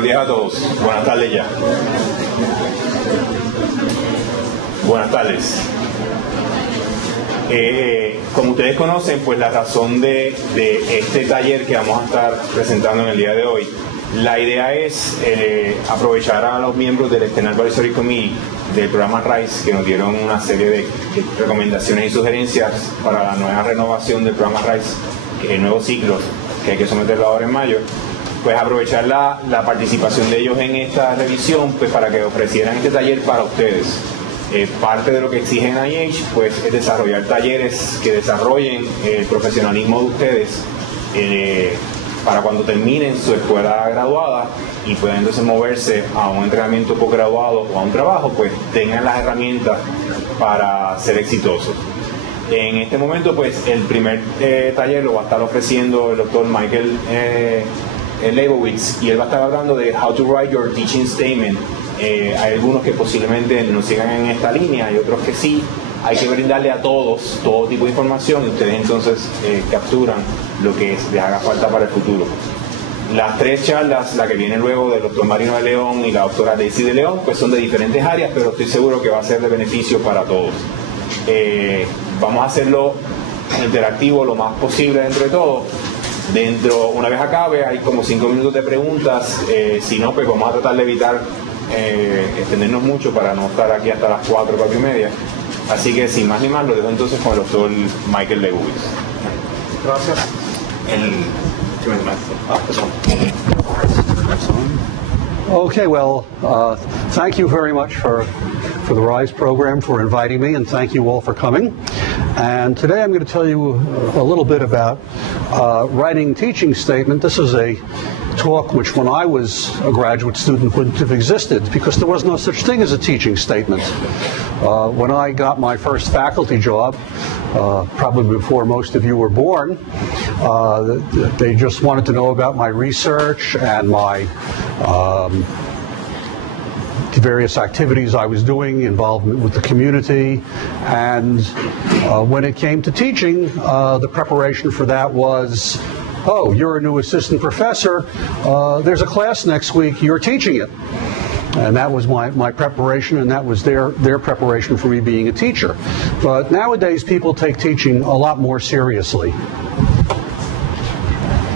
Buenos días a todos. Buenas tardes ya. Buenas tardes. Como ustedes conocen, pues la razón de este taller que vamos a estar presentando en el día de hoy, la idea es aprovechar a los miembros del External Advisory Committee del programa RISE, que nos dieron una serie de recomendaciones y sugerencias para la nueva renovación del programa RISE, el nuevo ciclo, que hay que someterlo ahora en mayo. Pues aprovechar la participación de ellos en esta revisión, pues para que ofrecieran este taller para ustedes. Parte de lo que exigen IH pues es desarrollar talleres que desarrollen el profesionalismo de ustedes para cuando terminen su escuela graduada y puedan entonces moverse a un entrenamiento posgraduado o a un trabajo, pues tengan las herramientas para ser exitosos. En este momento, pues el primer taller lo va a estar ofreciendo el doctor Michael Leibowitz, y él va a estar hablando de how to write your teaching statement. Hay algunos que posiblemente no sigan en esta línea, hay otros que sí. Hay que brindarle a todos todo tipo de información y ustedes entonces capturan lo que les haga falta para el futuro. Las tres charlas, la que viene luego del doctor Marino de León y la doctora Daisy de León, pues son de diferentes áreas, pero estoy seguro que va a ser de beneficio para todos. Vamos a hacerlo interactivo lo más posible entre todos. Una vez acabe, hay como 5 minutos de preguntas. Si no, pues vamos a tratar de evitar extendernos mucho para no estar aquí hasta las 4, 4 y media. Así que sin más ni más, lo dejo entonces con el doctor Michael Leibowitz. Gracias. Okay, well, thank you very much for the RISE program, for inviting me, and thank you all for coming. And today I'm going to tell you a little bit about writing teaching statement. This is a talk which when I was a graduate student wouldn't have existed because there was no such thing as a teaching statement. When I got my first faculty job, probably before most of you were born, they just wanted to know about my research and my various activities I was doing, involvement with the community, and when it came to teaching, the preparation for that was, oh, you're a new assistant professor, there's a class next week, you're teaching it. And that was my preparation, and that was their preparation for me being a teacher. But nowadays, people take teaching a lot more seriously.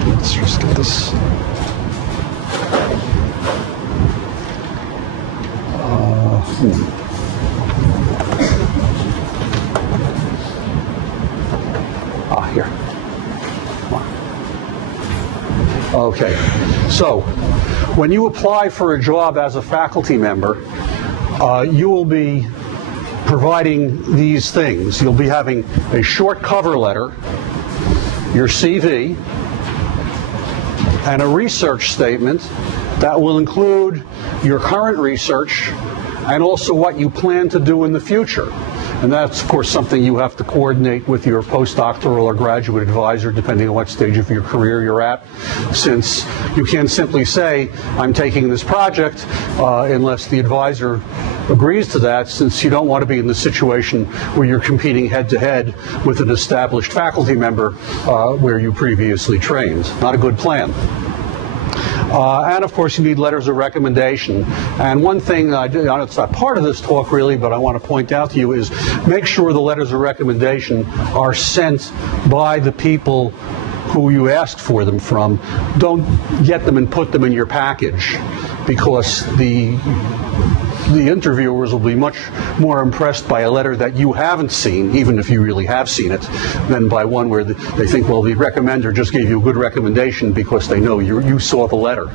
Let's just get this. Here. Okay, so when you apply for a job as a faculty member, you will be providing these things. You'll be having a short cover letter, your CV, and a research statement that will include your current research and also what you plan to do in the future. And that's, of course, something you have to coordinate with your postdoctoral or graduate advisor, depending on what stage of your career you're at, since you can't simply say, I'm taking this project, unless the advisor agrees to that, since you don't want to be in the situation where you're competing head-to-head with an established faculty member where you previously trained. Not a good plan. And of course, you need letters of recommendation. And one thing, it's not part of this talk really, but I want to point out to you is make sure the letters of recommendation are sent by the people who you asked for them from. Don't get them and put them in your package, because the interviewers will be much more impressed by a letter that you haven't seen, even if you really have seen it, than by one where they think, well, the recommender just gave you a good recommendation because they know you saw the letter.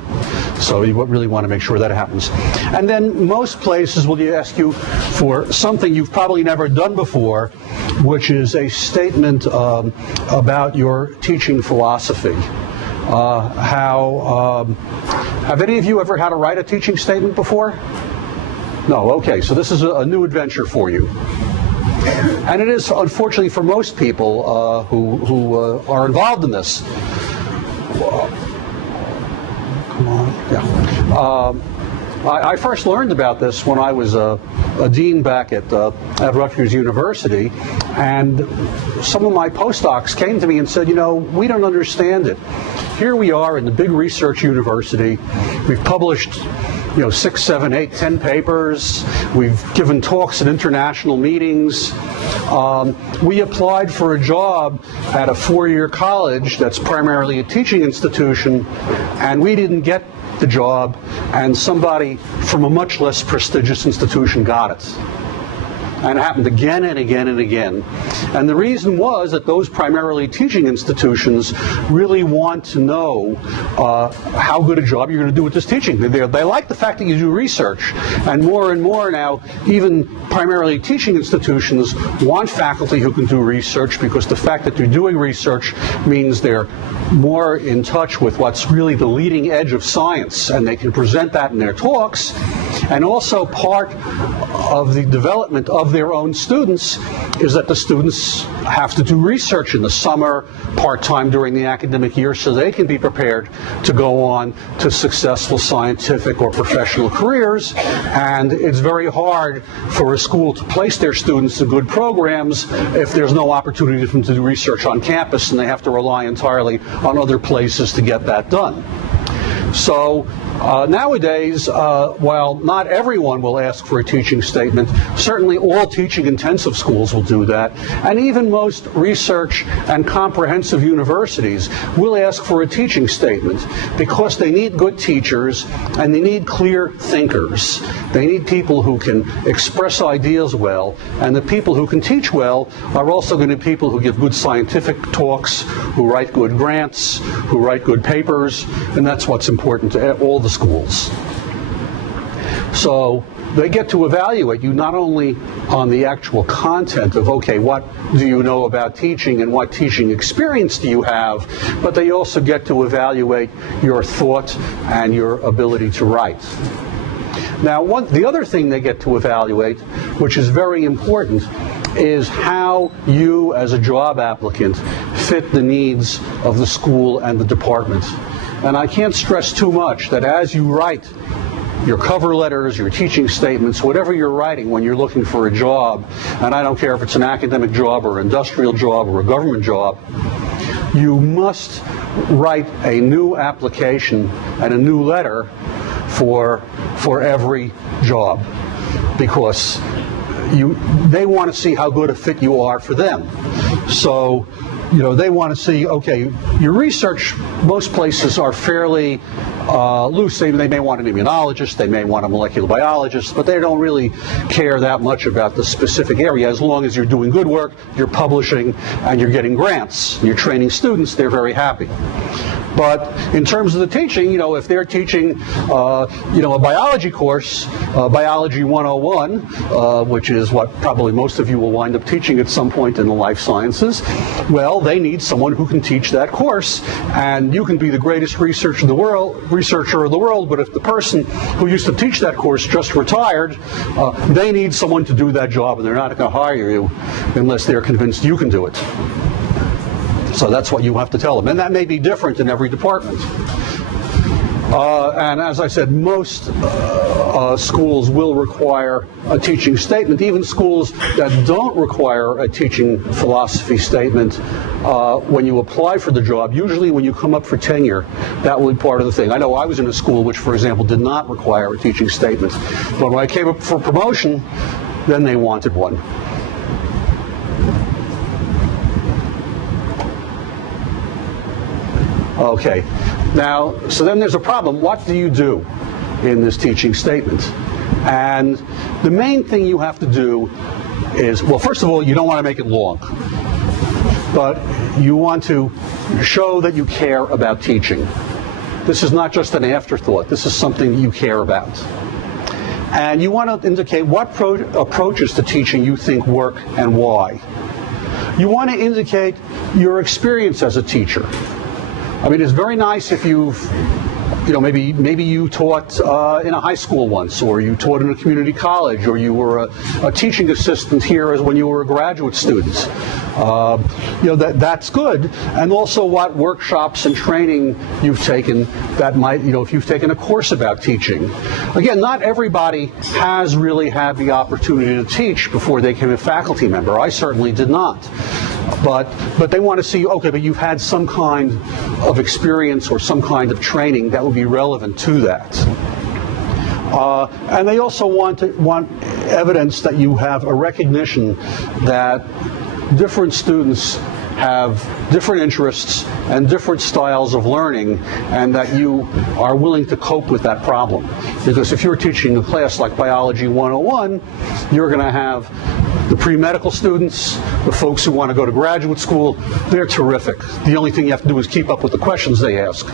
So you really want to make sure that happens. And then most places will ask you for something you've probably never done before, which is a statement about your teaching philosophy. Have any of you ever had to write a teaching statement before? No, okay, so this is a new adventure for you. And it is, unfortunately, for most people who are involved in this. Come on, yeah. I first learned about this when I was a dean back at Rutgers University, and some of my postdocs came to me and said, you know, we don't understand it. Here we are in the big research university. We've published 6, 7, 8, 10 papers. We've given talks at international meetings. We applied for a job at a 4-year college that's primarily a teaching institution, and we didn't get the job, and somebody from a much less prestigious institution got it. And it happened again and again and again. And the reason was that those primarily teaching institutions really want to know how good a job you're going to do with this teaching. They like the fact that you do research. And more now, even primarily teaching institutions want faculty who can do research, because the fact that they're doing research means they're more in touch with what's really the leading edge of science, and they can present that in their talks. And also part of the development of their own students is that the students have to do research in the summer, part-time during the academic year, so they can be prepared to go on to successful scientific or professional careers. And it's very hard for a school to place their students in good programs if there's no opportunity for them to do research on campus, and they have to rely entirely on other places to get that done. So nowadays, while not everyone will ask for a teaching statement, certainly all teaching intensive schools will do that, and even most research and comprehensive universities will ask for a teaching statement, because they need good teachers and they need clear thinkers. They need people who can express ideas well, and the people who can teach well are also going to be people who give good scientific talks, who write good grants, who write good papers, and that's what's important to all the schools. So they get to evaluate you not only on the actual content of, okay, what do you know about teaching and what teaching experience do you have, but they also get to evaluate your thought and your ability to write. Now, the other thing they get to evaluate, which is very important, is how you as a job applicant fit the needs of the school and the department. And I can't stress too much that as you write your cover letters, your teaching statements, whatever you're writing when you're looking for a job, and I don't care if it's an academic job or an industrial job or a government job, you must write a new application and a new letter for every job, because they want to see how good a fit you are for them. So, they want to see, okay, your research, most places are fairly loose. They may want an immunologist, they may want a molecular biologist, but they don't really care that much about the specific area. As long as you're doing good work, you're publishing, and you're getting grants, and you're training students, they're very happy. But in terms of the teaching, if they're teaching, a biology course, Biology 101, which is what probably most of you will wind up teaching at some point in the life sciences, well, they need someone who can teach that course. And you can be the greatest researcher of the world, but if the person who used to teach that course just retired, they need someone to do that job, and they're not going to hire you unless they're convinced you can do it. So that's what you have to tell them. And that may be different in every department. And as I said, most schools will require a teaching statement. Even schools that don't require a teaching philosophy statement, when you apply for the job, usually when you come up for tenure, that will be part of the thing. I know I was in a school which, for example, did not require a teaching statement. But when I came up for promotion, then they wanted one. Okay, now, so then there's a problem. What do you do in this teaching statement? And the main thing you have to do is, well, first of all, you don't want to make it long, but you want to show that you care about teaching. This is not just an afterthought. This is something you care about. And you want to indicate what approaches to teaching you think work and why. You want to indicate your experience as a teacher. I mean, it's very nice if you've maybe you taught in a high school once, or you taught in a community college, or you were a teaching assistant here as when you were a graduate student. That's good. And also what workshops and training you've taken that might, if you've taken a course about teaching. Again, not everybody has really had the opportunity to teach before they became a faculty member. I certainly did not. But they want to see, okay, but you've had some kind of experience or some kind of training that would be relevant to that. And they also want evidence that you have a recognition that different students have different interests and different styles of learning, and that you are willing to cope with that problem. Because if you're teaching a class like Biology 101, you're going to have the pre-medical students, the folks who want to go to graduate school. They're terrific. The only thing you have to do is keep up with the questions they ask.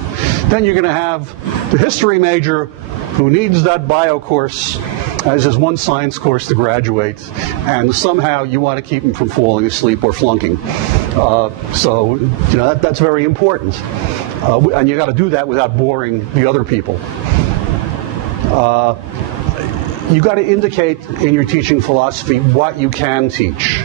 Then you're going to have the history major who needs that bio course as his one science course to graduate, and somehow you want to keep him from falling asleep or flunking. So that's very important. And you got to do that without boring the other people. You got to indicate in your teaching philosophy what you can teach,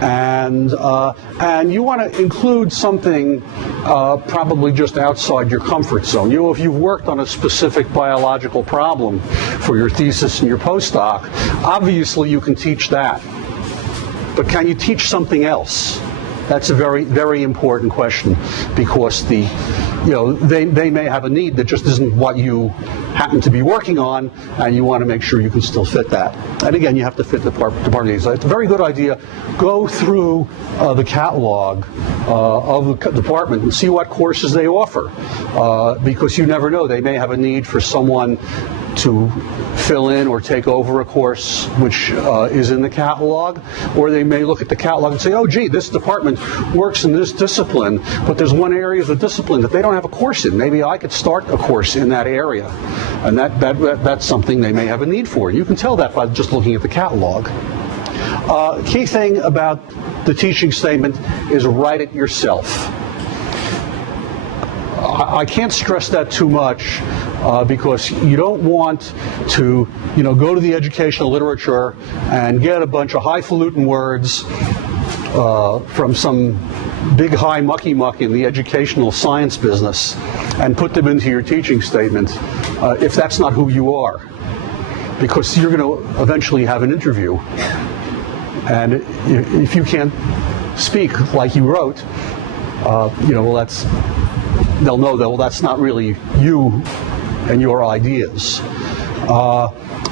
and you want to include something probably just outside your comfort zone. If you've worked on a specific biological problem for your thesis and your postdoc, obviously you can teach that. But can you teach something else? That's a very, very important question, because they may have a need that just isn't what you happen to be working on, and you want to make sure you can still fit that. And again, you have to fit the department needs. It's a very good idea. Go through the catalog of the department and see what courses they offer, because you never know. They may have a need for someone to fill in or take over a course which is in the catalog, or they may look at the catalog and say, oh gee, this department works in this discipline, but there's one area of the discipline that they don't have a course in. Maybe I could start a course in that area, and that's something they may have a need for. You can tell that by just looking at the catalog. Key thing about the teaching statement is write it yourself. I can't stress that too much, because you don't want to, go to the educational literature and get a bunch of highfalutin words from some big high mucky-muck in the educational science business and put them into your teaching statement if that's not who you are, because you're going to eventually have an interview, and if you can't speak like you wrote, they'll know that, well, that's not really you and your ideas.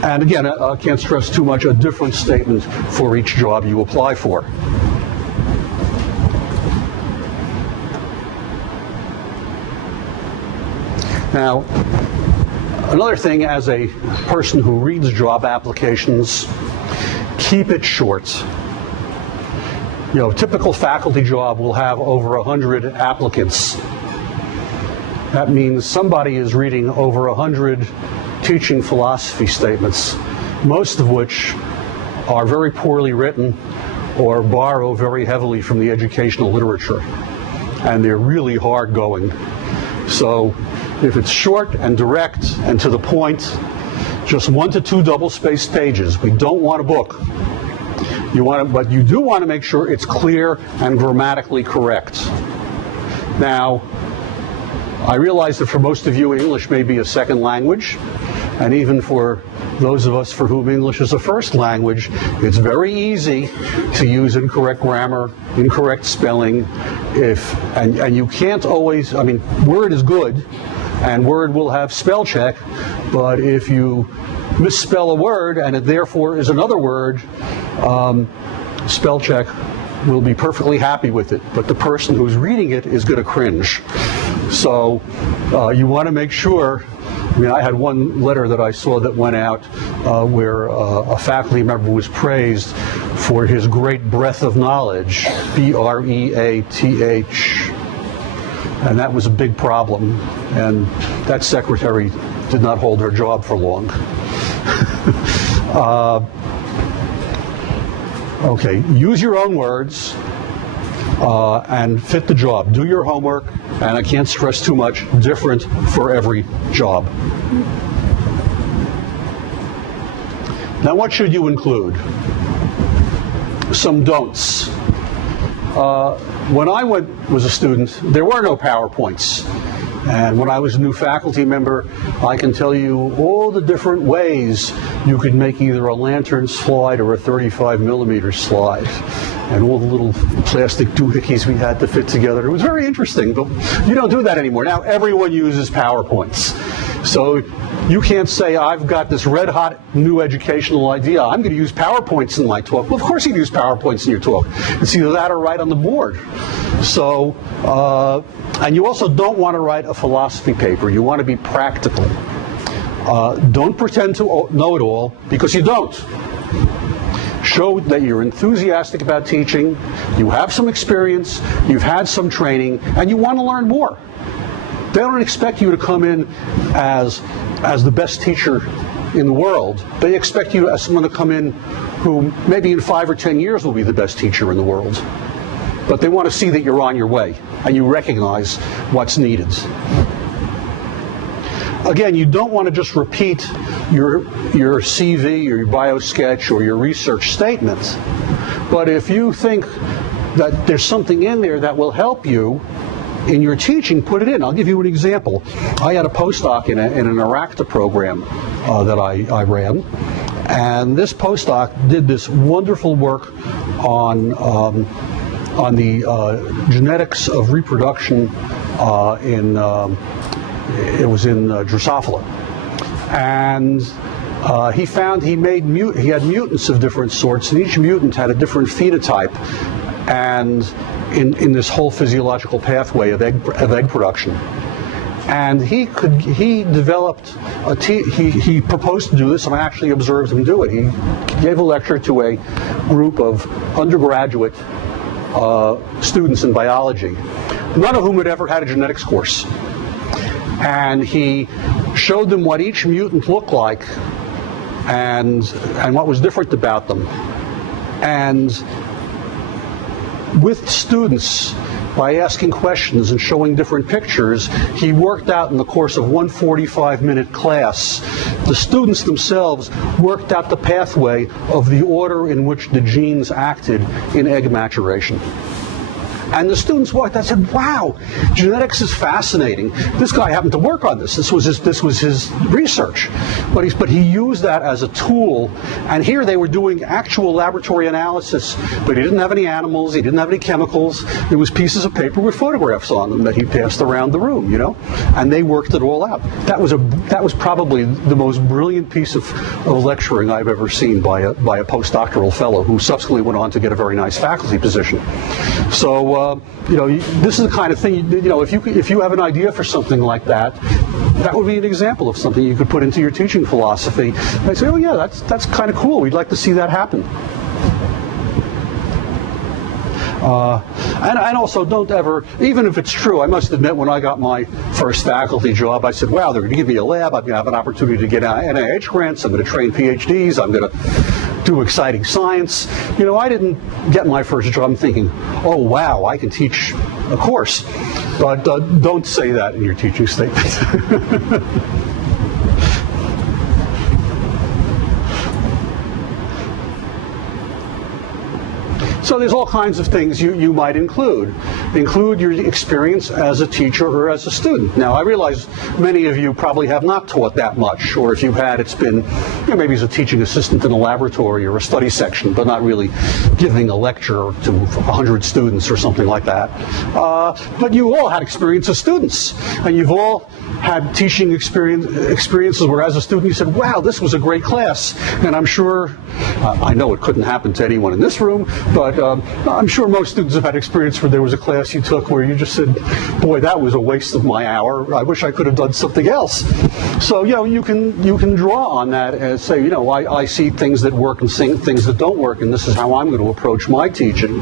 And again, I can't stress too much, a different statement for each job you apply for. Now, another thing, as a person who reads job applications, keep it short. A typical faculty job will have over 100 applicants. That means somebody is reading over 100 teaching philosophy statements, most of which are very poorly written or borrow very heavily from the educational literature. And they're really hard going. So if it's short and direct and to the point, just 1 to 2 double-spaced pages. We don't want a book. But you do want to make sure it's clear and grammatically correct. Now, I realize that for most of you, English may be a second language, and even for those of us for whom English is a first language, it's very easy to use incorrect grammar, incorrect spelling, and you can't always, Word is good, and Word will have spell check, but if you misspell a word and it therefore is another word, spell check will be perfectly happy with it, but the person who's reading it is going to cringe. So you want to make sure. I had one letter that I saw that went out where a faculty member was praised for his great breadth of knowledge, B-R-E-A-T-H, and that was a big problem, and that secretary did not hold her job for long. Okay, use your own words and fit the job. Do your homework, and I can't stress too much, different for every job. Now, what should you include? Some don'ts. When I was a student, there were no PowerPoints. And when I was a new faculty member, I can tell you all the different ways you could make either a lantern slide or a 35mm slide, and all the little plastic doohickeys we had to fit together. It was very interesting, but you don't do that anymore. Now everyone uses PowerPoints. So you can't say, I've got this red-hot new educational idea. I'm going to use PowerPoints in my talk. Well, of course you can use PowerPoints in your talk. It's either that or right on the board. So, and you also don't want to write a philosophy paper. You want to be practical. Don't pretend to know it all, because you don't. Show that you're enthusiastic about teaching, you have some experience, you've had some training, and you want to learn more. They don't expect you to come in as the best teacher in the world. They expect you as someone to come in who maybe in 5 or 10 years will be the best teacher in the world. But they want to see that you're on your way and you recognize what's needed. Again, you don't want to just repeat your CV or your bio sketch or your research statement. But if you think that there's something in there that will help you in your teaching, put it in. I'll give you an example. I had a postdoc in an Iraqta program that I ran, and this postdoc did this wonderful work on the genetics of reproduction it was in Drosophila, and he found he had mutants of different sorts, and each mutant had a different phenotype, and in this whole physiological pathway of egg production. And he developed he proposed to do this, and I actually observed him do it. He gave a lecture to a group of undergraduate students in biology, none of whom had ever had a genetics course. And he showed them what each mutant looked like and what was different about them. And with students, by asking questions and showing different pictures, he worked out in the course of one 45-minute class, the students themselves worked out the pathway of the order in which the genes acted in egg maturation. And the students walked out and said, wow, genetics is fascinating. This guy happened to work on this. This was his research. But he used that as a tool. And here they were doing actual laboratory analysis, but he didn't have any animals, he didn't have any chemicals. It was pieces of paper with photographs on them that he passed around the room, you know? And they worked it all out. That was probably the most brilliant piece of lecturing I've ever seen by a postdoctoral fellow who subsequently went on to get a very nice faculty position. So, this is the kind of thing, if you have an idea for something like that, that would be an example of something you could put into your teaching philosophy. And I say, oh yeah, that's kind of cool. We'd like to see that happen. And also, don't ever, even if it's true, I must admit, when I got my first faculty job, I said, wow, they're going to give me a lab, I'm going to have an opportunity to get NIH grants, I'm going to train Ph.D.s, I'm going to do exciting science. I didn't get my first job thinking, oh wow, I can teach a course. But don't say that in your teaching statement. So there's all kinds of things you might include. Include your experience as a teacher or as a student. Now, I realize many of you probably have not taught that much, or if you had, it's been maybe as a teaching assistant in a laboratory or a study section, but not really giving a lecture to 100 students or something like that. But you all had experience as students, and you've all had teaching experiences where as a student you said, wow, this was a great class. And I'm sure, I know it couldn't happen to anyone in this room, but I'm sure most students have had experience where there was a class you took where you just said, boy, that was a waste of my hour. I wish I could have done something else. So, you can draw on that and say, I see things that work and see things that don't work, and this is how I'm going to approach my teaching.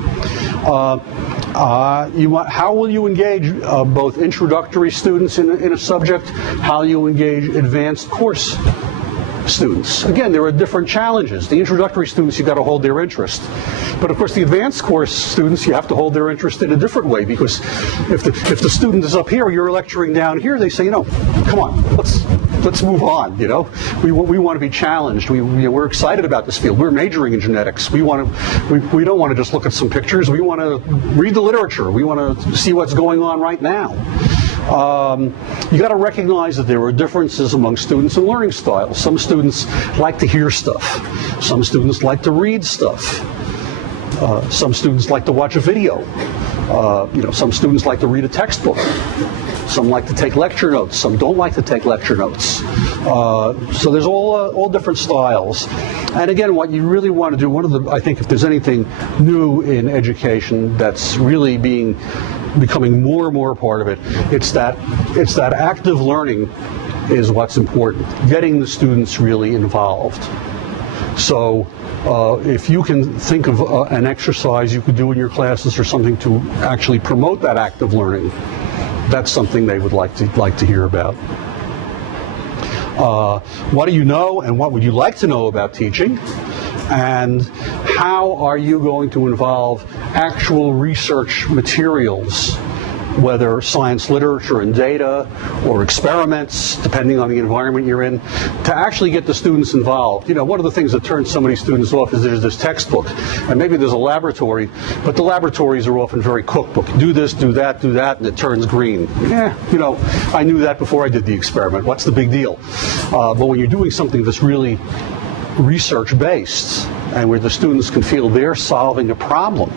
How will you engage both introductory students in a subject? How you engage advanced course students. Again, there are different challenges. The introductory students, you've got to hold their interest. But of course, the advanced course students, you have to hold their interest in a different way, because if the student is up here, you're lecturing down here, they say, come on, let's move on, We want to be challenged. We're excited about this field. We're majoring in genetics. We don't want to just look at some pictures. We want to read the literature. We want to see what's going on right now. You got to recognize that there are differences among students and learning styles. Some students like to hear stuff. Some students like to read stuff. Some students like to watch a video. Some students like to read a textbook. Some like to take lecture notes. Some don't like to take lecture notes. So there's all different styles. And again, what you really want to do, I think if there's anything new in education that's really becoming more and more a part of it, it's that active learning is what's important. Getting the students really involved. So if you can think of an exercise you could do in your classes or something to actually promote that active learning, that's something they would like to hear about. What do you know and what would you like to know about teaching? And how are you going to involve actual research materials, whether science literature and data or experiments, depending on the environment you're in, to actually get the students involved. One of the things that turns so many students off is there's this textbook, and maybe there's a laboratory, but the laboratories are often very cookbook. Do this, do that, and it turns green. I knew that before I did the experiment. What's the big deal? But when you're doing something that's really research-based, and where the students can feel they're solving a problem,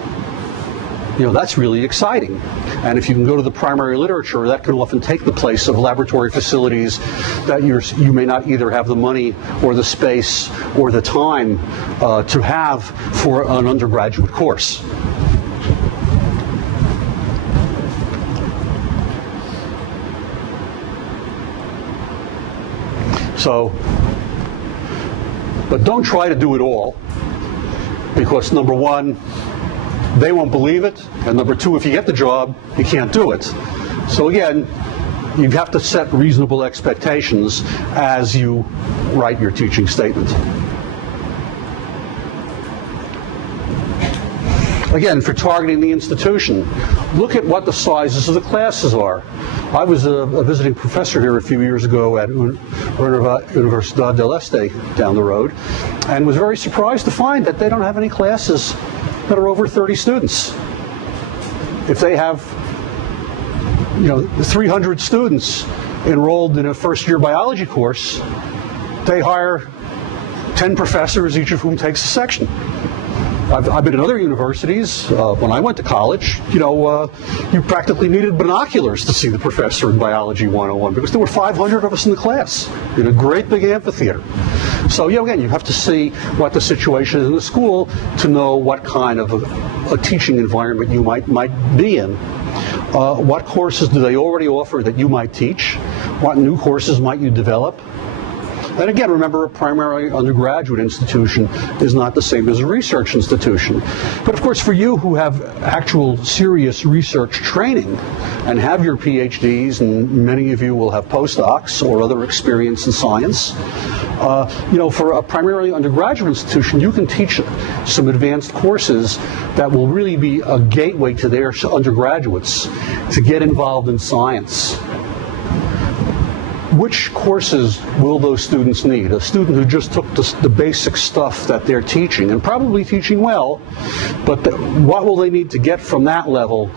that's really exciting. And if you can go to the primary literature, that can often take the place of laboratory facilities that you may not either have the money or the space or the time to have for an undergraduate course. But don't try to do it all, because number one, they won't believe it, and number two, if you get the job, you can't do it. So again, you have to set reasonable expectations as you write your teaching statement. Again, for targeting the institution, look at what the sizes of the classes are. I was a visiting professor here a few years ago at Universidad del Este down the road, and was very surprised to find that they don't have any classes that are over 30 students. If they have 300 students enrolled in a first-year biology course, they hire 10 professors, each of whom takes a section. I've been at other universities. When I went to college, you practically needed binoculars to see the professor in Biology 101, because there were 500 of us in the class in a great big amphitheater. So, again, you have to see what the situation is in the school to know what kind of a teaching environment you might be in. What courses do they already offer that you might teach? What new courses might you develop? And again, remember, a primary undergraduate institution is not the same as a research institution. But of course, for you who have actual serious research training and have your Ph.D.s, and many of you will have postdocs or other experience in science, for a primarily undergraduate institution, you can teach some advanced courses that will really be a gateway to their undergraduates to get involved in science. Which courses will those students need? A student who just took the basic stuff that they're teaching, and probably teaching well, but what will they need to get from that level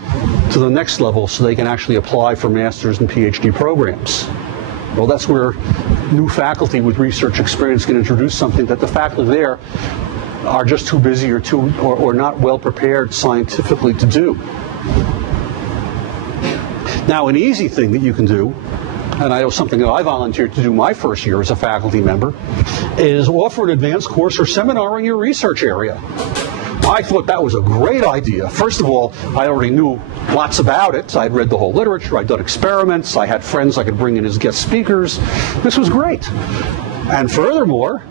to the next level so they can actually apply for master's and Ph.D. programs? Well, that's where new faculty with research experience can introduce something that the faculty there are just too busy or not well prepared scientifically to do. Now, an easy thing that you can do, and I know something that I volunteered to do my first year as a faculty member, is offer an advanced course or seminar in your research area. I thought that was a great idea. First of all, I already knew lots about it. I'd read the whole literature, I'd done experiments, I had friends I could bring in as guest speakers. This was great. And furthermore,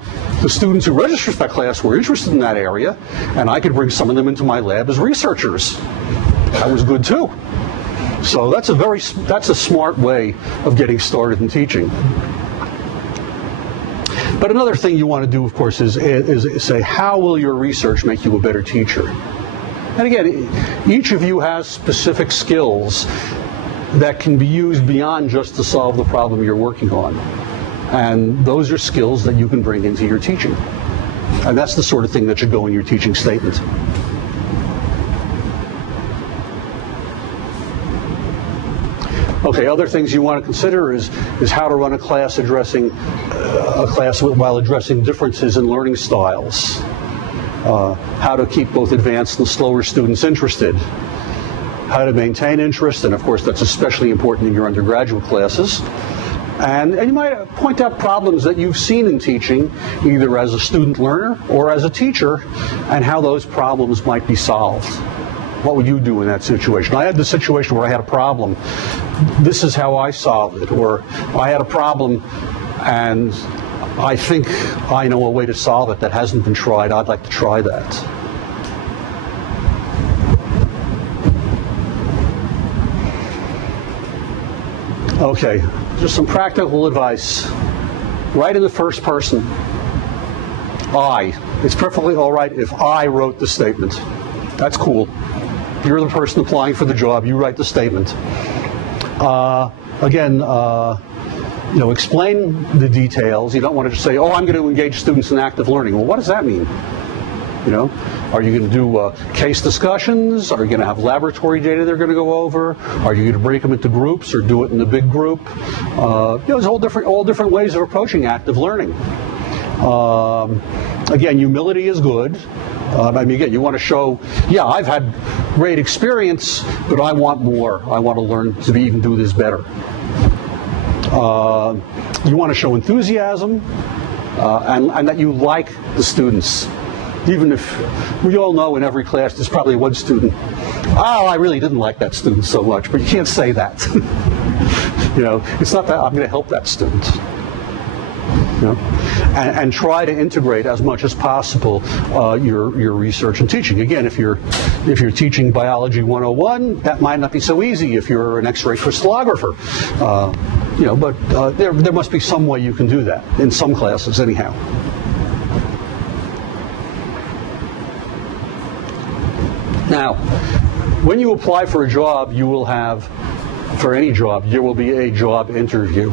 the students who registered for that class were interested in that area, and I could bring some of them into my lab as researchers. That was good too. So that's a smart way of getting started in teaching. But But another thing you want to do, of course, is say, how will your research make you a better teacher? And again, each of you has specific skills that can be used beyond just to solve the problem you're working on. And those are skills that you can bring into your teaching. And that's the sort of thing that should go in your teaching statement. Okay, other things you want to consider is how to run a class while addressing differences in learning styles. How to keep both advanced and slower students interested. How to maintain interest, and of course that's especially important in your undergraduate classes. And you might point out problems that you've seen in teaching, either as a student learner or as a teacher, and how those problems might be solved. What would you do in that situation? I had the situation where I had a problem. This is how I solved it. Or I had a problem and I think I know a way to solve it that hasn't been tried. I'd like to try that. Okay, just some practical advice. Write in the first person. I. It's perfectly all right if I wrote the statement. That's cool. You're the person applying for the job. You write the statement. Explain the details. You don't want to just say, "Oh, I'm going to engage students in active learning." Well, what does that mean? Are you going to do case discussions? Are you going to have laboratory data they're going to go over? Are you going to break them into groups or do it in a big group? There's all different ways of approaching active learning. Again, humility is good. You want to show, yeah, I've had great experience, but I want more. I want to learn to even do this better. You want to show enthusiasm and that you like the students. Even if we all know in every class there's probably one student, I really didn't like that student so much, but you can't say that. It's not that I'm going to help that student. And try to integrate as much as possible your research and teaching. Again, if you're teaching biology 101, that might not be so easy if you're an X-ray crystallographer. But there must be some way you can do that in some classes, anyhow. Now, when you apply for a job, you will have, for any job, there will be a job interview.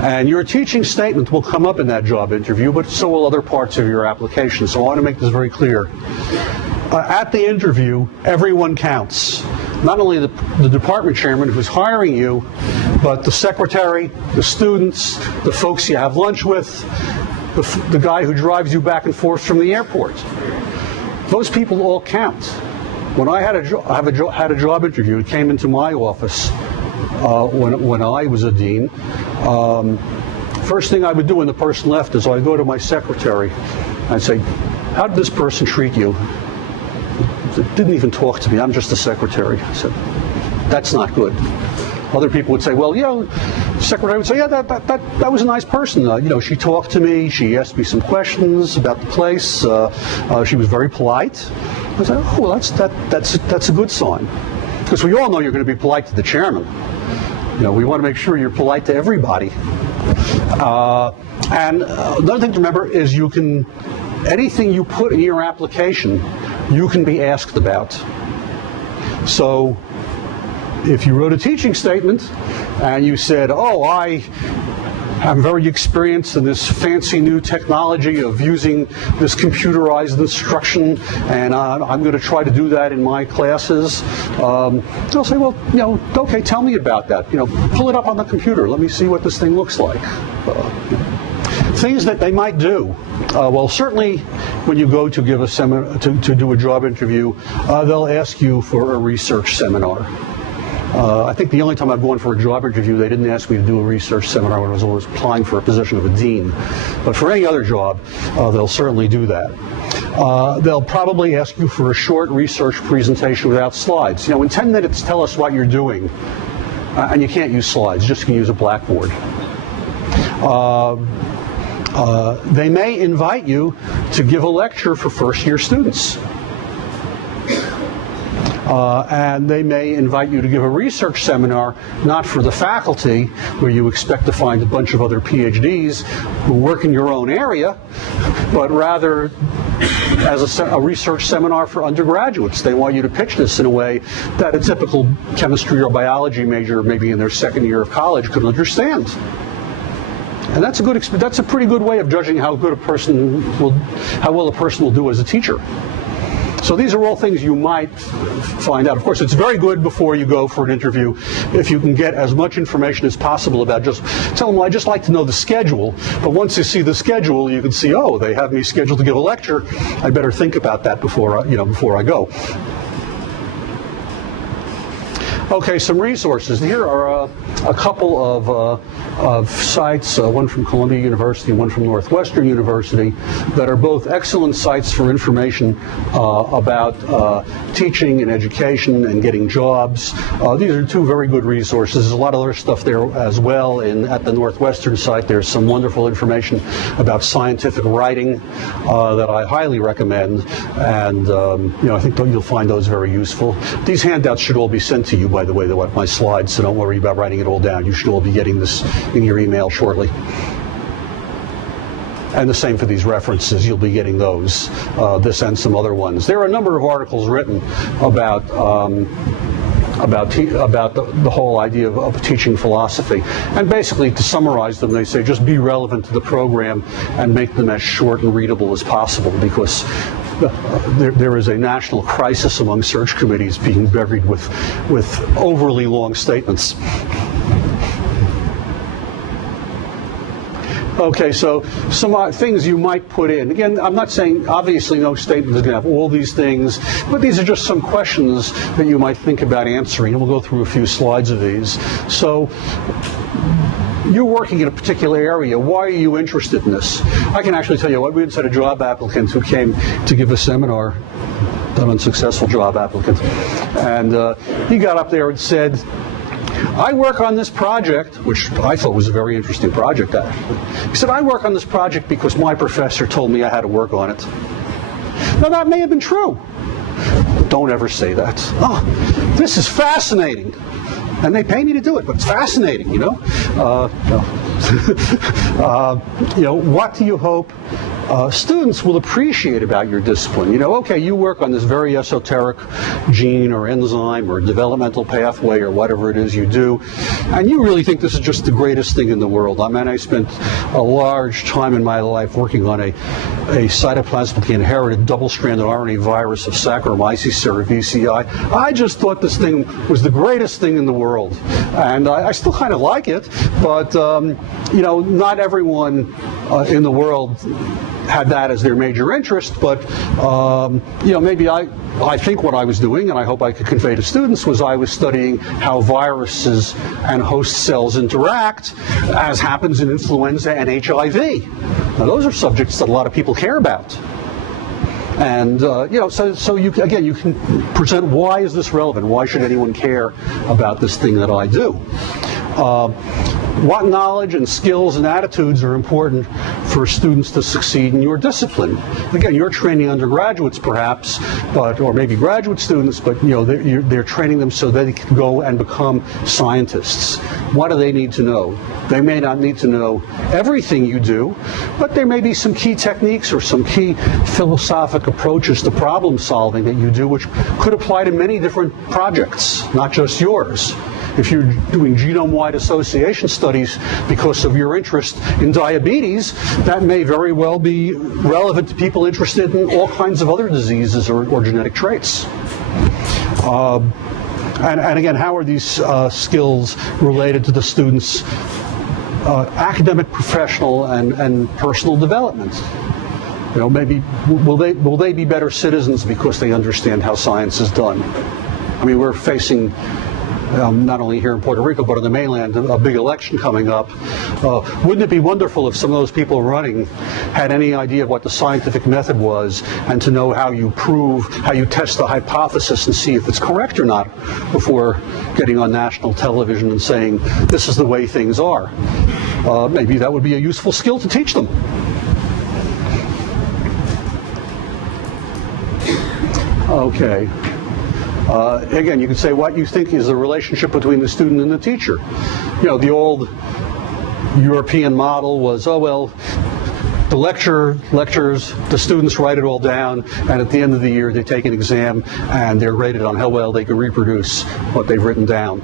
And your teaching statement will come up in that job interview, but so will other parts of your application. So I want to make this very clear. At the interview, everyone counts. Not only the department chairman who's hiring you, but the secretary, the students, the folks you have lunch with, the guy who drives you back and forth from the airport. Those people all count. When I had a job interview, it came into my office when I was a dean. First thing I would do when the person left is I'd go to my secretary. I'd say, "How did this person treat you?" They didn't even talk to me. I'm just a secretary. I said, "That's not good." Other people would say, "Well, the secretary would say, yeah, that was a nice person. She talked to me. She asked me some questions about the place. She was very polite." I said, "Oh, well, that's a good sign." Because we all know you're going to be polite to the chairman. We want to make sure you're polite to everybody. And another thing to remember is anything you put in your application, you can be asked about. So if you wrote a teaching statement and you said, I'm very experienced in this fancy new technology of using this computerized instruction, and I'm going to try to do that in my classes. They'll say, well, okay, tell me about that. Pull it up on the computer. Let me see what this thing looks like. Things that they might do. Certainly when you go to give a seminar, to do a job interview, they'll ask you for a research seminar. I think the only time I've gone for a job interview, they didn't ask me to do a research seminar when I was always applying for a position of a dean. But for any other job, they'll certainly do that. They'll probably ask you for a short research presentation without slides. In 10 minutes, tell us what you're doing. And you can't use slides, just can use a blackboard. They may invite you to give a lecture for first-year students. and they may invite you to give a research seminar, not for the faculty, where you expect to find a bunch of other Ph.D.s who work in your own area, but rather as a research seminar for undergraduates. They want you to pitch this in a way that a typical chemistry or biology major, maybe in their second year of college, could understand. And that's a pretty good way of judging how well a person will do as a teacher. So these are all things you might find out. Of course, it's very good before you go for an interview if you can get as much information as possible about just tell them, well, I just like to know the schedule. But once you see the schedule, you can see, oh, they have me scheduled to give a lecture. I better think about that before I go. Okay, some resources. Here are a couple of sites, one from Columbia University, one from Northwestern University, that are both excellent sites for information about teaching and education and getting jobs. These are two very good resources. There's a lot of other stuff there as well. At the Northwestern site, there's some wonderful information about scientific writing that I highly recommend, and I think you'll find those very useful. These handouts should all be sent to you, by the way, my slides, so don't worry about writing it all down. You should all be getting this in your email shortly. And the same for these references. You'll be getting those, this and some other ones. There are a number of articles written about the whole idea of teaching philosophy. And basically, to summarize them, they say just be relevant to the program and make them as short and readable as possible, because there is a national crisis among search committees being buried with overly long statements. Okay, so some things you might put in. Again, I'm not saying, obviously, no statement is going to have all these things, but these are just some questions that you might think about answering, and we'll go through a few slides of these. So, you're working in a particular area. Why are you interested in this? I can actually tell you, we had a job applicant who came to give a seminar, an unsuccessful job applicant, and he got up there and said, I work on this project, which I thought was a very interesting project. He said, I work on this project because my professor told me I had to work on it. Now, that may have been true. Don't ever say that. Oh, this is fascinating. And they pay me to do it, but it's fascinating, no. What do you hope students will appreciate about your discipline? Okay, you work on this very esoteric gene or enzyme or developmental pathway or whatever it is you do, and you really think this is just the greatest thing in the world. I mean, I spent a large time in my life working on a cytoplasmically inherited double-stranded RNA virus of Saccharomyces cerevisiae. I just thought this thing was the greatest thing in the world, and I still kind of like it, but not everyone in the world had that as their major interest, but maybe I think what I was doing, and I hope I could convey to students, was I was studying how viruses and host cells interact, as happens in influenza and HIV. Now, those are subjects that a lot of people care about. And so you can present, why is this relevant? Why should anyone care about this thing that I do? What knowledge and skills and attitudes are important for students to succeed in your discipline? Again, you're training undergraduates perhaps, or maybe graduate students, but they're training them so they can go and become scientists. What do they need to know? They may not need to know everything you do, but there may be some key techniques or some key philosophic approaches to problem solving that you do, which could apply to many different projects, not just yours. If you're doing genome-wide association studies because of your interest in diabetes, that may very well be relevant to people interested in all kinds of other diseases or genetic traits. And again, how are these skills related to the students' academic, professional, and personal development? Maybe will they be better citizens because they understand how science is done? I mean, we're facing, not only here in Puerto Rico, but on the mainland, a big election coming up. Wouldn't it be wonderful if some of those people running had any idea of what the scientific method was, and to know how you test the hypothesis and see if it's correct or not before getting on national television and saying, this is the way things are? Maybe that would be a useful skill to teach them. Okay. Again, you can say what you think is the relationship between the student and the teacher. You know, the old European model was, oh, well, the lectures, the students write it all down, and at the end of the year they take an exam and they're rated on how well they can reproduce what they've written down.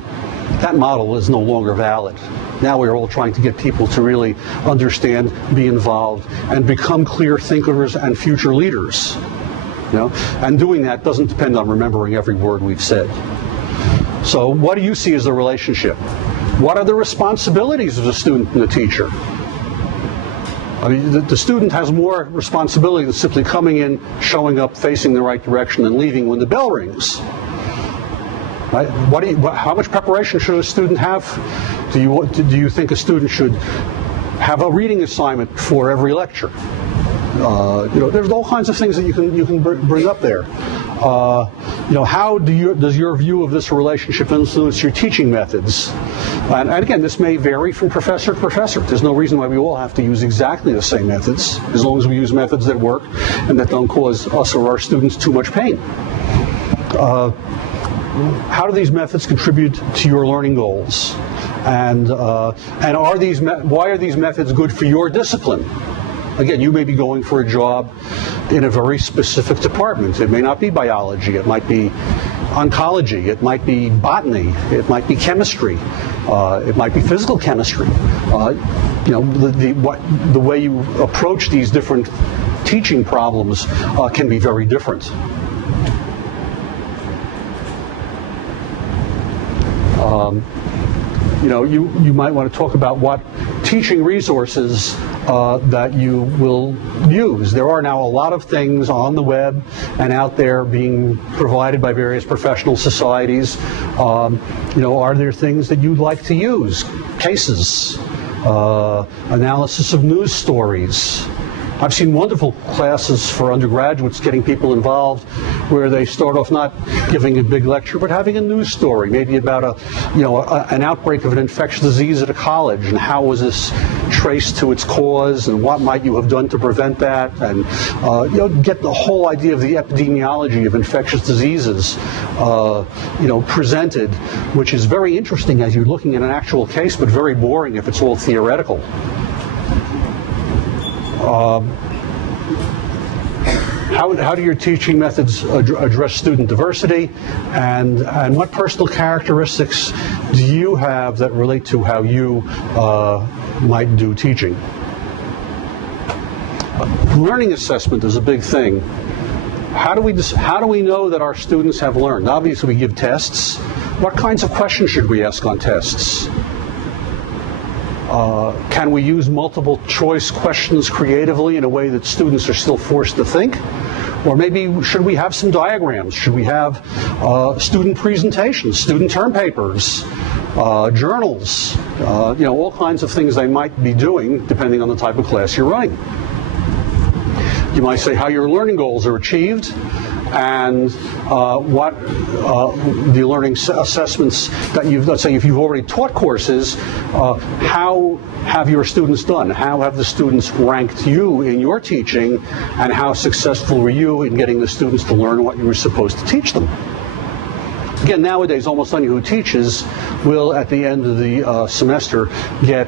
That model is no longer valid. Now we're all trying to get people to really understand, be involved, and become clear thinkers and future leaders. You know? And doing that doesn't depend on remembering every word we've said. So what do you see as the relationship? What are the responsibilities of the student and the teacher? I mean, the student has more responsibility than simply coming in, showing up, facing the right direction, and leaving when the bell rings. Right? How much preparation should a student have? Do you think a student should have a reading assignment before every lecture? You know, there's all kinds of things that you can bring up there. You know, how does your view of this relationship influence your teaching methods? And again, this may vary from professor to professor. There's no reason why we all have to use exactly the same methods, as long as we use methods that work and that don't cause us or our students too much pain. How do these methods contribute to your learning goals? And why are these methods good for your discipline? Again, you may be going for a job in a very specific department. It may not be biology. It might be oncology. It might be botany. It might be chemistry. It might be physical chemistry. You know, the way you approach these different teaching problems can be very different. You know, you might want to talk about what teaching resources that you will use. There are now a lot of things on the web and out there being provided by various professional societies. You know, are there things that you'd like to use? Cases, analysis of news stories. I've seen wonderful classes for undergraduates getting people involved where they start off not giving a big lecture but having a news story, maybe about an outbreak of an infectious disease at a college, and how was this traced to its cause, and what might you have done to prevent that, and you know, get the whole idea of the epidemiology of infectious diseases you know, presented, which is very interesting as you're looking at an actual case, but very boring if it's all theoretical. How do your teaching methods address student diversity, and what personal characteristics do you have that relate to how you might do teaching? Learning assessment is a big thing. How do we know that our students have learned? Obviously, we give tests. What kinds of questions should we ask on tests? Can we use multiple choice questions creatively in a way that students are still forced to think? Or maybe should we have some diagrams? Should we have student presentations, student term papers, journals, you know, all kinds of things they might be doing depending on the type of class you're running. You might say how your learning goals are achieved, and what the learning assessments that let's say if you've already taught courses, how have your students done? How have the students ranked you in your teaching, and how successful were you in getting the students to learn what you were supposed to teach them? Again, nowadays, almost anyone who teaches will, at the end of the semester, get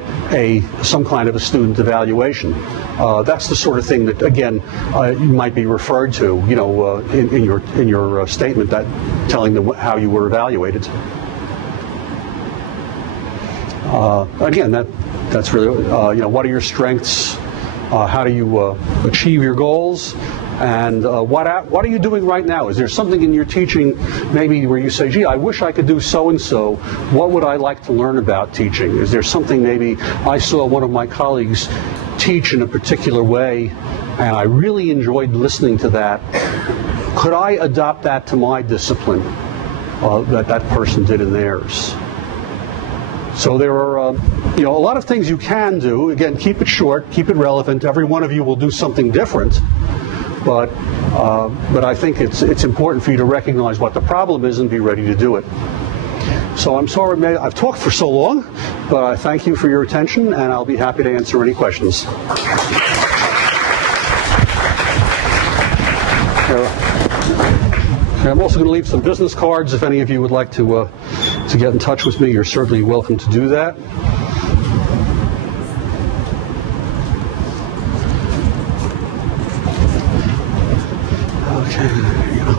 some kind of a student evaluation. That's the sort of thing that, again, you might be referred to, you know, in your statement, that telling them how you were evaluated. Again, that's really, you know, what are your strengths? How do you achieve your goals? And what are you doing right now? Is there something in your teaching maybe where you say, gee, I wish I could do so-and-so. What would I like to learn about teaching? Is there something maybe I saw one of my colleagues teach in a particular way, and I really enjoyed listening to that. Could I adopt that to my discipline that person did in theirs? So there are, you know, a lot of things you can do. Again, keep it short, keep it relevant. Every one of you will do something different. But I think it's important for you to recognize what the problem is and be ready to do it. So I'm sorry I've talked for so long, but I thank you for your attention, and I'll be happy to answer any questions. I'm also going to leave some business cards. If any of you would like to get in touch with me, you're certainly welcome to do that. Okay, there you go.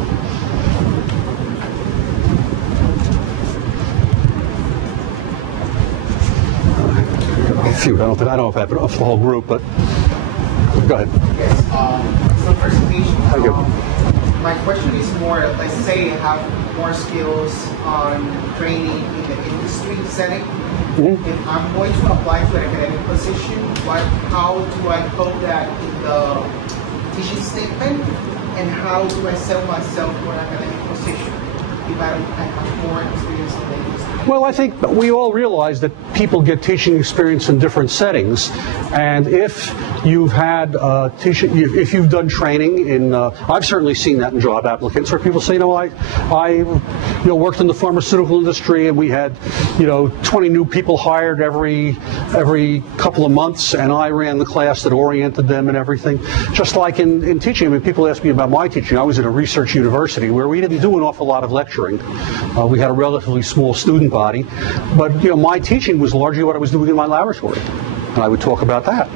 A few. I don't know if I have enough for the whole group, but go ahead. Yes. So presentation. Thank you. My question is more, let's say I have more skills on training in the industry setting. Mm-hmm. If I'm going to apply to an academic position, how do I code that in the teaching statement? And how do I sell myself for an academic position if I have more experience in the industry? Well, I think we all realize that people get teaching experience in different settings, and if you've had if you've done training in, I've certainly seen that in job applicants where people say, I worked in the pharmaceutical industry and we had 20 new people hired every couple of months, and I ran the class that oriented them and everything. Just like in teaching, I mean, people ask me about my teaching. I was at a research university where we didn't do an awful lot of lecturing. We had a relatively small student body, but my teaching was largely what I was doing in my laboratory, and I would talk about that.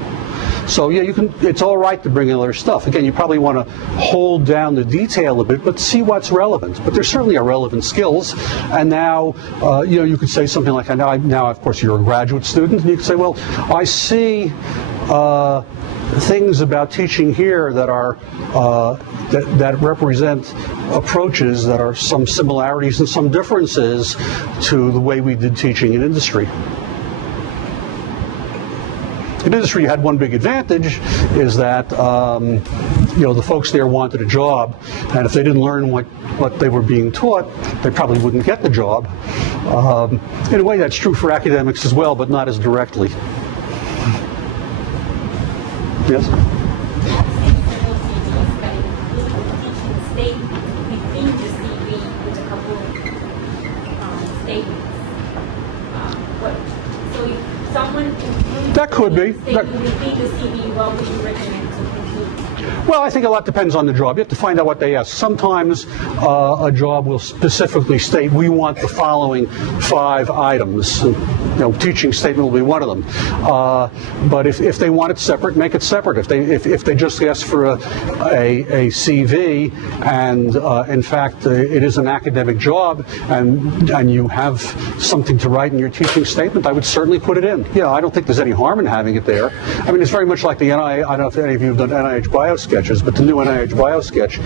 So yeah, it's all right to bring in other stuff. Again, you probably want to hold down the detail a bit, but see what's relevant. But there certainly are relevant skills. And now, you could say something like, now of course you're a graduate student, and you could say, well, I see things about teaching here that are that represent approaches that are some similarities and some differences to the way we did teaching in industry. In industry, you had one big advantage, is that the folks there wanted a job, and if they didn't learn what they were being taught, they probably wouldn't get the job. In a way, that's true for academics as well, but not as directly. Yes? That could be. Well, I think a lot depends on the job. You have to find out what they ask. Sometimes a job will specifically state, we want the following 5 items. Teaching statement will be one of them. But if they want it separate, make it separate. If they just ask for a CV, and in fact it is an academic job, and you have something to write in your teaching statement, I would certainly put it in. Yeah, I don't think there's any harm in having it there. I mean, it's very much like the NIH. I don't know if any of you have done NIH bio sketches, but the new NIH bio sketch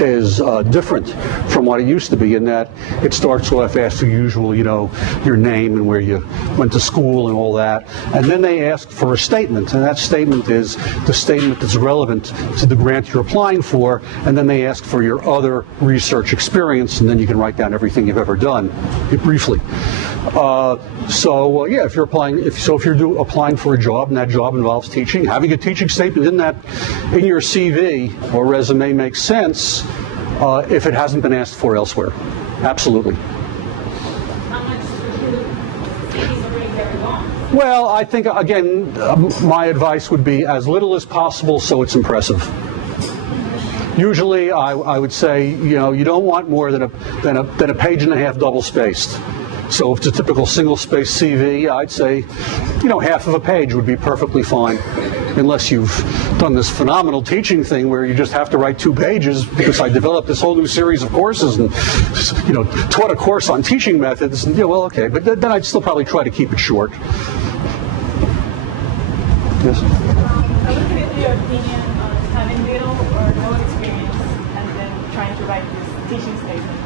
is different from what it used to be, in that it starts off as usual, your name and where you went to school and all that, and then they ask for a statement, and that statement is the statement that's relevant to the grant you're applying for, and then they ask for your other research experience, and then you can write down everything you've ever done briefly. Yeah, if you're applying for a job and that job involves teaching, having a teaching statement in your CV or resume makes sense if it hasn't been asked for elsewhere. Absolutely. Well, I think, again, my advice would be as little as possible so it's impressive. Usually, I would say, you don't want more than a page and a half double-spaced. So if it's a typical single-space CV, I'd say, half of a page would be perfectly fine, unless you've done this phenomenal teaching thing where you just have to write 2 pages because I developed this whole new series of courses and, taught a course on teaching methods. And, well, okay, but then I'd still probably try to keep it short. Yes? I would get your opinion on having little or no experience and then trying to write this teaching statement.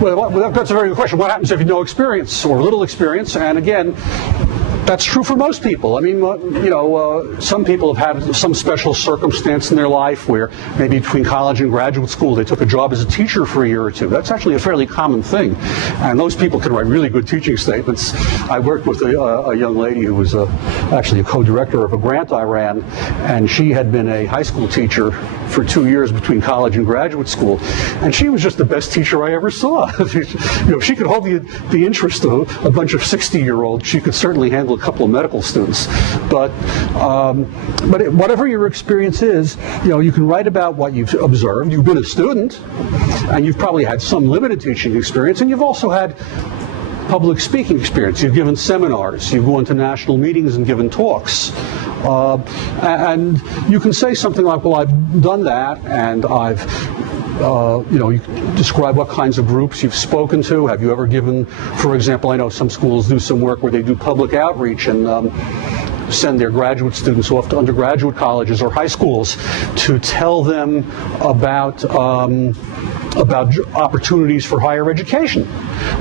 Well, that's a very good question. What happens if you have no experience or little experience? And again, that's true for most people. I mean, some people have had some special circumstance in their life where maybe between college and graduate school they took a job as a teacher for a year or 2. That's actually a fairly common thing. And those people can write really good teaching statements. I worked with a young lady who was actually a co-director of a grant I ran, and she had been a high school teacher for 2 years between college and graduate school. And she was just the best teacher I ever saw. If she could hold the interest of a bunch of 60-year-olds, she could certainly handle a couple of medical students. But whatever your experience is, you can write about what you've observed. You've been a student, and you've probably had some limited teaching experience, and you've also had public speaking experience. You've given seminars, you've gone to national meetings and given talks. And you can say something like, well, I've done that, and I've, you describe what kinds of groups you've spoken to. Have you ever given, for example, I know some schools do some work where they do public outreach and send their graduate students off to undergraduate colleges or high schools to tell them about opportunities for higher education.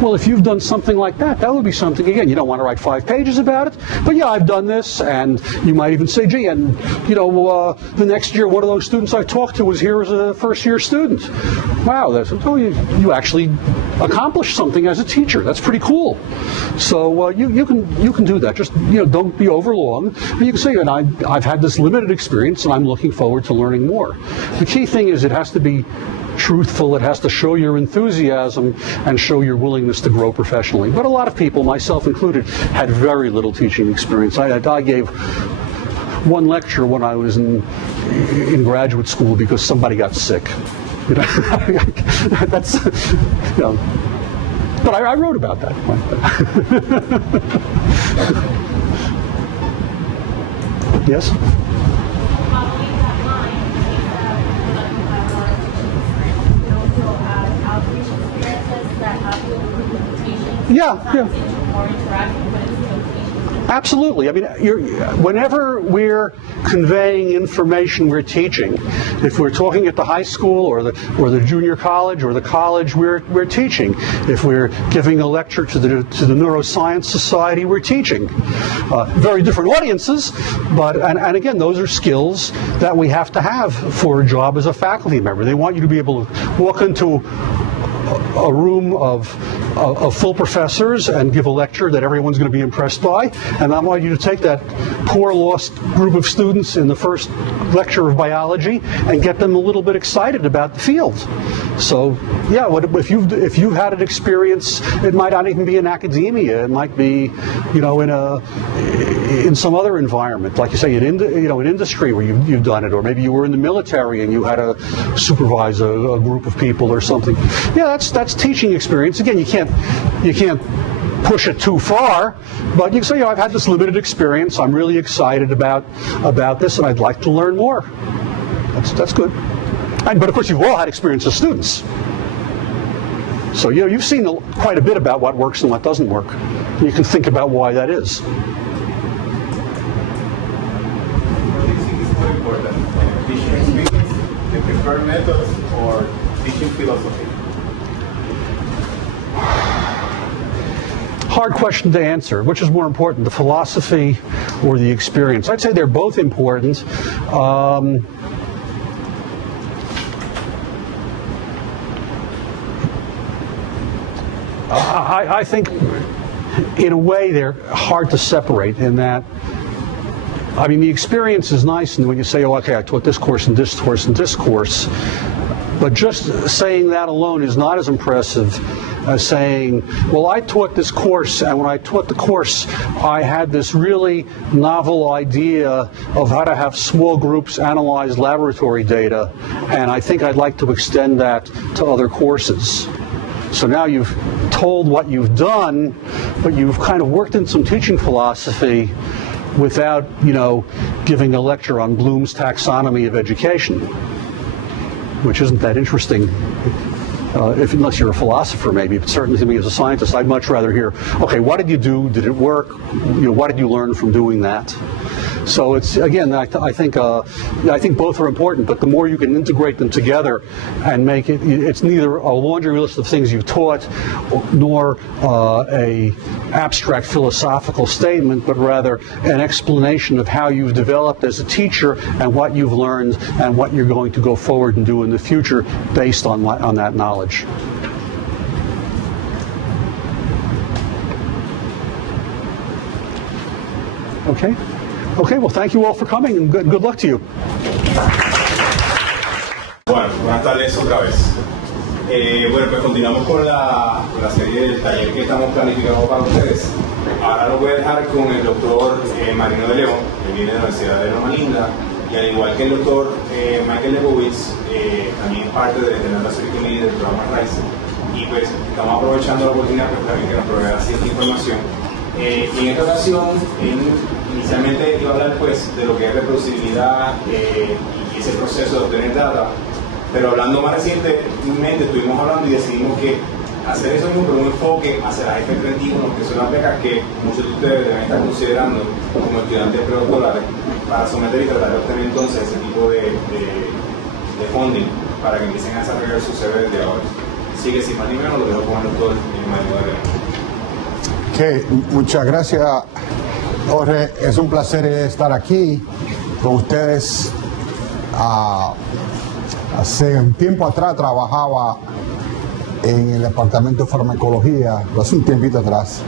Well, if you've done something like that, that would be something, again, you don't want to write 5 pages about it, but yeah, I've done this, and you might even say, gee, and the next year one of those students I talked to was here as a first-year student. Wow, you actually accomplished something as a teacher. That's pretty cool. So you can do that. Just don't be overlong. But you can say, and I've had this limited experience, and I'm looking forward to learning more. The key thing is it has to be truthful. It has to show your enthusiasm and show your willingness to grow professionally. But a lot of people, myself included, had very little teaching experience. I gave one lecture when I was in graduate school because somebody got sick. That's but I wrote about that. Yes? Yeah. Absolutely. I mean, whenever we're conveying information we're teaching, if we're talking at the high school or the junior college or the college, we're teaching. If we're giving a lecture to the Neuroscience Society, we're teaching. Very different audiences, but and again, those are skills that we have to have for a job as a faculty member. They want you to be able to walk into a room of full professors and give a lecture that everyone's going to be impressed by, and I want you to take that poor lost group of students in the first lecture of biology and get them a little bit excited about the field. So yeah, if you've had an experience, it might not even be in academia. It might be in some other environment, like you say, in industry where you've done it, or maybe you were in the military and you had to supervise a group of people or something. Yeah, that's teaching experience. Again, you can't push it too far, but you can say, I've had this limited experience. I'm really excited about this, and I'd like to learn more. That's good. But of course, you've all had experience as students, so you've seen quite a bit about what works and what doesn't work. And you can think about why that is. What do you think is more important, teaching experience, the preferred methods, or teaching philosophy? Hard question to answer. Which is more important, the philosophy or the experience? I'd say they're both important. I think, in a way, they're hard to separate in that, I mean, the experience is nice, and when you say, okay, I taught this course and this course and this course, but just saying that alone is not as impressive as saying, well, I taught this course, and when I taught the course, I had this really novel idea of how to have small groups analyze laboratory data, and I think I'd like to extend that to other courses. So now you've told what you've done, but you've kind of worked in some teaching philosophy without, giving a lecture on Bloom's taxonomy of education, which isn't that interesting, unless you're a philosopher maybe, but certainly to me as a scientist, I'd much rather hear, okay, what did you do? Did it work? What did you learn from doing that? So it's, again, I think both are important, but the more you can integrate them together and make it, it's neither a laundry list of things you've taught, nor a abstract philosophical statement, but rather an explanation of how you've developed as a teacher and what you've learned and what you're going to go forward and do in the future based on that knowledge. Okay. Okay, well, thank you all for coming, and good luck to you. Bueno, buenas tardes otra vez. Bueno, pues continuamos con la serie del taller que estamos planificando para ustedes. ahora lo voy a dejar con el doctor Marino de León, que viene de la Universidad de Loma Linda, y al igual que el doctor Michael Leibowitz, también parte del Undergraduate Committee del programa RISE, y pues estamos aprovechando la oportunidad pues, también que nos provea cierta información. Y en esta ocasión, inicialmente iba a hablar pues, de lo que es reproducibilidad y ese proceso de obtener data, pero hablando más recientemente estuvimos hablando y decidimos que hacer eso mismo, pero un enfoque hacia las F31, que son las becas que muchos de ustedes deben estar considerando como estudiantes predoctorales para someter y tratar de obtener entonces ese tipo de funding para que empiecen a desarrollar su CV desde ahora. Así que sin más ni menos lo dejo con el doctor Manuel. Okay, muchas gracias, Jorge. Es un placer estar aquí con ustedes. Hace un tiempo atrás trabajaba en el departamento de farmacología, hace un tiempito atrás.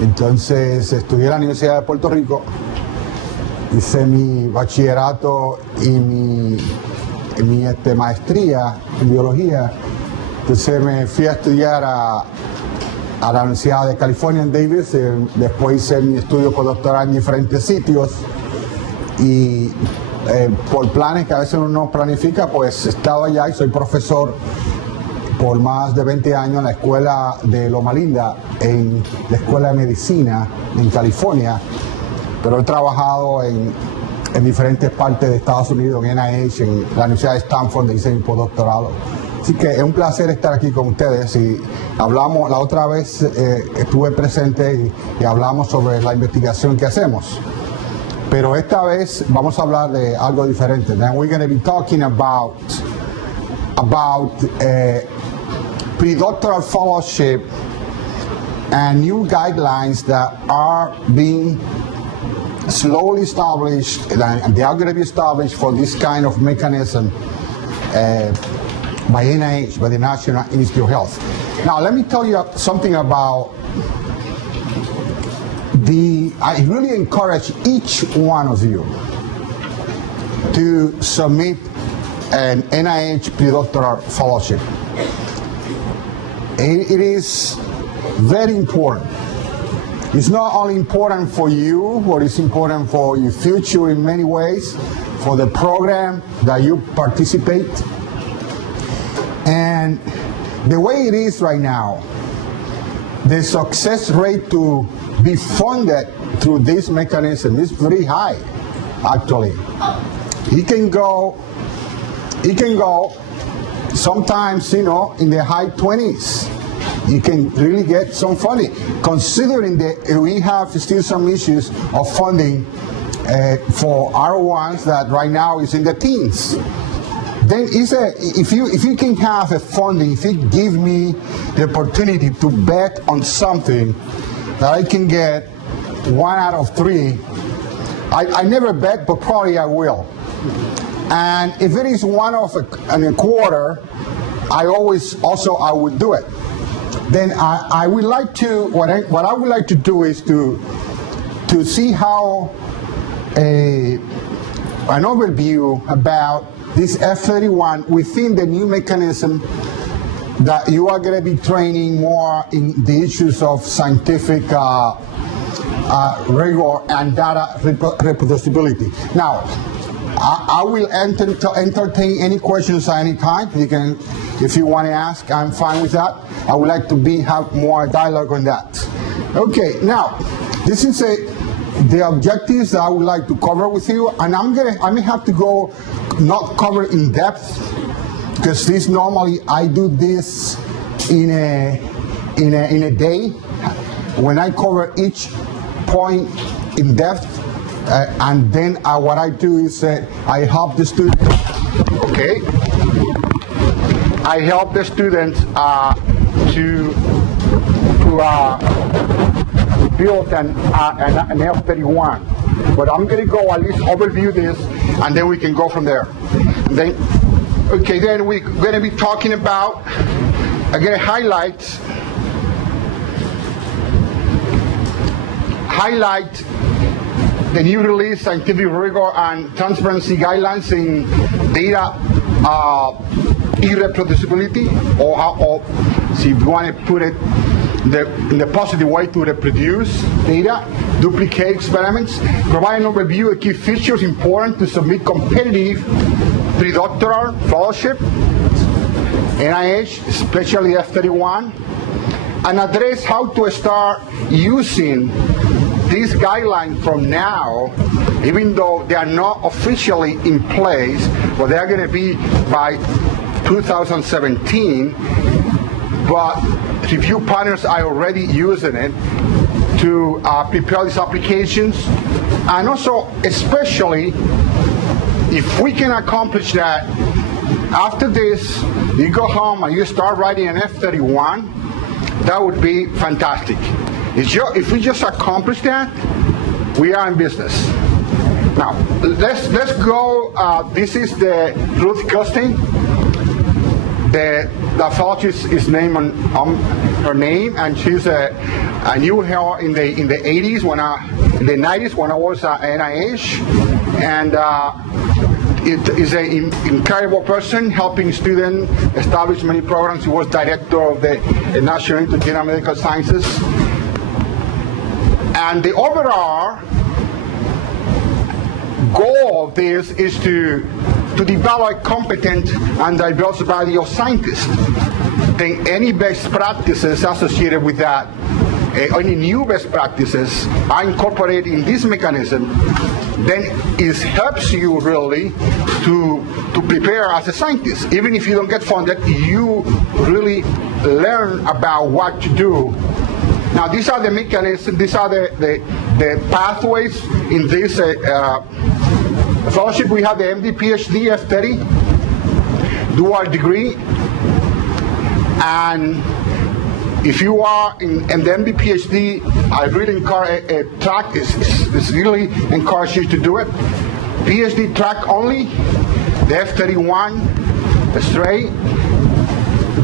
Entonces estudié en la Universidad de Puerto Rico, hice mi bachillerato y mi maestría en biología. Entonces me fui a estudiar a la Universidad de California en Davis, después hice mi estudio postdoctoral en diferentes sitios y por planes que a veces uno no planifica, pues he estado allá y soy profesor por más de 20 años en la escuela de Loma Linda, en la escuela de medicina en California, pero he trabajado en diferentes partes de Estados Unidos, en NIH, en la Universidad de Stanford, donde hice mi postdoctorado. Así que es un placer estar aquí con ustedes y hablamos, la otra vez estuve presente y hablamos sobre la investigación que hacemos. Pero esta vez vamos a hablar de algo diferente. Then we're going to be talking about pre-doctoral fellowship and new guidelines that are being slowly established, and they are going to be established for this kind of mechanism by NIH, by the National Institute of Health. Now, let me tell you something about I really encourage each one of you to submit an NIH pre-doctoral fellowship. It is very important. It's not only important for you, but it's important for your future in many ways, for the program that you participate. And the way it is right now, the success rate to be funded through this mechanism is very high, actually. It can go sometimes, in the high 20s. You can really get some funding, considering that we have still some issues of funding for R1s that right now is in the teens. Then if you can have a funding, if you give me the opportunity to bet on something that I can get 1 out of 3, I never bet, but probably I will. And if it is 1 and a quarter, I would do it. Then I would like to, what I would like to do is to see how an overview about this F31 within the new mechanism that you are going to be training more in the issues of scientific rigor and data reproducibility. Now, I will entertain any questions at any time. You can, if you want to ask, I'm fine with that. I would like to have more dialogue on that. Okay, now, this is the objectives that I would like to cover with you, and I may have to go not cover in depth, because this normally I do this in a day when I cover each point in depth, and then what I do is I help the student. Okay, I help the student to build an F31. But I'm going to go at least overview this, and then we can go from there. Then we're going to be talking about, I'm going to highlight the new release scientific rigor and transparency guidelines in data irreproducibility, or if you want to put it in the positive way to reproduce data, duplicate experiments, provide an overview of key features important to submit competitive pre-doctoral fellowship, NIH, especially F31, and address how to start using these guidelines from now, even though they are not officially in place, but they are going to be by 2017, but review partners are already using it to prepare these applications. And also, especially, if we can accomplish that, after this, you go home and you start writing an F31, that would be fantastic. If we just accomplish that, we are in business. Now, let's go. This is the Ruth Costin. The fellowship is named on her name, and she's I knew her in the 80s in the 90s when I was at NIH, and it is an incredible person helping students establish many programs. He was director of the National Institute of General Medical Sciences. And the overall goal of this is to develop competent and diverse body of scientists. Then any best practices associated with that, any new best practices are incorporated in this mechanism, then it helps you really to prepare as a scientist. Even if you don't get funded, you really learn about what to do. Now, these are the mechanisms, these are the pathways in this fellowship. We have the MD, Ph.D, F30, dual degree, and if you are in the MD, Ph.D, I really encourage a track, is really encourage you to do it. PhD track only, the F31 straight.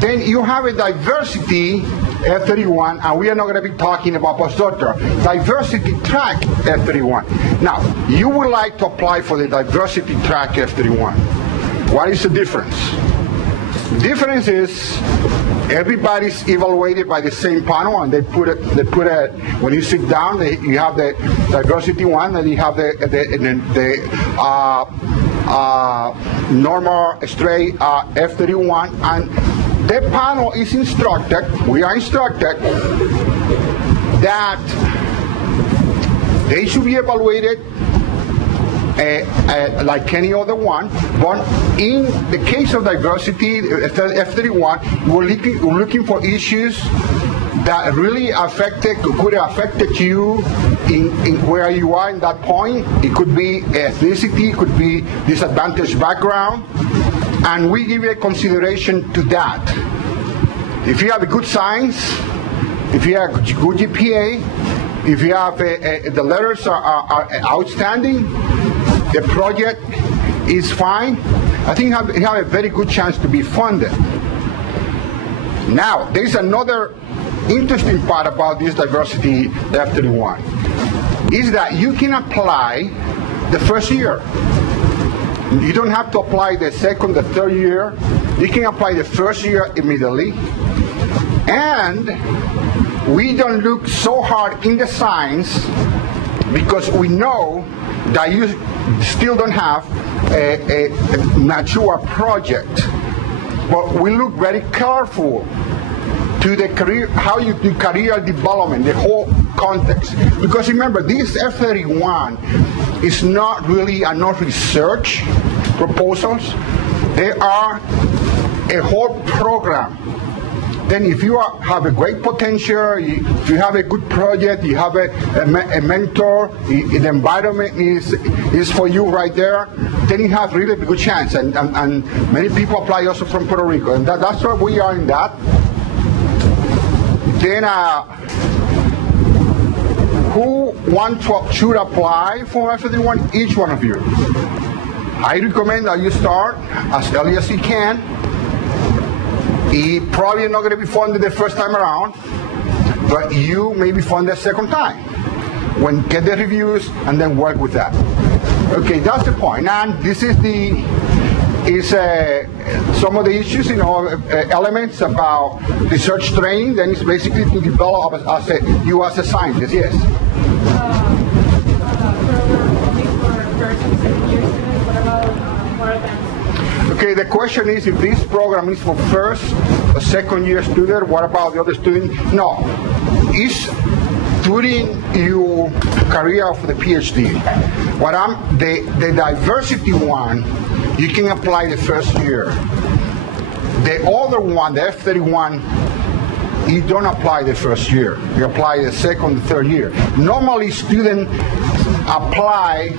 Then you have a diversity F31, and we are not going to be talking about postdoctoral. Diversity track F31. Now, you would like to apply for the diversity track F31. What is the difference? The difference is everybody's evaluated by the same panel, and they put it when you sit down, you have the diversity one, and you have the normal straight F31, and the panel is instructed, we are instructed, that they should be evaluated like any other one, but in the case of diversity, F31, we're looking for issues that really could have affected you in where you are in that point. It could be ethnicity, it could be disadvantaged background, and we give a consideration to that. If you have a good science, if you have good GPA, if you have the letters are outstanding, the project is fine, I think you have a very good chance to be funded. Now, there's another interesting part about this diversity F31, is that you can apply the first year. You don't have to apply the second, the third year. You can apply the first year immediately. And we don't look so hard in the science because we know that you still don't have a mature project. But we look very careful to the career, how you do career development, the whole context. Because remember, this F31 is not really enough research proposals. They are a whole program. Then if you have a great potential, if you have a good project, you have a mentor, the environment is for you right there, then you have really a good chance. And many people apply also from Puerto Rico. And that's where we are in that. Then who should apply for F31? Each one of you. I recommend that you start as early as you can. You're probably not going to be funded the first time around, but you may be funded the second time. Get the reviews and then work with that. Okay, that's the point. And this is the is some of the issues, elements about research training. Then it's basically to develop you as a scientist. Yes. Okay, the question is, if this program is for first or second year student, what about the other student? No, it's during your career of the PhD. The diversity one, you can apply the first year. The other one, the F31, you don't apply the first year. You apply the second, third year. Normally, students apply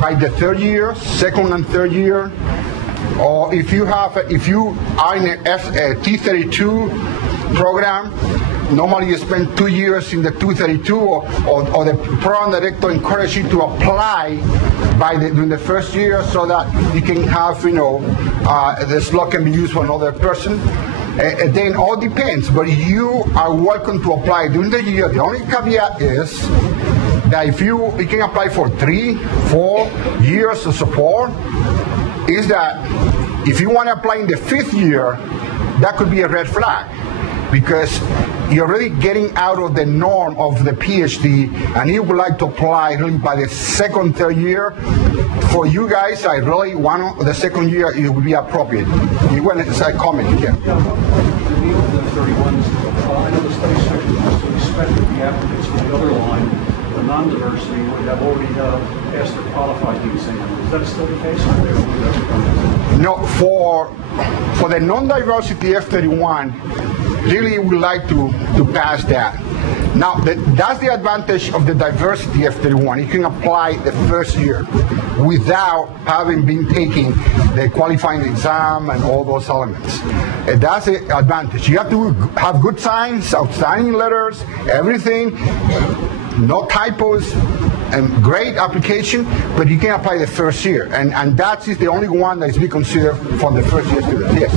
by the third year, second and third year, or if you are in a T32 program, normally you spend 2 years in the 232, or the program director encourages you to apply during the first year so that you can have, the slot can be used for another person. Then all depends, but you are welcome to apply during the year. The only caveat is that if you can apply for 3-4 years of support, is that if you want to apply in the 5th year, that could be a red flag, because you're really getting out of the norm of the PhD, and you would like to apply really by the second, third year. For you guys, I really want the second year, it would be appropriate. You want to say comment here? Yeah, the 31s, I know the study section has to expect that the applicants for the other line, the non-diversity, would have already passed or qualified the exam. Is that still the case? No, for the non-diversity F31, really would like to pass that. Now, that's the advantage of the diversity F31. You can apply the first year without having been taking the qualifying exam and all those elements. And that's the advantage. You have to have good signs, outstanding letters, everything, no typos, and great application, but you can apply the first year. And that is the only one that is being considered for the first year students. Yes?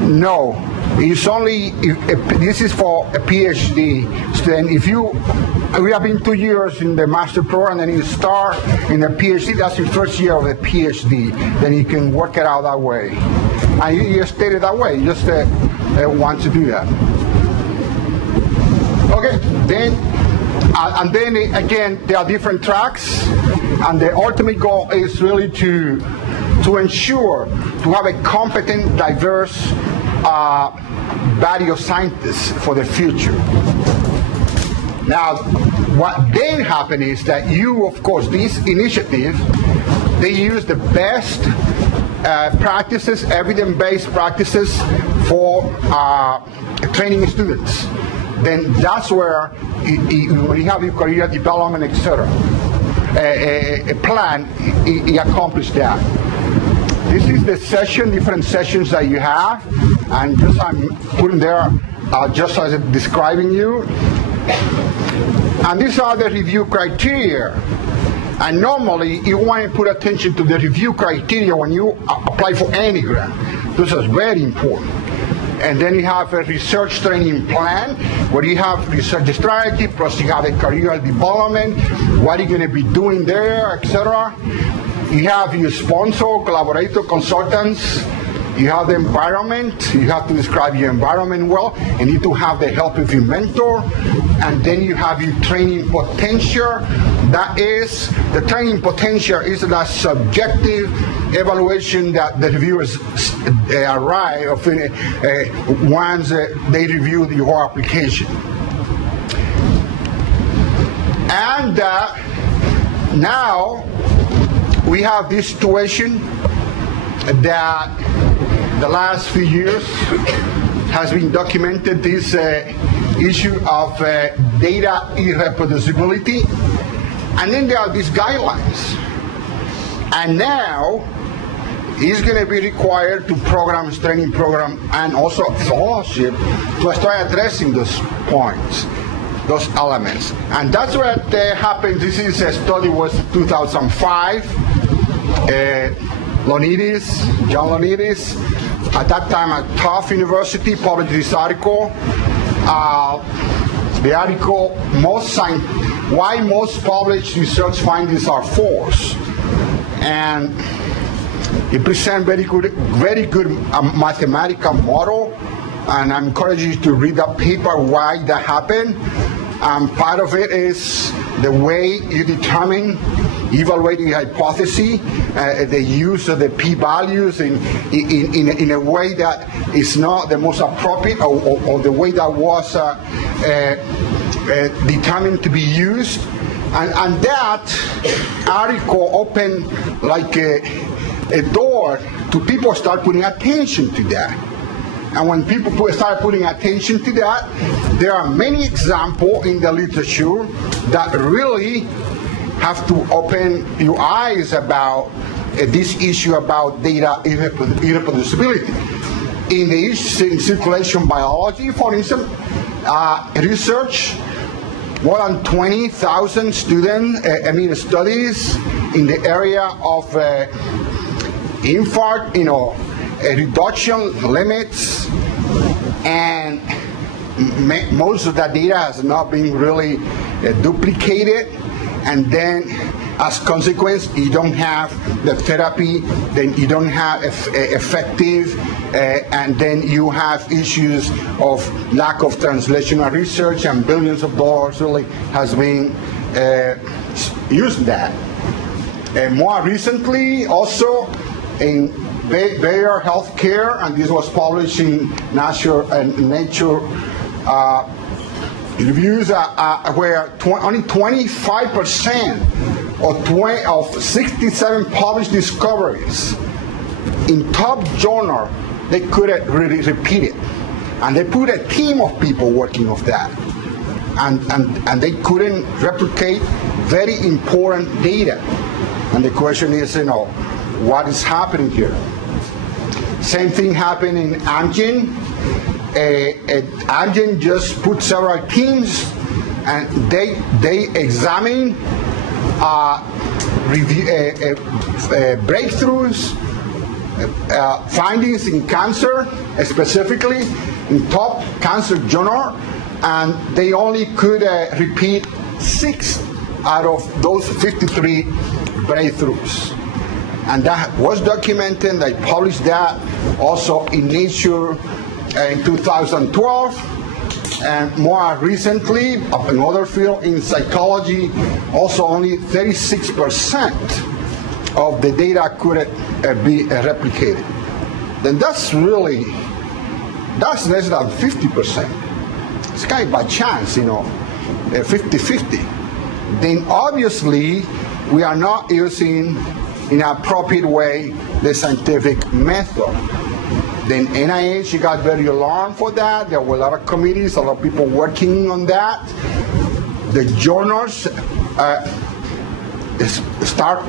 No, it's only, this is for a PhD student. We have been 2 years in the master program, and you start in the PhD, that's your first year of the PhD, then you can work it out that way. And you stated that way, you just want to do that. Okay, then again, there are different tracks, and the ultimate goal is really to ensure to have a competent, diverse body of scientists for the future. Now, what then happens is that of course, this initiative, they use the best practices, evidence-based practices for training students. Then that's where when you have your career development, etc., a plan, it accomplishes that. This is the different sessions that you have, and just I'm putting there just as I'm describing you. And these are the review criteria. And normally, you want to put attention to the review criteria when you apply for any grant. This is very important. And then you have a research training plan where you have research strategy, plus you have a career development, what are you going to be doing there, etc. You have your sponsor, collaborator, consultants. You have the environment. You have to describe your environment well. You need to have the help of your mentor. And then you have your training potential. That is, the training potential is that subjective evaluation that the reviewers arrive once they review your application. And now we have this situation that the last few years has been documented, this issue of data irreproducibility. And then there are these guidelines. And now he's going to be required to training program, and also fellowship to start addressing those points, those elements. And that's what happened. This is a study was 2005. John Lonidis, at that time at Tufts University, published this article. The article, why most published research findings are false. And he presents very good mathematical model, and I encourage you to read that paper, why that happened. Part of it is the way you determine, evaluating the hypothesis, the use of the p-values in a way that is not the most appropriate, or the way that was determined to be used. And that article opened like a door to people start putting attention to that. And when people start putting attention to that, there are many examples in the literature that really have to open your eyes about this issue about data irreproducibility. In the circulation biology, for instance, research, more than 20,000 studies in the area of infarct, reduction limits, and most of that data has not been really duplicated, and then as a consequence you don't have the therapy, then you don't have effective, and then you have issues of lack of translational research, and billions of dollars really has been used that. And more recently also in Bayer Healthcare, and this was published in Nature reviews, where only 25% of 67 published discoveries in top journal, they couldn't really repeat it. And they put a team of people working on that. And they couldn't replicate very important data. And the question is, what is happening here? Same thing happened in Amgen. Amgen just put several teams, and they examine breakthroughs, findings in cancer, specifically in top cancer journal, and they only could repeat 6 out of those 53 breakthroughs. And that was documented. They published that also in Nature in 2012. And more recently, another field in psychology, also only 36% of the data could be replicated. Then that's less than 50%. It's kind of by chance, 50-50. Then obviously, we are not using in an appropriate way the scientific method. Then NIH got very alarmed for that. There were a lot of committees, a lot of people working on that. The journals start,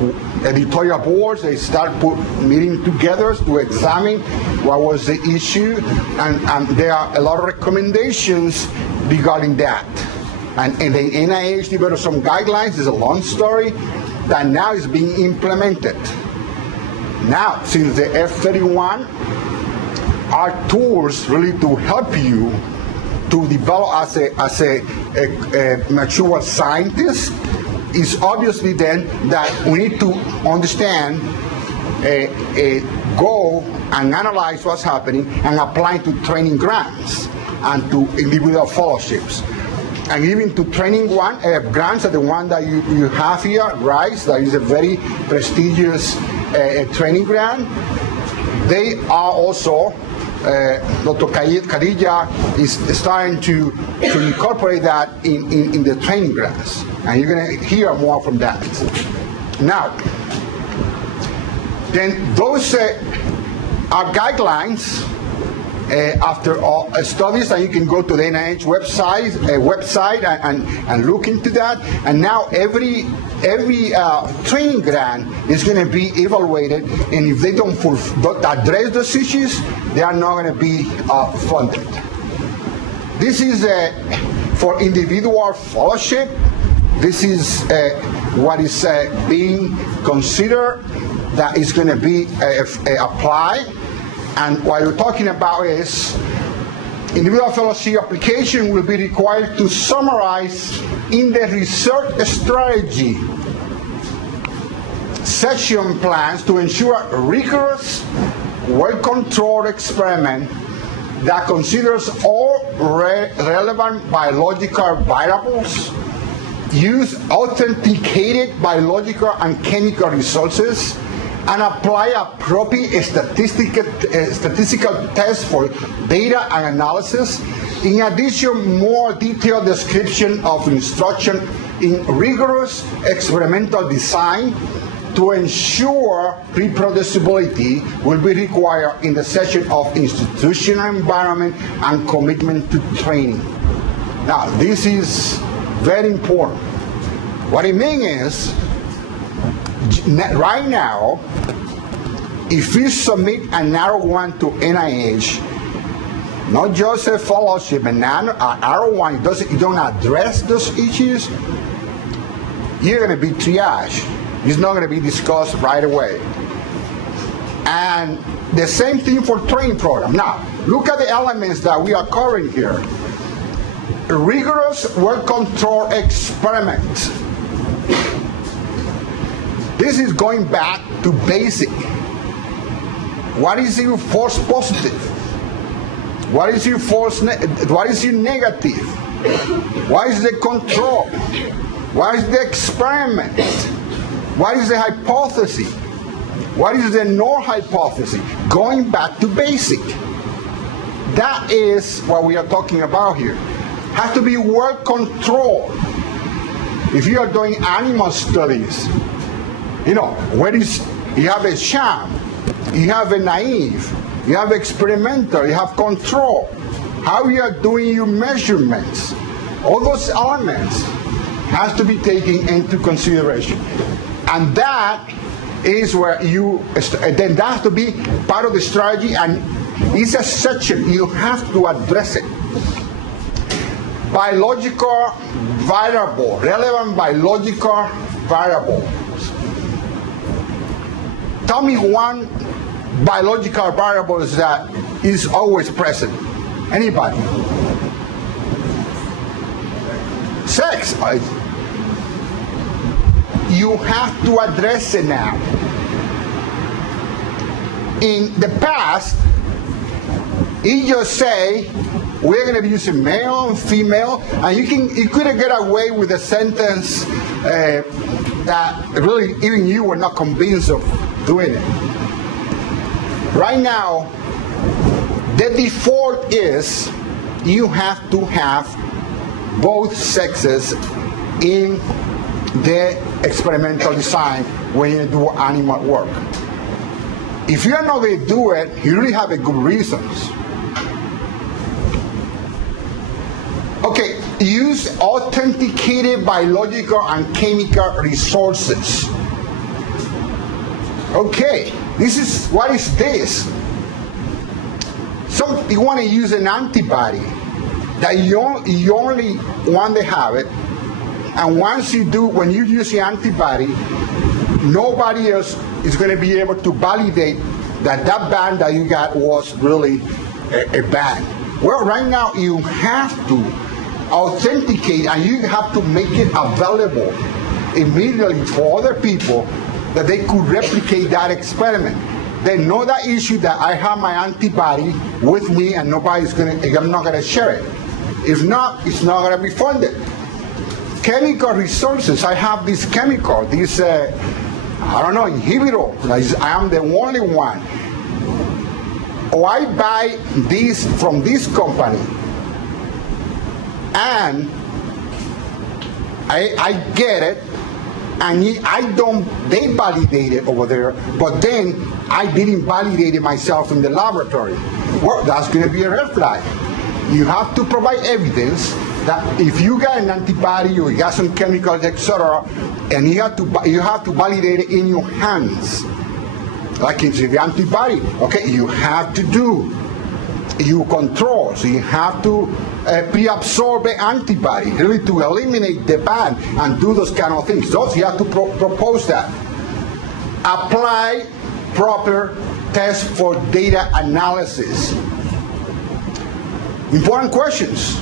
editorial boards, they start meeting together to examine what was the issue, and there are a lot of recommendations regarding that. And the NIH developed some guidelines. It's a long story that now is being implemented. Now, since the F31 are tools really to help you to develop as a mature scientist, is obviously then that we need to understand, go and analyze what's happening and apply to training grants and to individual fellowships. And even to training grants, the one that you have here, RISE, that is a very prestigious training grant. They are also, Dr. Khadija is starting to incorporate that in the training grants. And you're going to hear more from that. Now, then those are guidelines after all studies, and you can go to the NIH website and look into that. And now every training grant is going to be evaluated, and if they don't address those issues, they are not going to be funded. This is for individual fellowship. This is what is being considered that is going to be applied. And what we're talking about is individual fellowship application will be required to summarize in the research strategy session plans to ensure a rigorous, well-controlled experiment that considers all relevant biological variables, use authenticated biological and chemical resources, and apply appropriate statistical tests for data and analysis. In addition, more detailed description of instruction in rigorous experimental design to ensure reproducibility will be required in the session of institutional environment and commitment to training. Now, this is very important. What I mean is, right now, if you submit an R1 to NIH, not just a fellowship, an R1, you don't address those issues, you're going to be triaged. It's not going to be discussed right away. And the same thing for training program. Now, look at the elements that we are covering here. A rigorous, well-controlled experiment. This is going back to basic. What is your false positive? What is your what is your negative? What is the control? What is the experiment? What is the hypothesis? What is the null hypothesis? Going back to basic. That is what we are talking about here. Has to be well controlled. If you are doing animal studies, you know, you have a sham, you have a naive, you have experimental, you have control. How you are doing your measurements. All those elements has to be taken into consideration. And that is where then that has to be part of the strategy, and it's a section, you have to address it. Biological variable, relevant biological variable. Tell me one biological variable that is always present. Anybody? Sex. You have to address it now. In the past, it just say we're going to be using male and female, and you couldn't get away with a sentence that really even you were not convinced of doing it. Right now, the default is you have to have both sexes in the experimental design when you do animal work. If you're not going to do it, you really have a good reasons. Okay, use authenticated biological and chemical resources. Okay, what is this? You want to use an antibody that you only want to have it, and once you do, when you use the antibody, nobody else is going to be able to validate that band that you got was really a band. Well, right now you have to authenticate, and you have to make it available immediately for other people that they could replicate that experiment. They know that issue that I have my antibody with me and I'm not gonna share it. If not, it's not gonna be funded. Chemical resources, I have this chemical, inhibitor, I am the only one. Or I buy this from this company, and I get it, and they validate it over there, but then I didn't validate it myself in the laboratory. Well, that's going to be a red flag. You have to provide evidence that if you got an antibody or you got some chemicals, etc., and you have to validate it in your hands. Like in the antibody, okay, you have to do your control, so you have to pre-absorb the antibody, really to eliminate the band and do those kind of things. So you have to propose that. Apply proper tests for data analysis. Important questions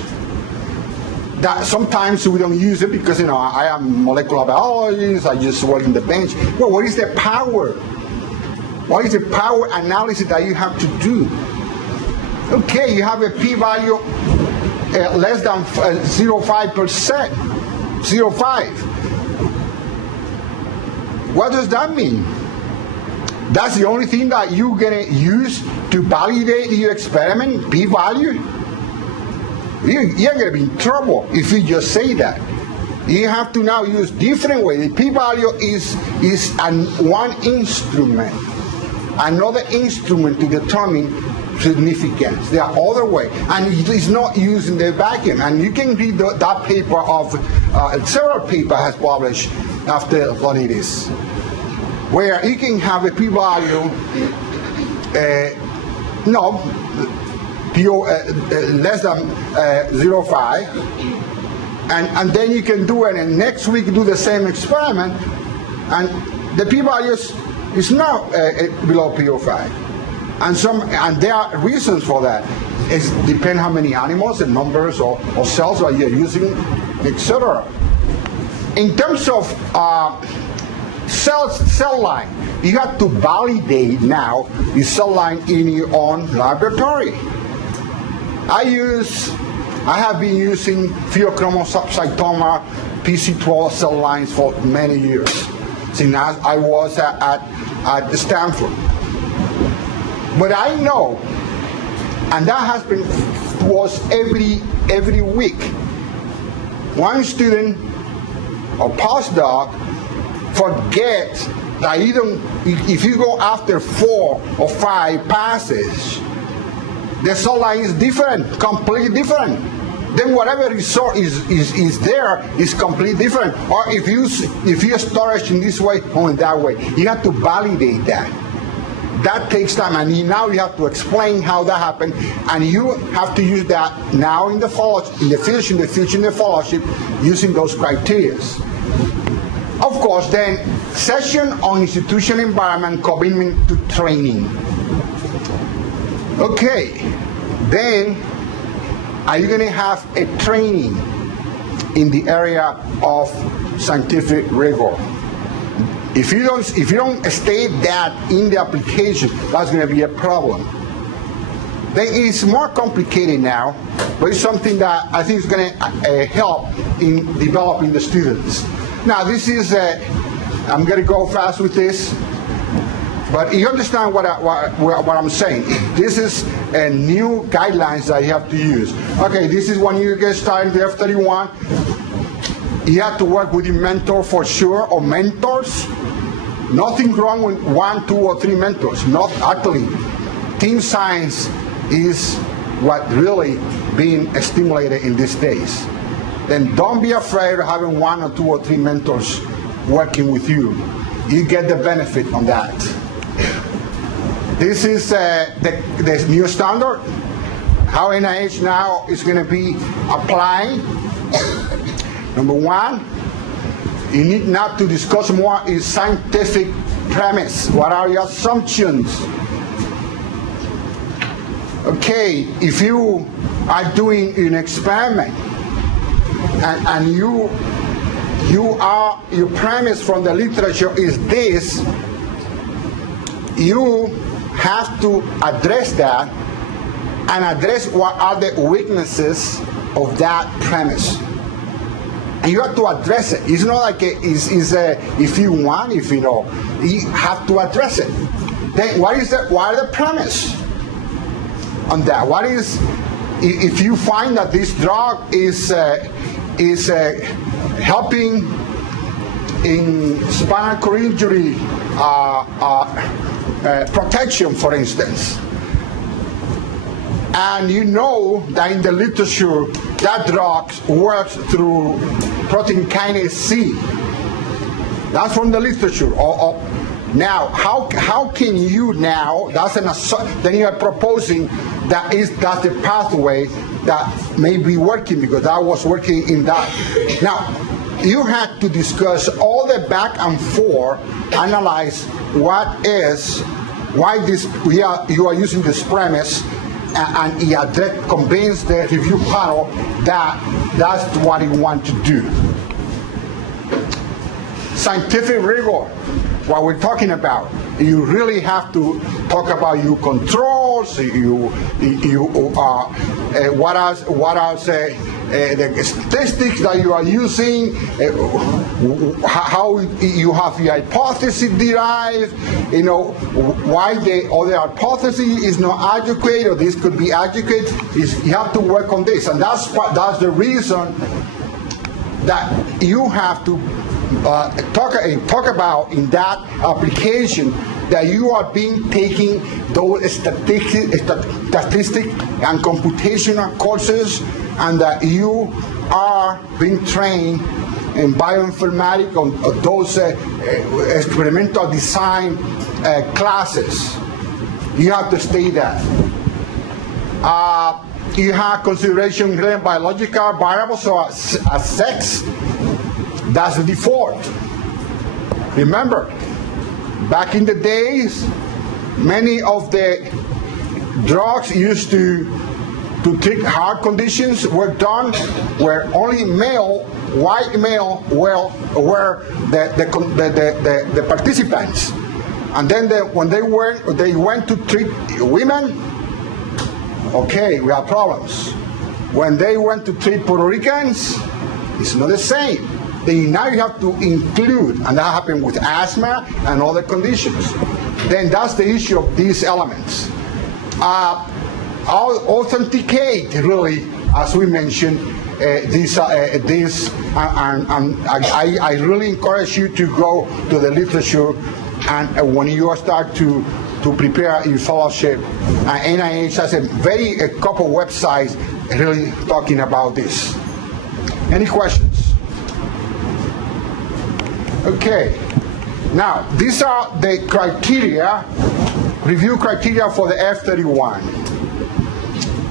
that sometimes we don't use it because, I am molecular biologist, I just work in the bench. Well, what is the power? What is the power analysis that you have to do? Okay, you have a p-value less than 0.5%, 0.5. What does that mean? That's the only thing that you're going to use to validate your experiment, p-value? You're going to be in trouble if you just say that. You have to now use different way. The p-value is one instrument, another instrument to determine significance. There are other ways, and it's not used in the vacuum. And you can read that paper of several papers has published after Leibowitz, where you can have a p-value less than 0.5, and then you can do it, and next week do the same experiment, and the p-value is not below 0.5. And there are reasons for that. It depends how many animals and numbers or cells that you're using, etc. In terms of cell line, you have to validate now the cell line in your own laboratory. I have been using pheochromocytoma PC12 cell lines for many years, since I was at Stanford. But I know, and that was every week. One student or postdoc forget that if you go after 4 or 5 passes, the cell line is different, completely different. Then whatever result is there is completely different. Or if you storage in this way or in that way, you have to validate that. That takes time, and now you have to explain how that happened, and you have to use that now in the fellowship, in the fellowship, using those criteria. Of course, then, session on institution environment, commitment to training. Okay, then, are you going to have a training in the area of scientific rigor? If you don't state that in the application, that's going to be a problem. Then it's more complicated now, but it's something that I think is going to help in developing the students. Now, this is I'm going to go fast with this, but you understand what I'm saying. This is a new guidelines that you have to use. Okay, this is when you get started in the F31. You have to work with your mentor for sure, or mentors. Nothing wrong with 1, 2, or 3 mentors. Not actually. Team science is what really being stimulated in these days. Then don't be afraid of having 1 or 2 or 3 mentors working with you. You get the benefit on that. This is the new standard. How NIH now is going to be applying. Number 1, you need not to discuss more is scientific premise. What are your assumptions? Okay, if you are doing an experiment and your premise from the literature is this, you have to address that and address what are the weaknesses of that premise. And you have to address it. It's not like if you want, if you know, you have to address it. Then what are the premise on that? What is, if you find that this drug is helping in spinal cord injury protection, for instance, and you know that in the literature that drug works through protein kinase C. That's from the literature. Now, how can you now? Then you are proposing that's the pathway that may be working, because I was working in that. Now, you had to discuss all the back and forth, analyze why you are using this premise, and he convince the review panel that that's what he want to do. Scientific rigor, what we're talking about. You really have to talk about your controls. What else? The statistics that you are using. How you have your hypothesis derived. Why the other hypothesis is not adequate, or this could be adequate. You have to work on this, and that's the reason that you have to talk about in that application that you are taking those statistics and computational courses, and that you are being trained in bioinformatics on those experimental design classes. You have to stay that. You have consideration relevant biological variables, so as sex. That's the default. Remember, back in the days, many of the drugs used to treat heart conditions were done where only white male were the participants. And then when they went to treat women, okay, we have problems. When they went to treat Puerto Ricans, it's not the same. Now you have to include, and that happened with asthma and other conditions. Then that's the issue of these elements. Authenticate, really, as we mentioned, and I really encourage you to go to the literature, and when you start to prepare your fellowship, NIH has a couple websites really talking about this. Any questions? Okay, now these are the review criteria for the F31.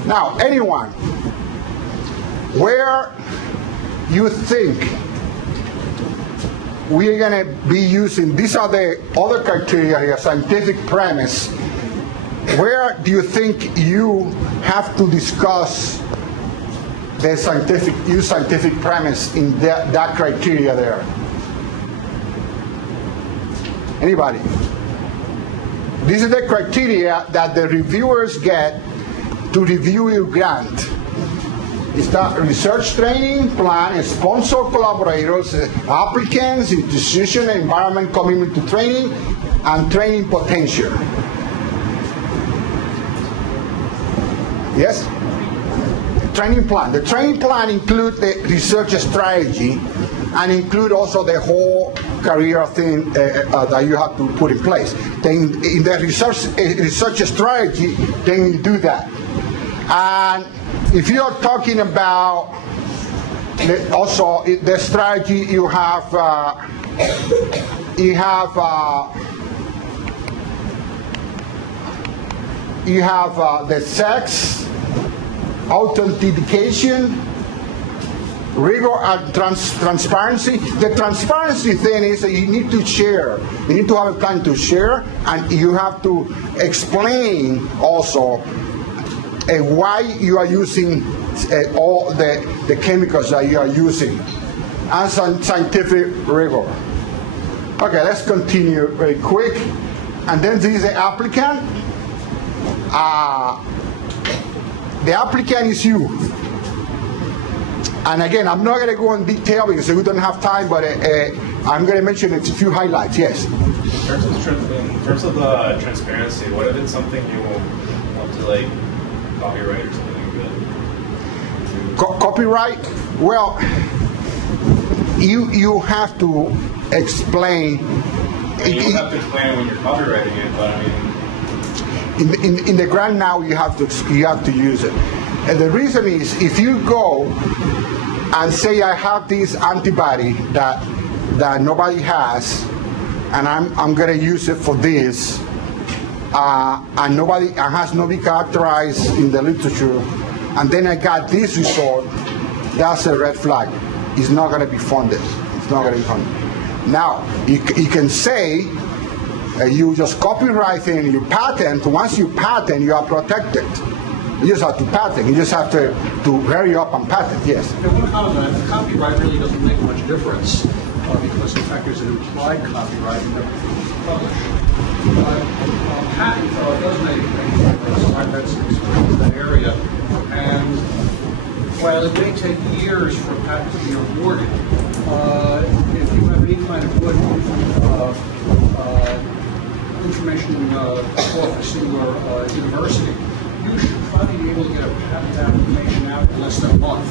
Now, anyone, where you think we are going to be using, these are the other criteria here, scientific premise, where do you think you have to discuss the scientific premise in that criteria there? Anybody? This is the criteria that the reviewers get to review your grant. It's the research training plan, sponsor collaborators, applicants, institution, environment commitment to training, and training potential. Yes? Training plan. The training plan includes the research strategy and include also the whole career thing that you have to put in place. Then in the research strategy, then you do that. And if you are talking about also the strategy, you have the sex, authentication, rigor, and transparency. The transparency thing is that you need to share. You need to have a plan to share, and you have to explain also why you are using all the chemicals that you are using, and some scientific rigor. Okay, let's continue very quick. And then this is the applicant. The applicant is you. And again, I'm not going to go in detail because we don't have time, but I'm going to mention a few highlights. Yes? In terms of transparency, what if it's something you want to copyright or something like that? Copyright? Well, you have to explain. You don't have to explain it when you're copywriting it, but I mean. In the grant now, you have to use it. And the reason is, if you go and say, I have this antibody that nobody has, and I'm going to use it for this, and has not been characterized in the literature, and then I got this result, that's a red flag. It's not going to be funded. It's not going to be funded. Now, you can say, you just copyright in your patent. Once you patent, you are protected. You just have to patent. You just have to hurry up and patent. Yes. And one comment on that, copyright really doesn't make much difference because, in fact, there's an implied copyright in everything that's published. But patent does make a difference. I've had some experience in that area. And while it may take years for a patent to be awarded, if you have any kind of good information office in your university, you should probably be able to get a patent application out in less than a month.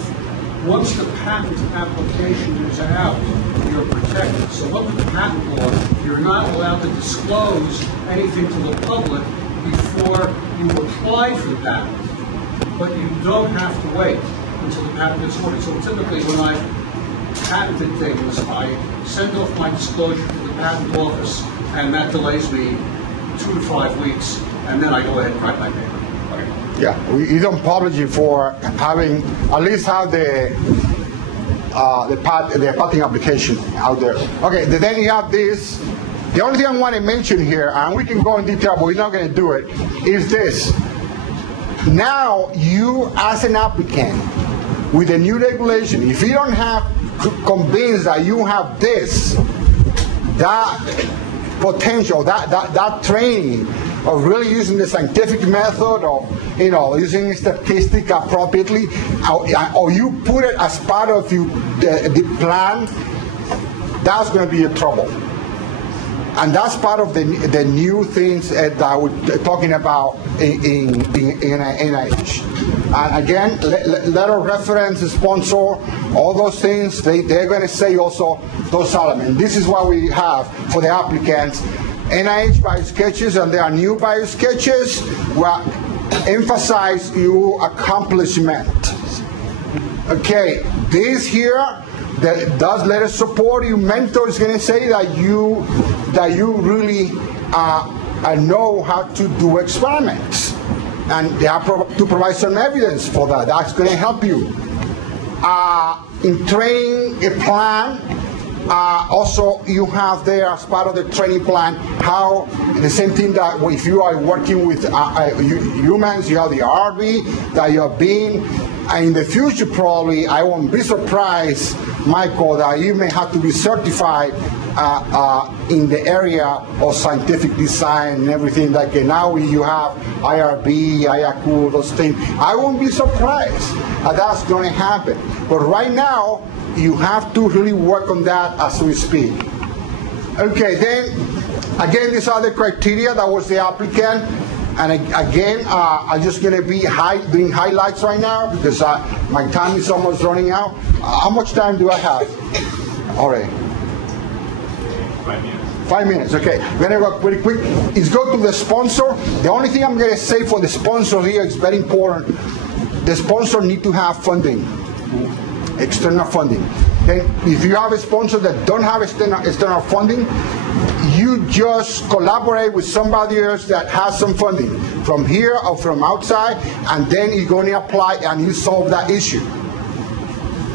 Once the patent application is out, you're protected. So under the patent law, you're not allowed to disclose anything to the public before you apply for the patent. But you don't have to wait until the patent is awarded. So typically when I patented things, I send off my disclosure to the patent office, and that delays me 2 to 5 weeks, and then I go ahead and write my paper. Yeah, we don't publish it for having, at least have the patent application out there. Okay, then you have this. The only thing I want to mention here, and we can go in detail, but we're not going to do it, is this. Now, you as an applicant, with the new regulation, if you don't have convinced that you have this, that potential, that training of really using the scientific method of, using statistics appropriately, or you put it as part of the plan, that's going to be a trouble. And that's part of the new things that we're talking about in NIH. And again, letter of reference, sponsor, all those things, they're going to say also those elements. This is what we have for the applicants. NIH bio sketches, and there are new bio sketches where emphasize your accomplishment. Okay, this here, that does letter support. Your mentor is going to say that you really know how to do experiments, and they have to provide some evidence for that. That's going to help you. In training a plan, also you have there as part of the training plan how the same thing that if you are working with humans, you have the RB that you have been. And in the future, probably, I won't be surprised, Michael, that you may have to be certified in the area of scientific design and everything. Like now you have IRB, IAQ, those things. I won't be surprised that that's going to happen. But right now, you have to really work on that as we speak. Okay, then, again, these are the criteria. That was the applicant. And again, I'm just going to be doing highlights right now because my time is almost running out. How much time do I have? All right. 5 minutes. 5 minutes, okay. We're going to go pretty quick. Is go to the sponsor. The only thing I'm going to say for the sponsor here is very important. The sponsor need to have funding, external funding. Then if you have a sponsor that don't have external funding, you just collaborate with somebody else that has some funding from here or from outside, and then you're going to apply and you solve that issue.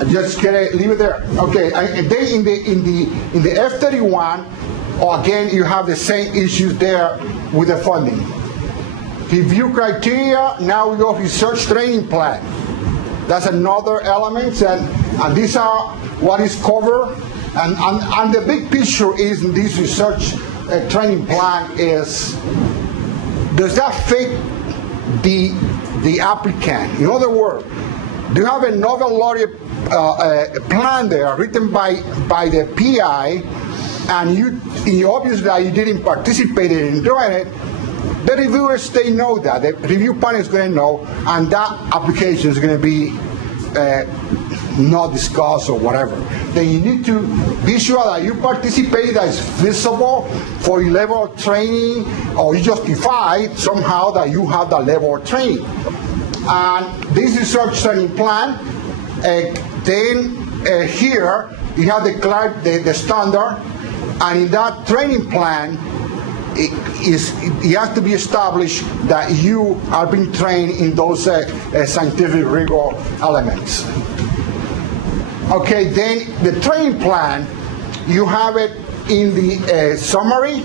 I'm just gonna leave it there. Okay, and then in the F31, again you have the same issues there with the funding. Review criteria. Now we go research training plan. That's another element, and these are what is covered. And the big picture is in this research training plan is, does that fit the applicant? In other words, do you have a Nobel laureate plan there written by the PI, and you obviously that you didn't participate in doing it? The reviewers, they know that. The review panel is going to know, and that application is going to be not discussed or whatever. Then you need to be sure that you participate, that is visible for your level of training, or you justify somehow that you have that level of training. And this research training plan, then here you have the standard, and in that training plan, it has to be established that you are being trained in those scientific rigor elements. Okay, then the training plan, you have it in the summary,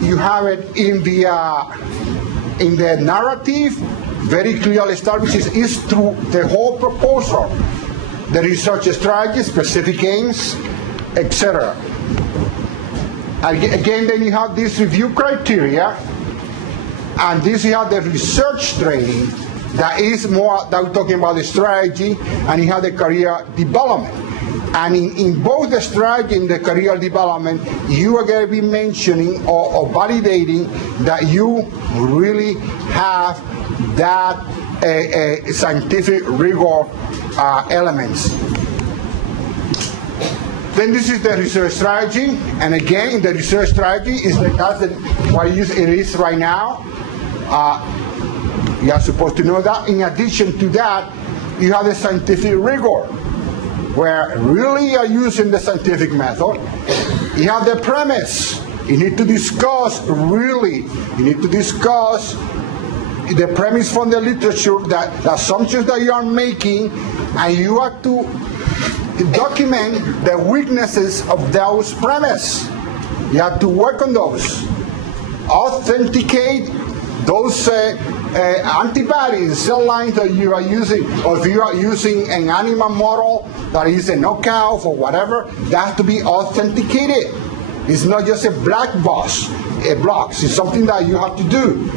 you have it in the narrative, very clearly establishes is through the whole proposal. The research strategy, specific aims, etc. Again, then you have this review criteria, and this you have the research training that is more, that we're talking about the strategy, and you have the career development. And in both the strategy and the career development, you are going to be mentioning or validating that you really have that scientific rigor elements. Then this is the research strategy, and again, the research strategy is what it is right now. You are supposed to know that. In addition to that, you have the scientific rigor, where really you are using the scientific method. You have the premise. You need to discuss the premise from the literature, that the assumptions that you are making, and you have to document the weaknesses of those premise. You have to work on those. Authenticate those antibodies, cell lines that you are using, or if you are using an animal model that is a knockout or whatever, that has to be authenticated. It's not just a black box, it's something that you have to do.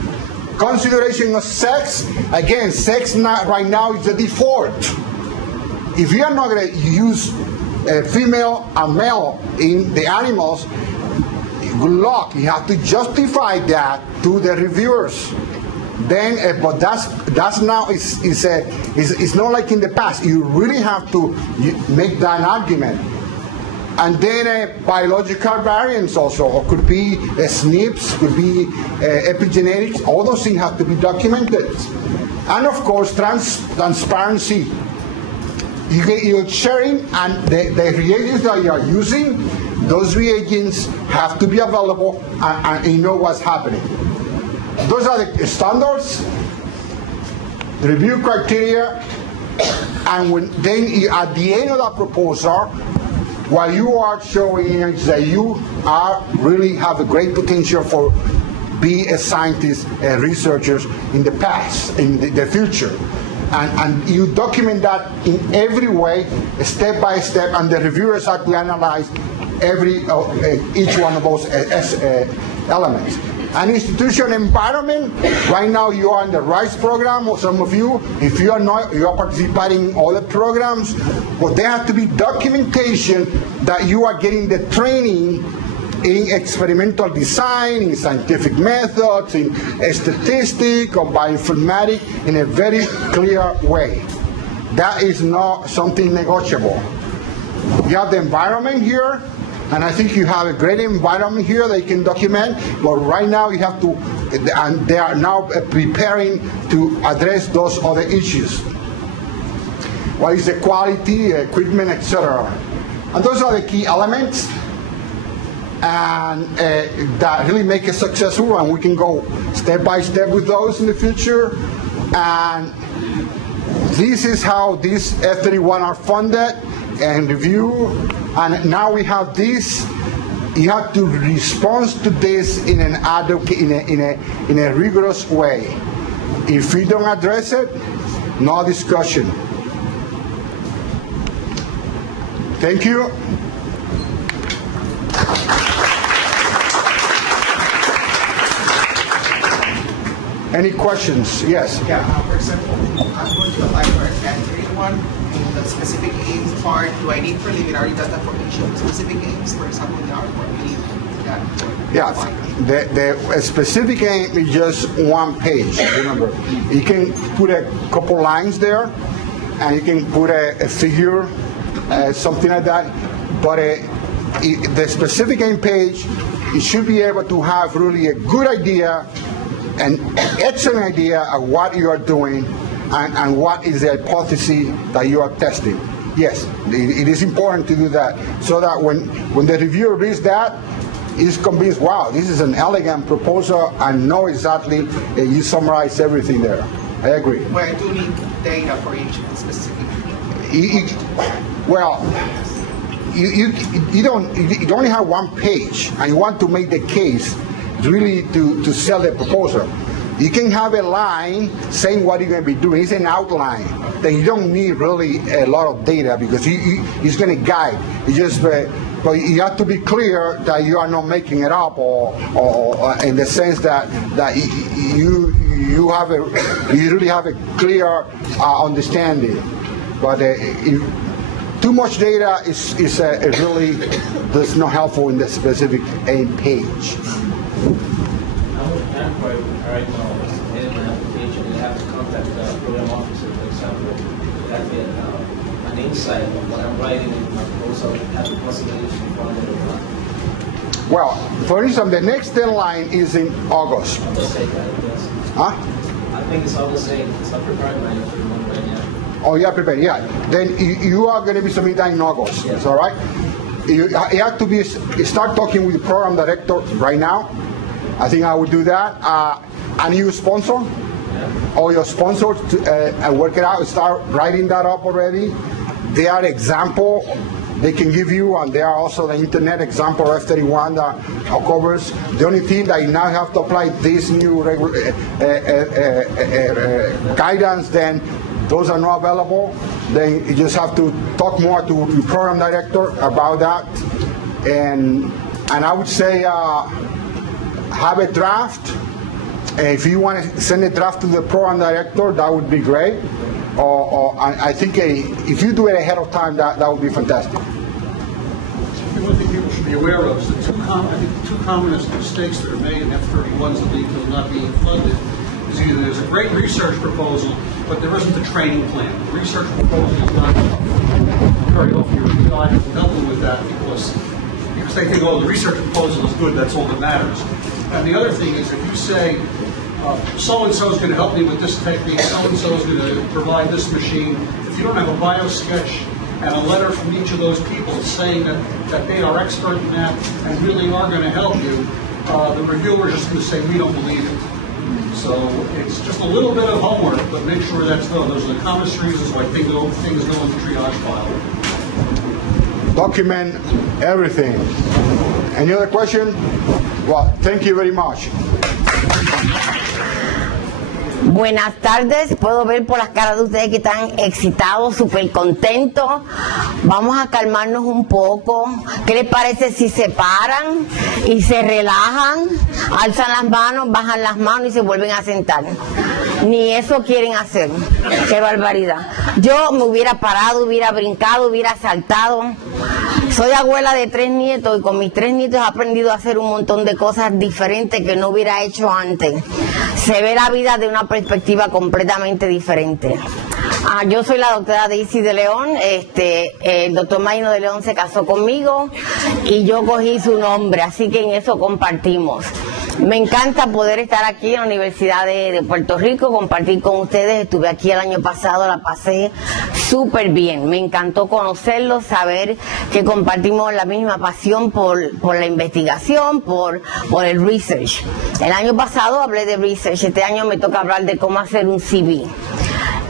Consideration of sex, again, sex right now is the default. If you are not going to use female and male in the animals, good luck. You have to justify that to the reviewers. Then, but that's now it's not like in the past. You really have to make that argument. And then biological variants also, or could be SNPs, could be epigenetics. All those things have to be documented. And of course, transparency. You're sharing, and the reagents that you are using, those reagents have to be available, and you know what's happening. Those are the standards, the review criteria, and then at the end of that proposal, what you are showing is that you really have a great potential for be a scientist, researchers in the past, in the future. And you document that in every way, step by step, and the reviewers have to analyze each one of those elements. An institutional environment, right now you are in the RISE program, or some of you, if you are not, you are participating in other programs, but there have to be documentation that you are getting the training in experimental design, in scientific methods, in statistics, or bioinformatics, in a very clear way. That is not something negotiable. You have the environment here, and I think you have a great environment here that you can document, but right now you have to, and they are now preparing to address those other issues. What is the quality, equipment, etc. And those are the key elements, and that really make it successful, and we can go step by step with those in the future. And this is how these F31 are funded and reviewed. And now we have this. You have to respond to this in an in a rigorous way. If we don't address it, no discussion. Thank you. Any questions? Yes. Yeah, for example, I'm going to apply for a category 1. In the specific aims part, do I need preliminary data for each of the specific aims? For example, in our report, we need that. Yeah, the specific aim is just one page, remember. You can put a couple lines there, and you can put a figure, something like that. But the specific aim page, you should be able to have really a good idea, an excellent idea of what you are doing, and what is the hypothesis that you are testing. Yes, it is important to do that, so that when the reviewer reads that, is convinced, wow, this is an elegant proposal, and know exactly, you summarize everything there. I agree. Well, I do need data for each specific. You only have one page, and you want to make the case really to sell the proposal. You can have a line saying what you're going to be doing. It's an outline. Then you don't need really a lot of data because it's going to guide. You just, but you have to be clear that you are not making it up, or in the sense that you really have a clear understanding. But if too much data is really that's not helpful in the specific aim page. Right now, in my application, you have to contact the program officer, for example, to have an insight of what I'm writing in my proposal, have the possibility to fund it or not. Well, for instance, the next deadline is in August. I'll just say that, yes. Huh? I think it's all the same. It's not prepared by everyone right now. Oh, you are prepared, yeah. Then you are going to be submitting that in August. Yes. Is all right? You have to start talking with the program director right now. I think I would do that. A new sponsor, or your sponsor, to work it out, start writing that up already. They are example they can give you, and there are also the internet example F31 that covers. The only thing that you now have to apply this new guidance, then those are not available. Then you just have to talk more to the program director about that. And I would say have a draft. If you want to send a draft to the program director, that would be great. Or I think if you do it ahead of time, that would be fantastic. One thing people should be aware of is the two commonest mistakes that are made in F31s that lead to not being funded is either there's a great research proposal, but there isn't a training plan. The research proposal is not very often your PI doesn't help them with that because they think, oh, the research proposal is good, that's all that matters. And the other thing is if you say, so-and-so is going to help me with this technique, so-and-so is going to provide this machine. If you don't have a bio sketch and a letter from each of those people saying that they are expert in that and really are going to help you, the reviewer is just going to say, we don't believe it. So it's just a little bit of homework, but make sure that's done. Those are the commonest reasons why things go in the triage file. Document everything. Any other question? Well, thank you very much. Buenas tardes, puedo ver por las caras de ustedes que están excitados, súper contentos. Vamos a calmarnos un poco. ¿Qué les parece si se paran y se relajan, alzan las manos, bajan las manos y se vuelven a sentar? Ni eso quieren hacer. ¡Qué barbaridad! Yo me hubiera parado, hubiera brincado, hubiera saltado. Soy abuela de 3 nietos y con mis 3 nietos he aprendido a hacer un montón de cosas diferentes que no hubiera hecho antes. Se ve la vida de una perspectiva completamente diferente. Yo soy la doctora Daisy de León, el doctor Maino de León se casó conmigo y yo cogí su nombre, así que en eso compartimos. Me encanta poder estar aquí en la Universidad de Puerto Rico, compartir con ustedes. Estuve aquí el año pasado, la pasé súper bien. Me encantó conocerlos, saber que compartimos la misma pasión por la investigación, por el research. El año pasado hablé de research, este año me toca hablar de cómo hacer un CV.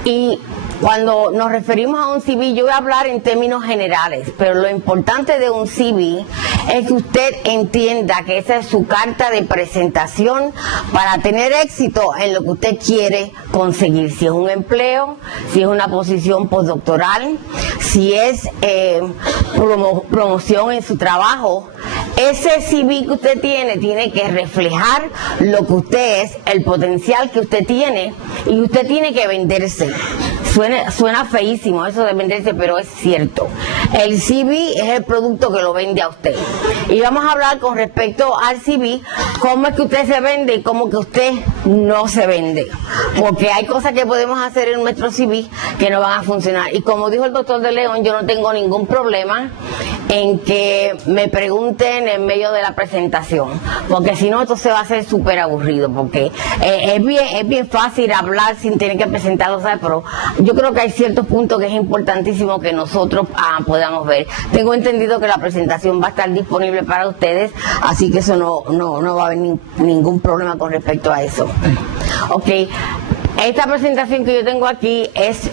Y cuando nos referimos a un CV, yo voy a hablar en términos generales, pero lo importante de un CV es que usted entienda que esa es su carta de presentación para tener éxito en lo que usted quiere conseguir. Si es un empleo, si es una posición postdoctoral, si es promoción en su trabajo, ese CV que usted tiene que reflejar lo que usted es, el potencial que usted tiene, y usted tiene que venderse. Suena feísimo eso de venderse, pero es cierto. El CV es el producto que lo vende a usted. Y vamos a hablar con respecto al CV, cómo es que usted se vende y cómo que usted no se vende. Porque hay cosas que podemos hacer en nuestro CV que no van a funcionar. Y como dijo el doctor de León, yo no tengo ningún problema en que me pregunten en medio de la presentación. Porque si no, esto se va a hacer súper aburrido. Porque es bien fácil hablar sin tener que presentarlo, ¿sabes? Pero yo creo que hay ciertos puntos que es importantísimo que nosotros podamos ver. Tengo entendido que la presentación va a estar disponible para ustedes, así que eso no va a haber ningún problema con respecto a eso. Ok, Esta presentación que yo tengo aquí es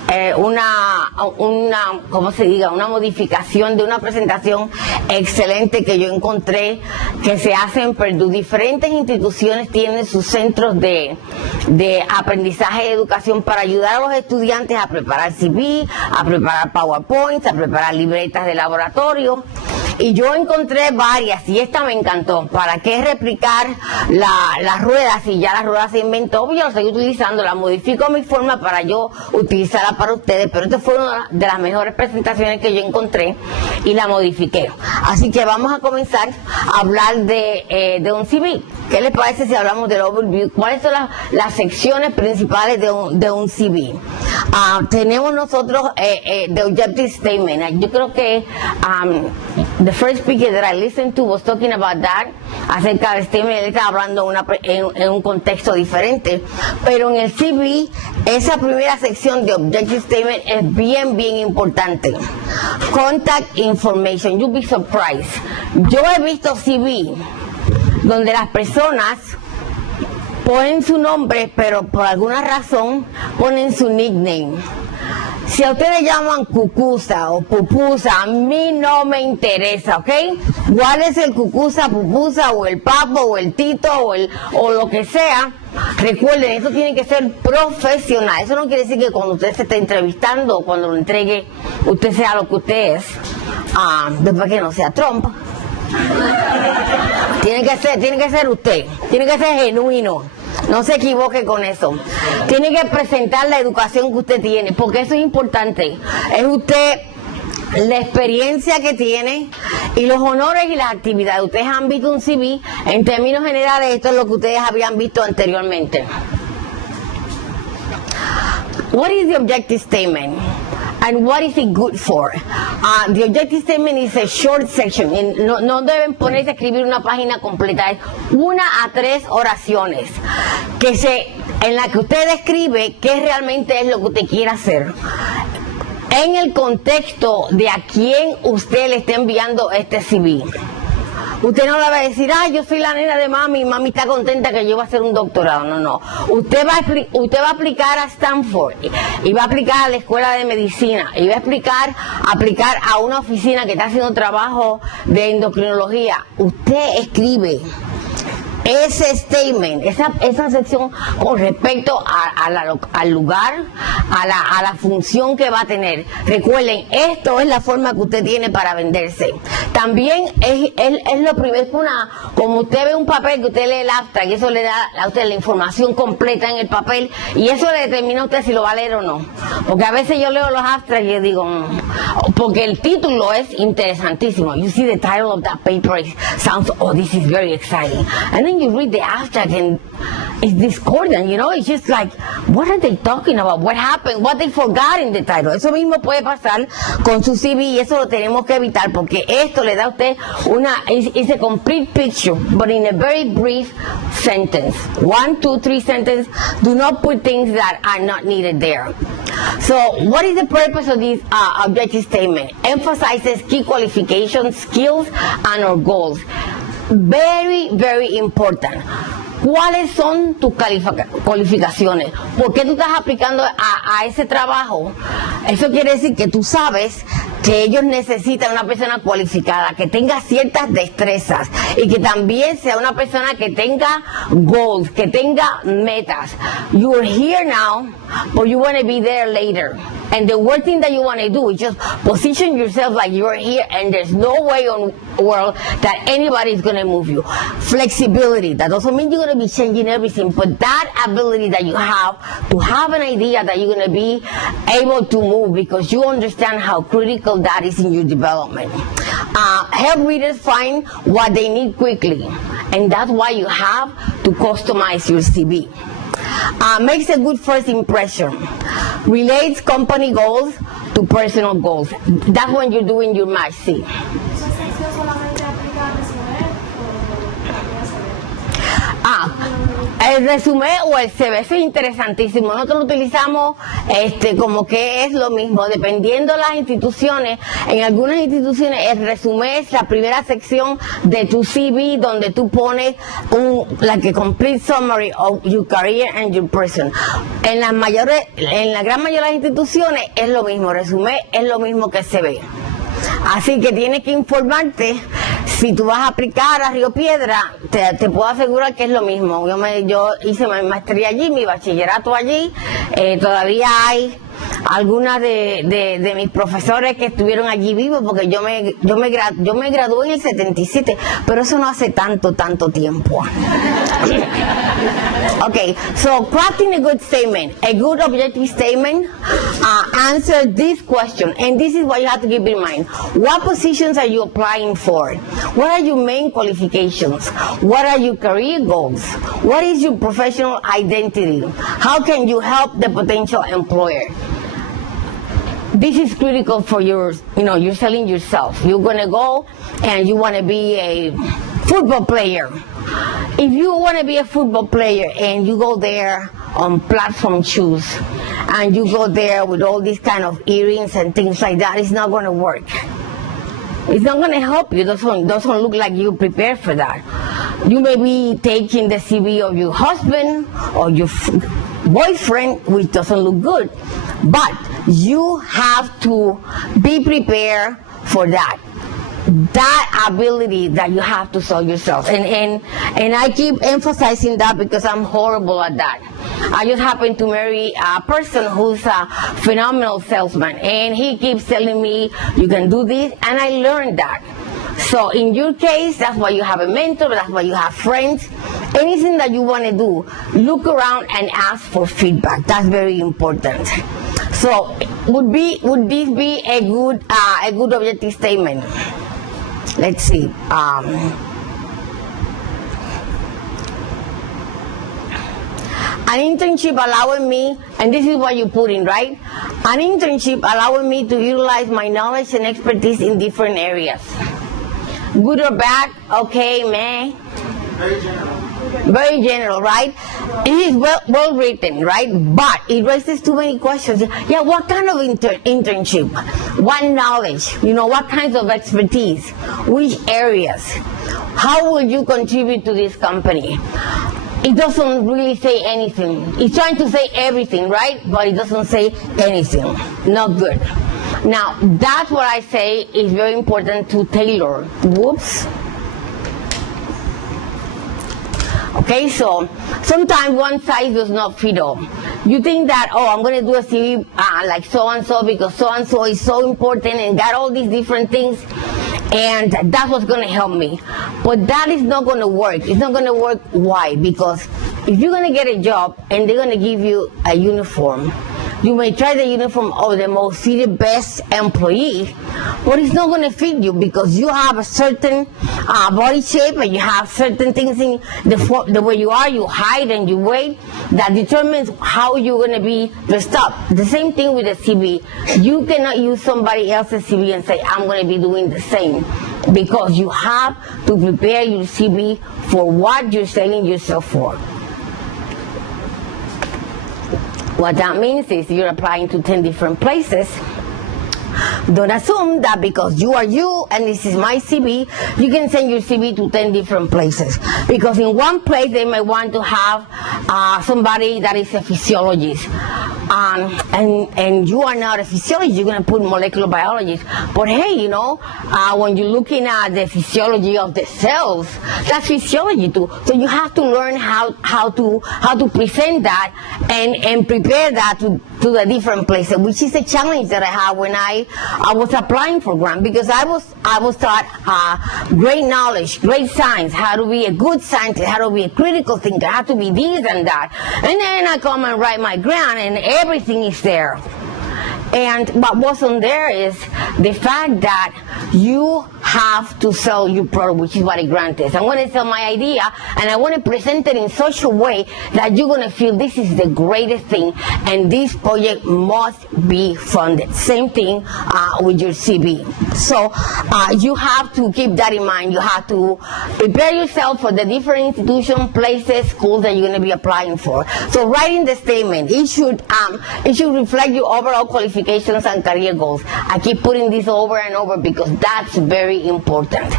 ¿cómo se diga? Una modificación de una presentación excelente que yo encontré que se hace en Purdue. Diferentes instituciones tienen sus centros de aprendizaje y educación para ayudar a los estudiantes a preparar CV, a preparar PowerPoints, a preparar libretas de laboratorio. Y yo encontré varias y esta me encantó. ¿Para qué replicar las ruedas? Si ya las ruedas se inventó, yo las estoy utilizando, las modifico a mi forma para yo utilizarla para ustedes, pero esta fue una de las mejores presentaciones que yo encontré y la modifiqué. Así que vamos a comenzar a hablar de un CV. ¿Qué les parece si hablamos del overview? ¿Cuáles son las secciones principales de un CV? Tenemos nosotros the objective statement. Yo creo que the first speaker that I listened to was talking about that, acerca del statement. Él estaba hablando en un contexto diferente, pero en el CV esa primera sección de objective statement es bien importante. Contact information, you'll be surprised. Yo he visto CV donde las personas ponen su nombre, pero por alguna razón ponen su nickname. Si a ustedes llaman cucusa o pupusa, a mí no me interesa, ¿ok? ¿Cuál es el cucusa, pupusa o el papo o el tito o lo que sea? Recuerden, eso tiene que ser profesional. Eso no quiere decir que cuando usted se esté entrevistando o cuando lo entregue, usted sea lo que usted es. Después que no sea Trump. Tiene que ser usted. Tiene que ser genuino. No se equivoque con eso. Tiene que presentar la educación que usted tiene, porque eso es importante. Es usted, la experiencia que tiene y los honores y las actividades. Ustedes han visto un CV, en términos generales, esto es lo que ustedes habían visto anteriormente. What is the objective statement? And what is it good for? The objective statement is a short section. No deben ponerse a escribir una página completa. Es 1 a 3 oraciones en la que usted describe qué realmente es lo que usted quiere hacer, en el contexto de a quién usted le está enviando este CV. Usted no le va a decir, yo soy la nena de mami está contenta que yo voy a hacer un doctorado. No. Usted va a aplicar a Stanford y va a aplicar a la escuela de medicina y va a aplicar a una oficina que está haciendo trabajo de endocrinología. Usted escribe ese statement, esa sección con respecto al lugar, a la función que va a tener. Recuerden, esto es la forma que usted tiene para venderse. También es lo primero, como usted ve un papel que usted lee el abstract, y eso le da a usted la información completa en el papel, y eso le determina a usted si lo va a leer o no. Porque a veces yo leo los abstracts y yo digo, porque el título es interesantísimo. You see the title of that paper, sounds, this is very exciting. And then you read the abstract and it's discordant, it's just like, what are they talking about? What happened? What they forgot in the title? Eso mismo puede pasar con su CV y eso lo tenemos que evitar, porque esto le da a usted it's a complete picture, but in a very brief sentence. 1, 2, 3 sentences. Do not put things that are not needed there. So, what is the purpose of this objective statement? Emphasizes key qualifications, skills, and our goals. Very important. ¿Cuáles son tus cualificaciones? ¿Por qué tú estás aplicando a ese trabajo? Eso quiere decir que tú sabes que ellos necesitan una persona cualificada, que tenga ciertas destrezas y que también sea una persona que tenga goals, que tenga metas. You're here now, but you want to be there later. And the worst thing that you want to do is just position yourself like you're here and there's no way on world that anybody is going to move you. Flexibility, that doesn't mean you're going to be changing everything, but that ability that you have to have an idea that you're going to be able to move because you understand how critical that is in your development. Help readers find what they need quickly, and that's why you have to customize your CV. Makes a good first impression. Relates company goals to personal goals. That's when you're doing your match C. El resumen o el CV, eso es interesantísimo. Nosotros lo utilizamos como que es lo mismo, dependiendo de las instituciones. En algunas instituciones el resumen es la primera sección de tu CV donde tú pones like a complete summary of your career and your person. En la gran mayoría de las instituciones es lo mismo, resumen es lo mismo que CV. Así que tienes que informarte. Si tú vas a aplicar a Río Piedra, te puedo asegurar que es lo mismo. Yo hice mi maestría allí, mi bachillerato allí. Todavía hay algunas de mis profesores que estuvieron allí vivos, porque yo me gradué en el 77, pero eso no hace tanto tiempo. Okay, so crafting a good statement, a good objective statement, answer this question, and this is what you have to keep in mind. What positions are you applying for? What are your main qualifications? What are your career goals? What is your professional identity? How can you help the potential employer? This is critical for you're selling yourself. You're gonna go and you wanna be a football player. If you wanna be a football player and you go there on platform shoes and you go there with all these kind of earrings and things like that, it's not gonna work. It's not gonna help you. Doesn't look like you prepared for that. You may be taking the CV of your husband or your boyfriend, which doesn't look good, but you have to be prepared for that ability that you have to sell yourself, and I keep emphasizing that because I'm horrible at that. I just happen to marry a person who's a phenomenal salesman, and he keeps telling me you can do this, and I learned that. So in your case, that's why you have a mentor, that's why you have friends. Anything that you want to do, look around and ask for feedback. That's very important. So would this be a good objective statement? Let's see. An internship allowing me, and this is what you put in, right? An internship allowing me to utilize my knowledge and expertise in different areas. Good or bad? Okay, meh. Very general, right? It is well written, right? But it raises too many questions. Yeah, what kind of internship? What knowledge? What kinds of expertise? Which areas? How will you contribute to this company? It doesn't really say anything. It's trying to say everything, right? But it doesn't say anything. Not good. Now, that's what I say is very important to tailor. Whoops. Okay, so sometimes one size does not fit all. You think that, I'm going to do a CV like so-and-so because so-and-so is so important and got all these different things, and that's what's going to help me. But that is not going to work. It's not going to work. Why? Because if you're going to get a job and they're going to give you a uniform, you may try the uniform of the most fitted best employee, but it's not going to fit you because you have a certain body shape and you have certain things in the way you are, your height and your weight, that determines how you're going to be dressed up. The same thing with the CV. You cannot use somebody else's CV and say, I'm going to be doing the same, because you have to prepare your CV for what you're selling yourself for. What that means is you're applying to 10 different places. Don't assume that because you are you and this is my CV, you can send your CV to 10 different places. Because in one place they may want to have somebody that is a physiologist. And you are not a physiologist, you're going to put molecular biologist. But hey, when you're looking at the physiology of the cells, that's physiology too. So you have to learn how to present that and prepare that to the different places, which is a challenge that I had when I was applying for grant, because I was taught great knowledge, great science, how to be a good scientist, how to be a critical thinker, how to be this and that. And then I come and write my grant and everything is there. And what wasn't there is the fact that you have to sell your product, which is what a grant is. I'm going to sell my idea, and I want to present it in such a way that you're going to feel this is the greatest thing, and this project must be funded. Same thing with your CV. So you have to keep that in mind. You have to prepare yourself for the different institutions, places, schools that you're going to be applying for. So writing the statement, it should reflect your overall qualifications and career goals. I keep putting this over and over because that's very important.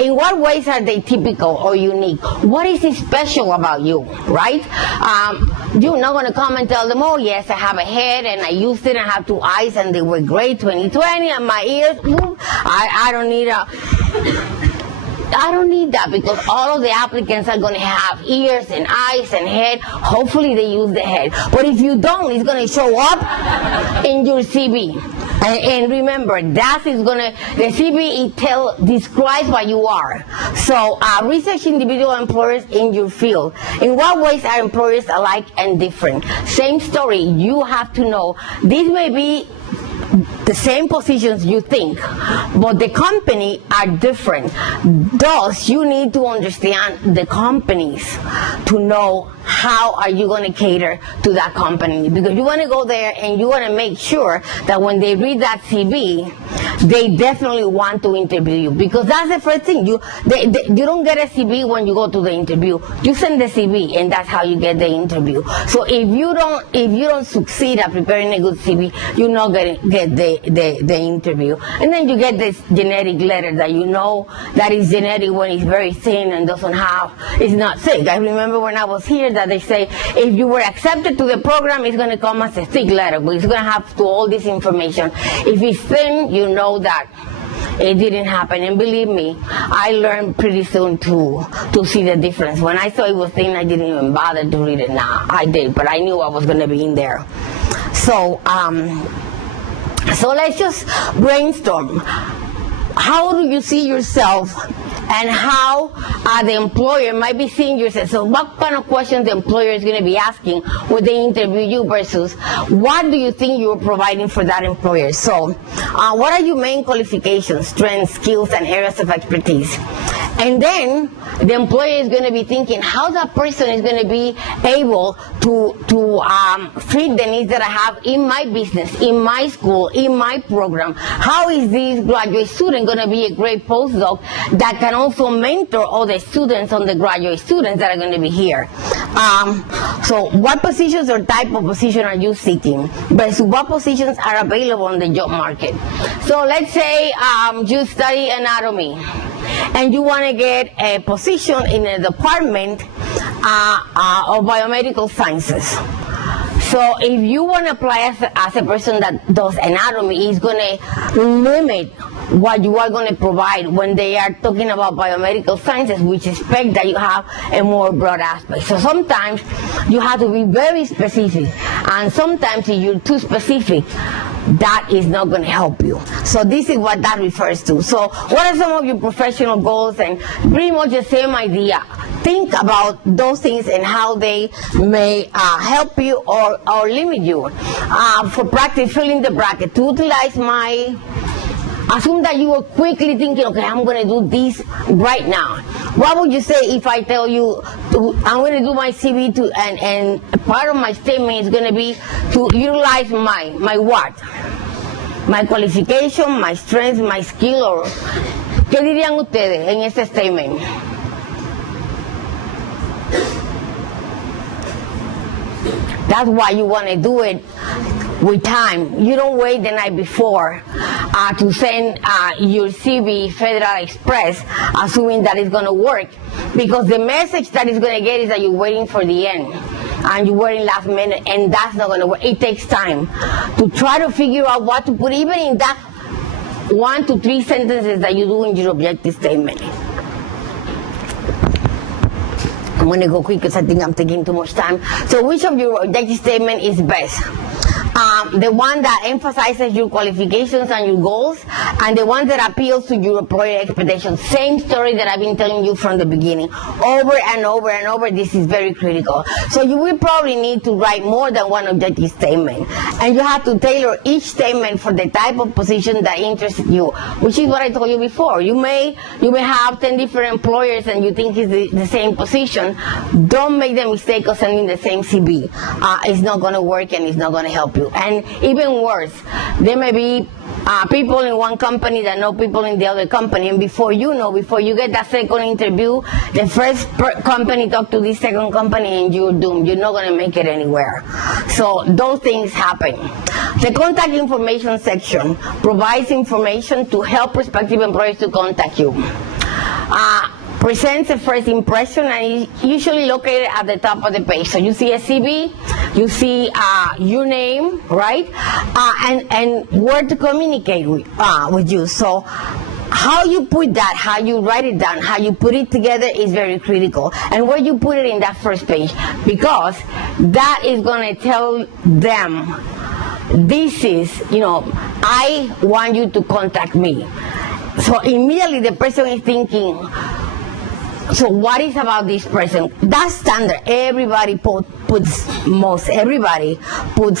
In what ways are they typical or unique? What is special about you, right? You're not going to come and tell them, oh yes, I have a head and I used it and I have 2 eyes and they were great 2020 and my ears, I don't need that because all of the applicants are going to have ears and eyes and head. Hopefully they use the head. But if you don't, it's going to show up in your CV. And remember, that is the CV describes what you are. So research individual employers in your field. In what ways are employers alike and different? Same story. You have to know these may be the same positions you think, but the company are different. Thus, you need to understand the companies to know how are you going to cater to that company, because you want to go there and you want to make sure that when they read that CV, they definitely want to interview you, because that's the first thing. You don't get a CV when you go to the interview. You send the CV, and that's how you get the interview. So if you don't succeed at preparing a good CV, you're not going to get the interview. And then you get this genetic letter that you know that is genetic when it's very thin and it's not thick. I remember when I was here that they say if you were accepted to the program, it's going to come as a thick letter, but it's going to have all this information. If it's thin, you know that it didn't happen. And believe me, I learned pretty soon to see the difference. When I saw it was thin, I didn't even bother to read it. Now I did, but I knew I was going to be in there. So let's just brainstorm. How do you see yourself, and how the employer might be seeing yourself? So what kind of questions the employer is going to be asking when they interview you versus what do you think you're providing for that employer? So what are your main qualifications, strengths, skills, and areas of expertise? And then the employer is going to be thinking how that person is going to be able to fit the needs that I have in my business, in my school, in my program. How is this graduate student going to be a great postdoc that can also mentor all the students, undergraduate students that are going to be here? So what positions or type of position are you seeking? Versus what positions are available on the job market? So let's say you study anatomy and you want to get a position in a department of biomedical sciences. So if you want to apply as a person that does anatomy, it's going to limit what you are going to provide when they are talking about biomedical sciences, which expect that you have a more broad aspect. So sometimes you have to be very specific, and sometimes if you're too specific, that is not going to help you. So this is what that refers to. So what are some of your professional goals? And pretty much the same idea. Think about those things and how they may help you or limit you. For practice, fill in the bracket. To utilize assume that you were quickly thinking, okay, I'm going to do this right now. What would you say if I tell you I'm going to do my CV and part of my statement is going to be to utilize my what? My qualification, my strengths, my skill, or ¿qué dirían ustedes en ese statement? That's why you want to do it with time. You don't wait the night before to send your CV Federal Express, assuming that it's going to work, because the message that it's going to get is that you're waiting for the end and you're waiting last minute, and that's not going to work. It takes time to try to figure out what to put, even in that 1 to 3 sentences that you do in your objective statement. I'm going to go quick because I think I'm taking too much time. So which of your objective statement is best? the one that emphasizes your qualifications and your goals, and the one that appeals to your employer expectations. Same story that I've been telling you from the beginning. Over and over and over, this is very critical. So you will probably need to write more than one objective statement. And you have to tailor each statement for the type of position that interests you, which is what I told you before. You may have 10 different employers and you think it's the same position. Don't make the mistake of sending the same CV. It's not going to work and it's not going to help you. And even worse, there may be people in one company that know people in the other company, and before you get that second interview, the first company talk to this second company and you're doomed. You're not going to make it anywhere. So those things happen. The contact information section provides information to help prospective employers to contact you. Presents a first impression and is usually located at the top of the page. So you see a CV, you see your name, right? And where to communicate with you. So how you put that, how you write it down, how you put it together is very critical. And where you put it in that first page, because that is going to tell them, this is, I want you to contact me. So immediately the person is thinking, so what is about this person? That's standard. Everybody puts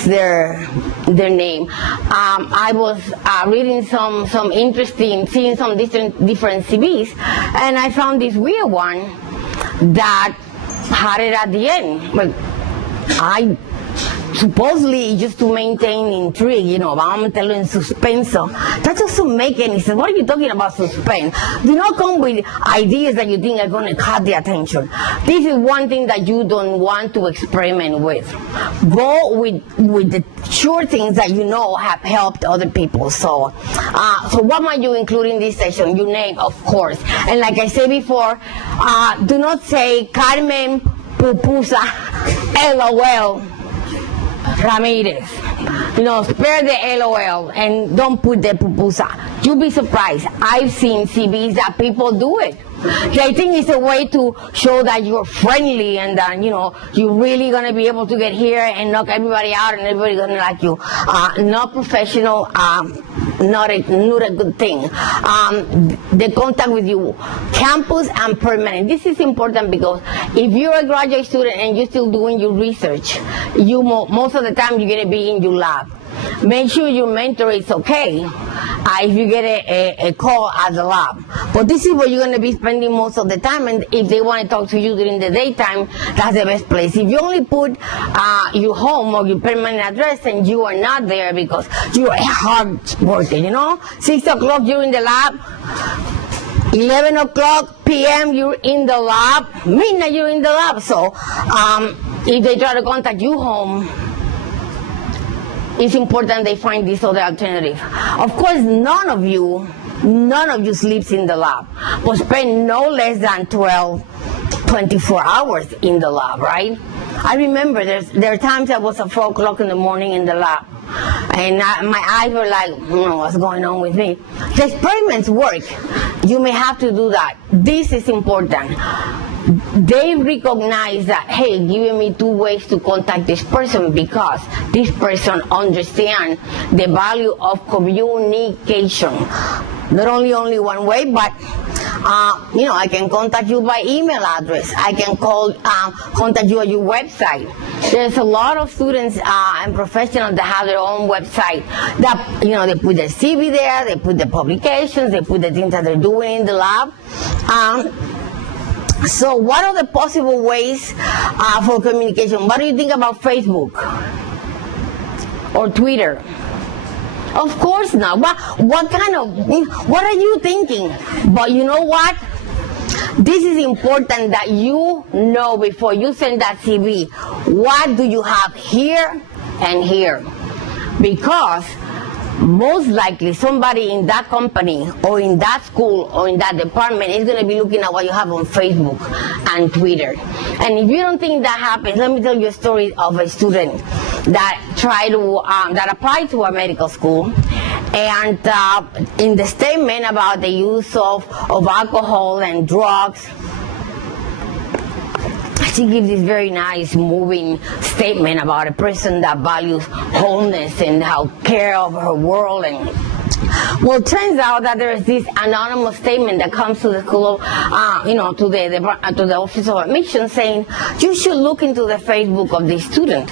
their name. I was reading some interesting, seeing some different CVs, and I found this weird one that had it at the end. But supposedly just to maintain intrigue, vamos a meterlo en suspenso. That doesn't make any sense. What are you talking about suspense? Do not come with ideas that you think are going to cut the attention. This is one thing that you don't want to experiment with. Go with the sure things that you know have helped other people. So what might you include in this section? Your name, of course. And like I said before, do not say Carmen Pupusa LOL Ramirez. Spare the LOL and don't put the pupusa. You'll be surprised. I've seen CVs that people do it. I think it's a way to show that you're friendly and that, you're really going to be able to get here and knock everybody out and everybody's going to like you. Not professional, not a good thing. The contact with you, campus and permanent. This is important because if you're a graduate student and you're still doing your research, most of the time you're going to be in your lab. Make sure your mentor is okay if you get a call at the lab. But this is where you're going to be spending most of the time, and if they want to talk to you during the daytime, that's the best place. If you only put your home or your permanent address and you are not there because you're a hard worker, 6 o'clock you're in the lab, 11 o'clock p.m. you're in the lab, midnight you're in the lab. So if they try to contact you home, it's important they find this other alternative. Of course, none of you sleeps in the lab, but spend no less than 24 hours in the lab, right? I remember there are times I was at 4 o'clock in the morning in the lab, and my eyes were like, what's going on with me? The experiments work. You may have to do that. This is important. They recognize that, hey, giving me 2 ways to contact this person because this person understands the value of communication. Not only one way, but I can contact you by email address. I can contact you at your website. There's a lot of students and professionals that have their own website that, they put their CV there, they put the publications, they put the things that they're doing in the lab. So what are the possible ways for communication? What do you think about Facebook or Twitter? Of course not. What are you thinking? But you know what? This is important that you know before you send that CV, what do you have here and here? Because most likely somebody in that company or in that school or in that department is going to be looking at what you have on Facebook and Twitter. And if you don't think that happens, let me tell you a story of a student that applied to a medical school, and in the statement about the use of alcohol and drugs, she gives this very nice, moving statement about a person that values wholeness and how care of her world. And well, it turns out that there is this anonymous statement that comes to the school, to the Office of Admissions saying, you should look into the Facebook of this student.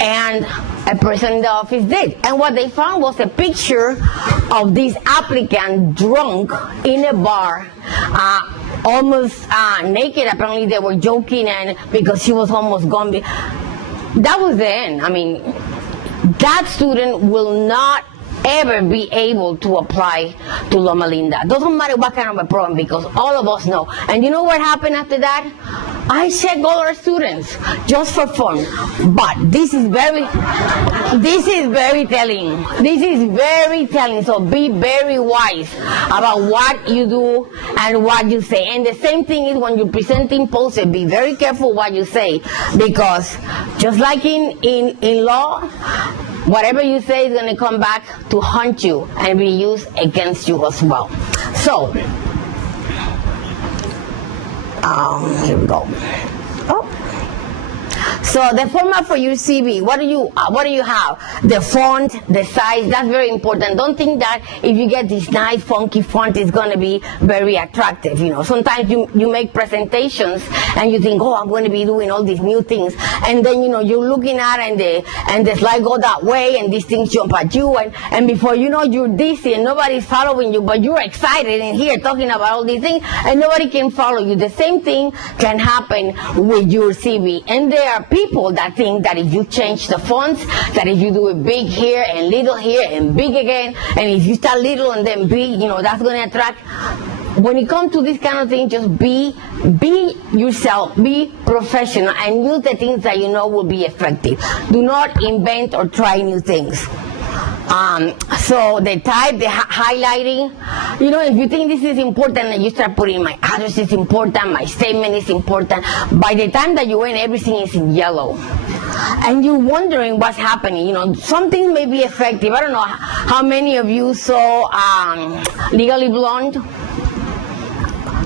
And a person in the office did. And what they found was a picture of this applicant drunk in a bar, almost naked. Apparently they were joking, and because she was almost gone. That was the end. I mean, that student will not ever be able to apply to Loma Linda. Doesn't matter what kind of a program, because all of us know. And you know what happened after that? I check all our students just for fun. But this is very telling. This is very telling. So be very wise about what you do and what you say. And the same thing is when you're presenting posters, be very careful what you say, because just like in law, whatever you say is going to come back to haunt you and be used against you as well. So, here we go. Oh. So the format for your CV, what do you have? The font, the size, that's very important. Don't think that if you get this nice funky font, it's going to be very attractive. You know, sometimes you make presentations and you think, oh, I'm going to be doing all these new things, and then you're looking at it and the slide go that way and these things jump at you, and before you know, you're dizzy and nobody's following you, but you're excited in here talking about all these things and nobody can follow you. The same thing can happen with your CV. And there are people that think that if you change the fonts, that if you do it big here and little here and big again, and if you start little and then big, that's going to attract. When it comes to this kind of thing, just be yourself, be professional, and use the things that you know will be effective. Do not invent or try new things. So the type, the highlighting, if you think this is important and you start putting my address is important, my statement is important, by the time that you end, everything is in yellow. And you're wondering what's happening. Something may be effective. I don't know how many of you saw Legally Blonde.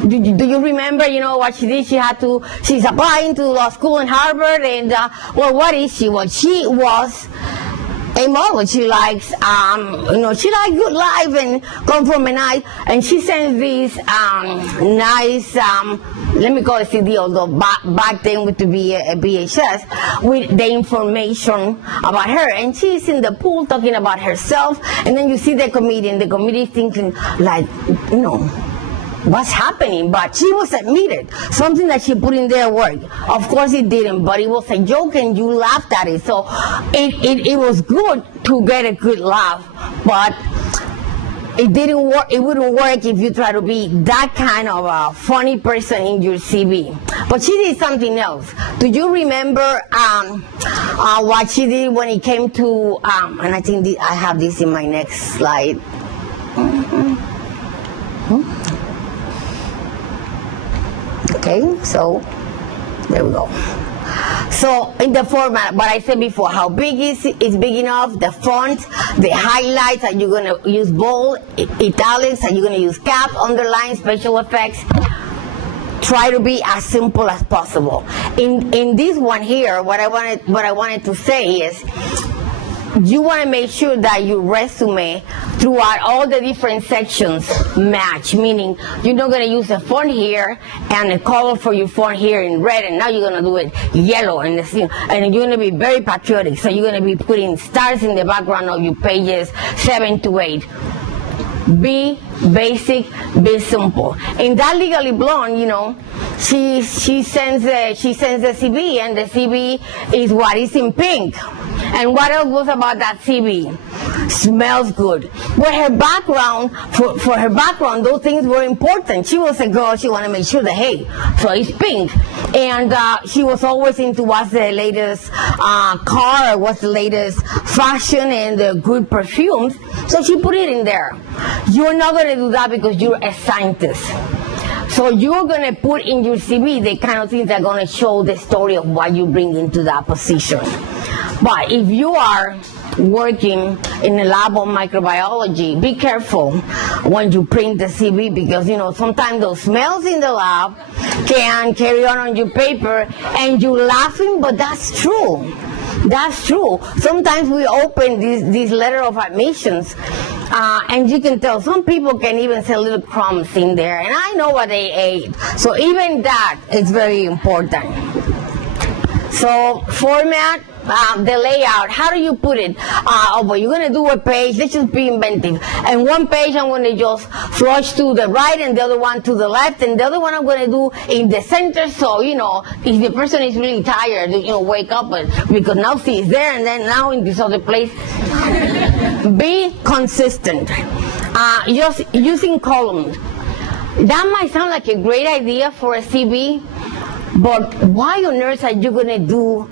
Do you remember, what she did? She's applying to law school in Harvard, and, what is she? Well, she was a model. She likes, she likes good life and come from a nice, and she sends these nice, let me call it CD, although back then with to be a VHS, with the information about her. And she's in the pool talking about herself, and then you see the comedian thinking like, what's happening? But she was admitted, something that she put in their work. Of course it didn't, but it was a joke and you laughed at it. So it was good to get a good laugh, but it didn't work. It wouldn't work if you try to be that kind of a funny person in your CV. But she did something else. Do you remember what she did when it came to, and I think I have this in my next slide. Okay, so there we go. So in the format, what I said before, how big is big enough, the font, the highlights, are you going to use bold, italics, are you going to use caps, underlines, special effects? Try to be as simple as possible. In this one here, what I wanted to say is, you want to make sure that your resume throughout all the different sections match, meaning you're not going to use a font here and a color for your font here in red, and now you're going to do it yellow, and you're going to be very patriotic, so you're going to be putting stars in the background of your pages 7 to 8. Be basic, be simple. In that Legally Blonde, she sends the CV, and the CV is what is in pink. And what else was about that CV? Smells good. But her background, for her background, those things were important. She was a girl, she wanted to make sure that, hey, so it's pink. And she was always into what's the latest car, or what's the latest fashion and the good perfumes. So she put it in there. You're not going to do that because you're a scientist. So you're going to put in your CV the kind of things that are going to show the story of what you bring into that position. But if you are working in a lab of microbiology. Be careful when you print the CV, because sometimes those smells in the lab can carry on your paper, and you're laughing, but that's true. That's true. Sometimes we open this letter of admissions, and you can tell some people can even say little crumbs in there, and I know what they ate. So even that is very important. So format, the layout, how do you put it? But you're going to do a page, let's just be inventive. And one page I'm going to just flush to the right, and the other one to the left, and the other one I'm going to do in the center. So, if the person is really tired, wake up, because now she's there, and then now in this other place. Be consistent. Just using columns. That might sound like a great idea for a CV, but why on earth are you going to do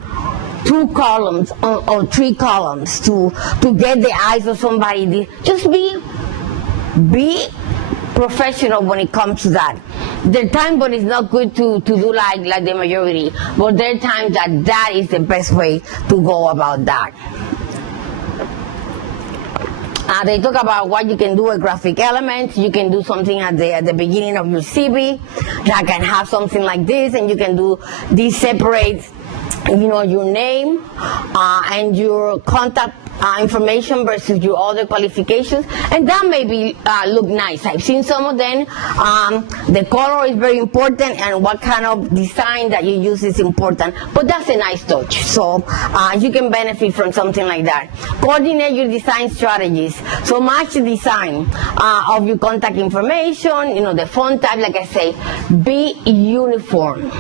2 columns or 3 columns to get the eyes of somebody? Just be professional when it comes to that. There are times when it's not good to do like the majority, but there are times that is the best way to go about that. They talk about what you can do with graphic elements. You can do something at the beginning of your CV that can have something like this, and you can do these separate, your name and your contact information versus your other qualifications, and that may look nice. I've seen some of them. The color is very important, and what kind of design that you use is important, but that's a nice touch. So you can benefit from something like that. Coordinate your design strategies. So match the design of your contact information, the font type, like I say, be uniform.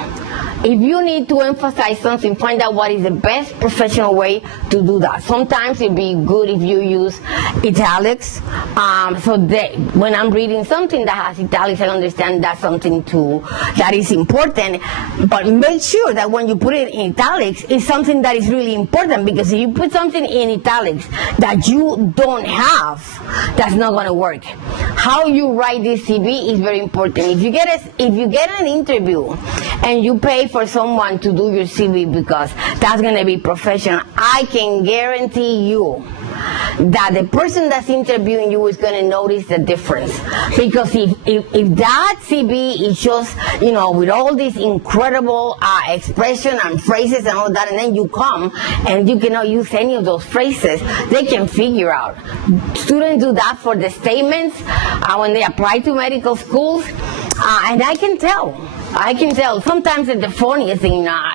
If you need to emphasize something, find out what is the best professional way to do that. Sometimes it'd be good if you use italics. When I'm reading something that has italics, I understand that's something that is important. But make sure that when you put it in italics, it's something that is really important, because if you put something in italics that you don't have, that's not going to work. How you write this CV is very important. If you get an interview and you pay for someone to do your CV because that's going to be professional, I can guarantee you that the person that's interviewing you is going to notice the difference. Because if that CV is just, with all this incredible expression and phrases and all that, and then you come and you cannot use any of those phrases, they can figure out. Students do that for the statements when they apply to medical schools, and I can tell. Sometimes it's the funniest thing. I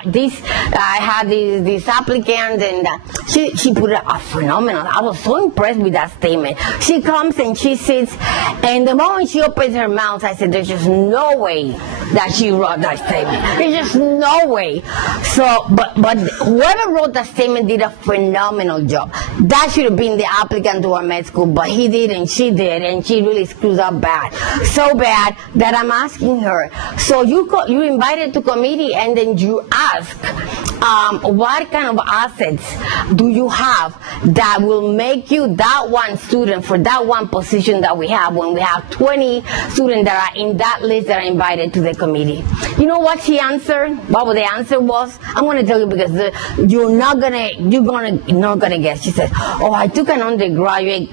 had this applicant, and she put a phenomenal. I was so impressed with that statement. She comes and she sits, and the moment she opens her mouth, I said, "There's just no way that she wrote that statement. There's just no way." So, but whoever wrote that statement did a phenomenal job. That should have been the applicant to our med school, but he did, and she really screwed up bad, so bad that I'm asking her. So you invited to committee, and then you ask, what kind of assets do you have that will make you that one student for that one position that we have, when we have 20 students that are in that list that are invited to the committee? You know what she answered? What the answer was? I'm going to tell you, because you're not gonna guess. She said, "Oh, I took an undergraduate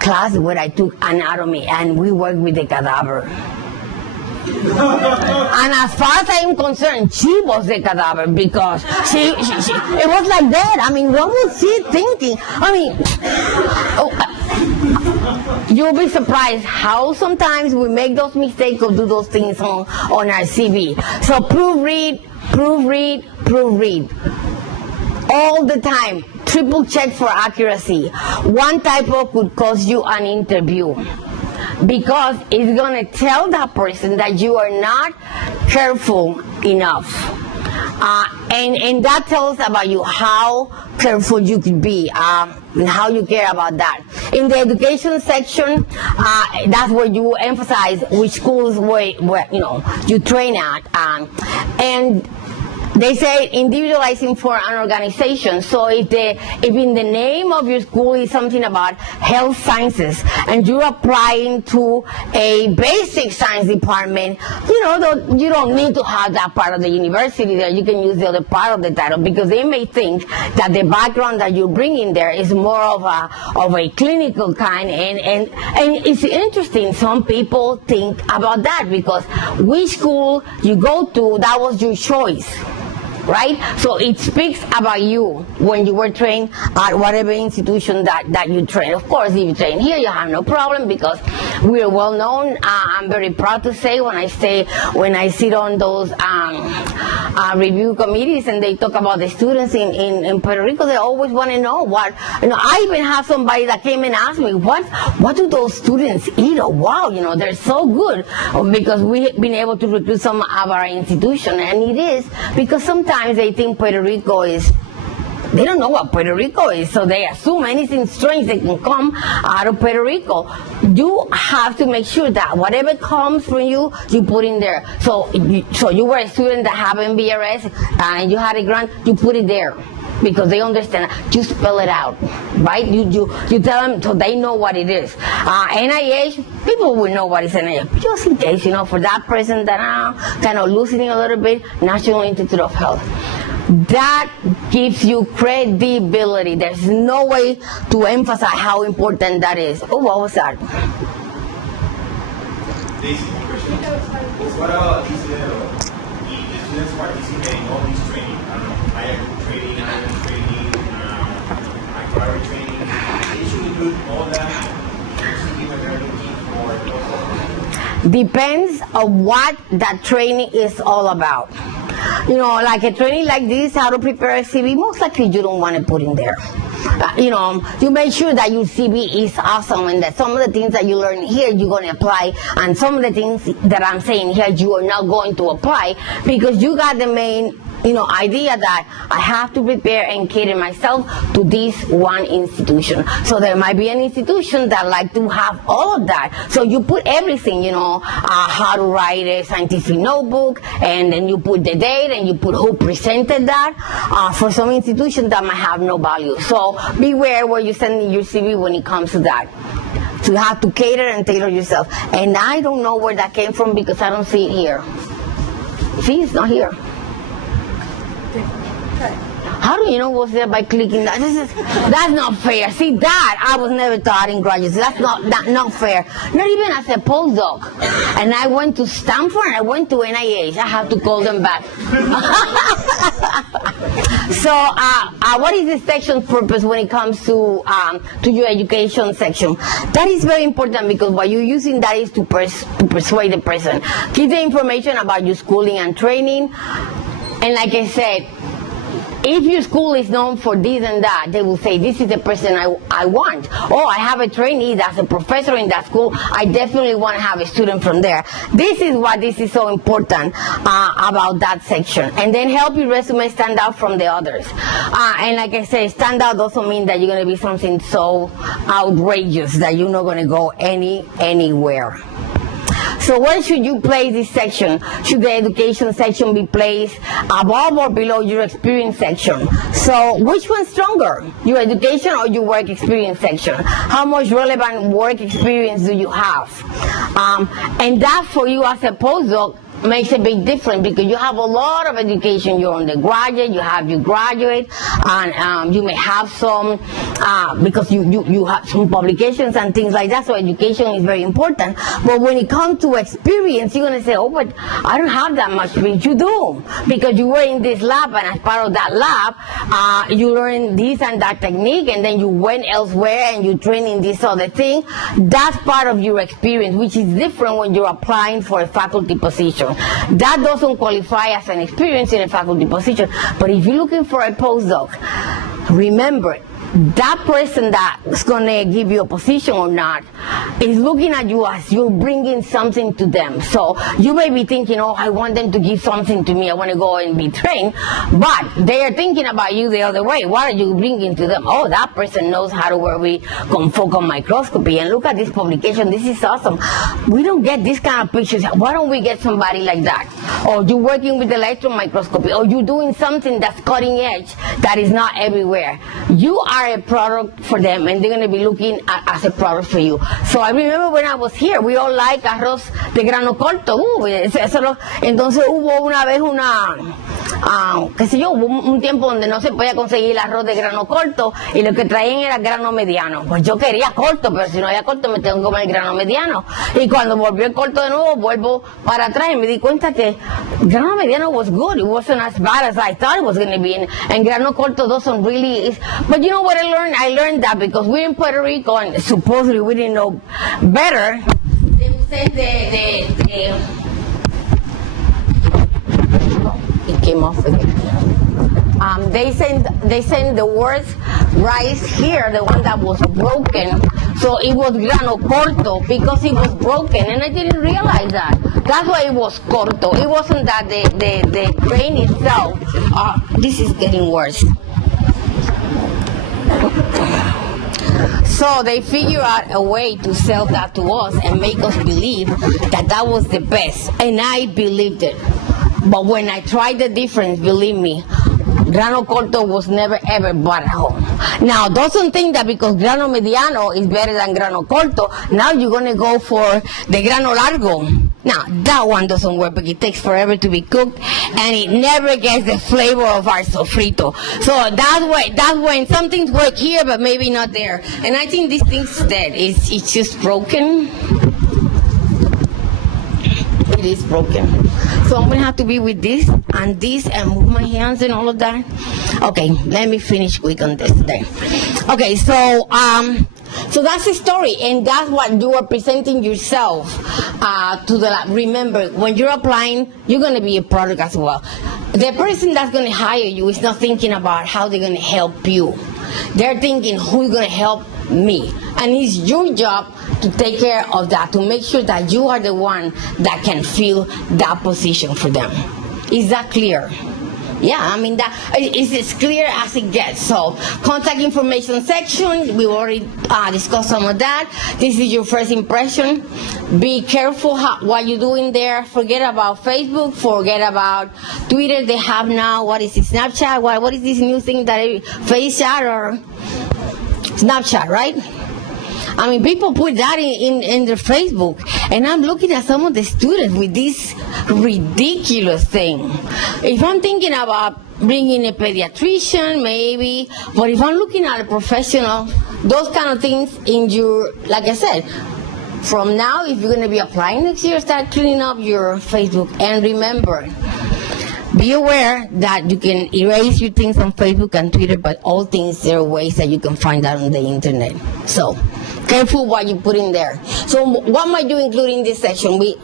class where I took anatomy, and we worked with the cadaver." And as far as I am concerned, she was the cadaver, because she it was like that. I mean, what was she thinking? I mean, you'll be surprised how sometimes we make those mistakes of do those things on our CV. So proofread all the time. Triple check for accuracy. One typo could cost you an interview, because it's going to tell that person that you are not careful enough. And that tells about you how careful you could be, and how you care about that. In the education section, that's where you emphasize which schools where you train at, and They say individualizing for an organization. So if in the name of your school is something about health sciences and you're applying to a basic science department, you don't need to have that part of the university there. You can use the other part of the title, because they may think that the background that you bring in there is more of a clinical kind, and it's interesting. Some people think about that because which school you go to, that was your choice, right? So it speaks about you when you were trained at whatever institution that you train. Of course, if you train here, you have no problem because we're well known. I'm very proud to say when I sit on those review committees and they talk about the students in Puerto Rico, they always want to know what. I even have somebody that came and asked me, what do those students eat? Oh, wow, they're so good, because we've been able to recruit some of our institution, and it is because sometimes they think Puerto Rico is, they don't know what Puerto Rico is, so they assume anything strange that can come out of Puerto Rico. You have to make sure that whatever comes from you, you put in there. So you were a student that have MBRS and you had a grant, you put it there, because they understand. You spell it out, right? You tell them so they know what it is. NIH, people will know what is NIH, just in case, for that person that kind of loosening a little bit, National Institute of Health. That gives you credibility. There's no way to emphasize how important that is. Oh, what was that? What about these the students participating in all these training? IAC training, IAC training, microarray training. They should include all that to see what they're looking for. Depends on what that training is all about. Like a training like this, how to prepare a CV, most likely you don't want to put in there. You make sure that your CV is awesome and that some of the things that you learn here you're going to apply, and some of the things that I'm saying here you are not going to apply, because you got the main idea that I have to prepare and cater myself to this one institution. So there might be an institution that like to have all of that. So you put everything, how to write a scientific notebook, and then you put the date and you put who presented that. For some institutions that might have no value. So beware where you send in your CV when it comes to that. So you have to cater and tailor yourself. And I don't know where that came from because I don't see it here. See, it's not here. How do you know what's there by clicking that? That's not fair. See, that I was never taught in graduate school. That's not fair. Not even as a postdoc. And I went to Stanford and I went to NIH. I have to call them back. So, what is this section's purpose when it comes to your education section? That is very important because what you're using that is to persuade the person. Give the information about your schooling and training. And like I said, if your school is known for this and that, they will say, this is the person I want. Oh, I have a trainee that's a professor in that school. I definitely want to have a student from there. This is so important about that section. And then help your resume stand out from the others. And like I said, stand out doesn't mean that you're going to be something so outrageous that you're not going to go anywhere. So where should you place this section? Should the education section be placed above or below your experience section? So which one's stronger? Your education or your work experience section? How much relevant work experience do you have? And that for you as a postdoc makes a big difference because you have a lot of education. You're undergraduate, you have your graduate, and you may have some because you have some publications and things like that. So education is very important. But when it comes to experience, you're going to say, oh, but I don't have that much experience. You do, because you were in this lab, and as part of that lab, you learned this and that technique, and then you went elsewhere and you trained in this other thing. That's part of your experience, which is different when you're applying for a faculty position. That doesn't qualify as an experience in a faculty position. But if you're looking for a postdoc, remember, that person that's going to give you a position or not is looking at you as you're bringing something to them. So you may be thinking, oh, I want them to give something to me, I want to go and be trained, but they are thinking about you the other way. What are you bringing to them? Oh, that person knows how to work with confocal microscopy, and look at this publication, this is awesome. We don't get this kind of pictures. Why don't we get somebody like that? Or you're working with electron microscopy, or you're doing something that's cutting edge that is not everywhere. You are a product for them, and they're going to be looking as a product for you. So I remember when I was here, we all like arroz de grano corto. Entonces hubo una vez qué sé yo, hubo un tiempo donde no se podía conseguir el arroz de grano corto y lo que traían era grano mediano. Pues yo quería corto, pero si no había corto me tengo que comer el grano mediano. Y cuando volvió el corto de nuevo, vuelvo para atrás y me di cuenta que grano mediano was good. It wasn't as bad as I thought it was going to be. And grano corto doesn't really... But you know what I learned? I learned that because we're in Puerto Rico and supposedly we didn't know better. They would say it came off again. They send the words rice here, the one that was broken. So it was grano corto because it was broken, and I didn't realize that. That's why it was corto. It wasn't that the grain itself. This is getting worse. So they figure out a way to sell that to us and make us believe that that was the best, and I believed it. But when I tried the difference, believe me, grano corto was never ever bought at home. Now, doesn't think that because grano mediano is better than grano corto, now you're going to go for the grano largo. Now, that one doesn't work because it takes forever to be cooked and it never gets the flavor of our sofrito. So that's when some things work here but maybe not there. And I think this thing's dead. It's just broken. It is broken. So I'm going to have to be with this and move my hands and all of that. Okay, let me finish quick on this thing. Okay, so that's the story, and that's what you are presenting yourself to the lab. Remember, when you're applying, you're going to be a product as well. The person that's going to hire you is not thinking about how they're going to help you. They're thinking, who's going to help me? And it's your job to take care of that, to make sure that you are the one that can fill that position for them. Is that clear? Yeah, I mean, that is as clear as it gets. So, contact information section, we already discussed some of that. This is your first impression. Be careful what you're doing there. Forget about Facebook, forget about Twitter. They have now, what is it, Snapchat? What is this new thing that FaceChat or Snapchat, right? I mean, people put that in their Facebook, and I'm looking at some of the students with this ridiculous thing. If I'm thinking about bringing a pediatrician, maybe, but if I'm looking at a professional, those kind of things in your, like I said, from now, if you're going to be applying next year, start cleaning up your Facebook. And remember, be aware that you can erase your things on Facebook and Twitter, but all things, there are ways that you can find out on the internet. So, careful what you put in there. So, what might you include in this section? We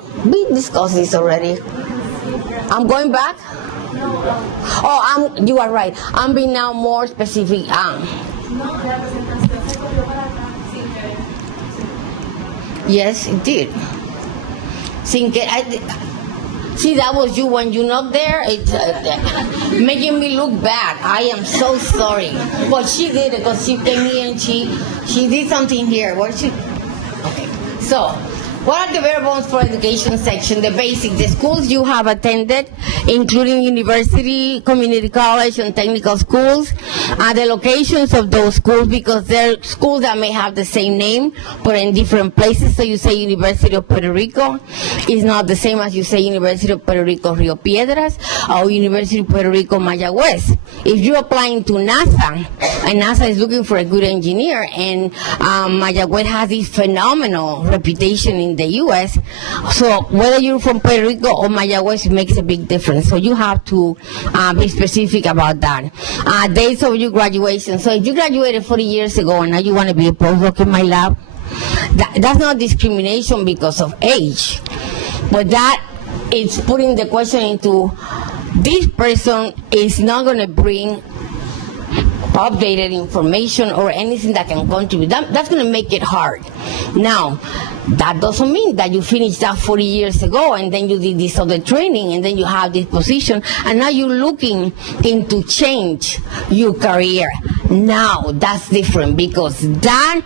discussed this already. I'm going back? Oh, you are right. I'm being now more specific. Yes, it did. See, that was you when you knocked there. It's making me look bad. I am so sorry. But she did it because she came here and she did something here. What she? Okay. So, what are the bare bones for education section? The basics, the schools you have attended, including university, community college, and technical schools. The locations of those schools, because they're schools that may have the same name, but in different places. So you say University of Puerto Rico is not the same as you say University of Puerto Rico Rio Piedras or University of Puerto Rico Mayagüez. If you're applying to NASA, and NASA is looking for a good engineer, and Mayagüez has this phenomenal reputation in the U.S., so whether you're from Puerto Rico or Mayagüez, it makes a big difference. So you have to be specific about that. Dates of your graduation. So if you graduated 40 years ago and now you want to be a postdoc in my lab, that's not discrimination because of age, but that is putting the question into this person is not going to bring updated information or anything that can contribute. That's going to make it hard. Now, that doesn't mean that you finished that 40 years ago and then you did this other training and then you have this position and now you're looking into change your career. Now, that's different because that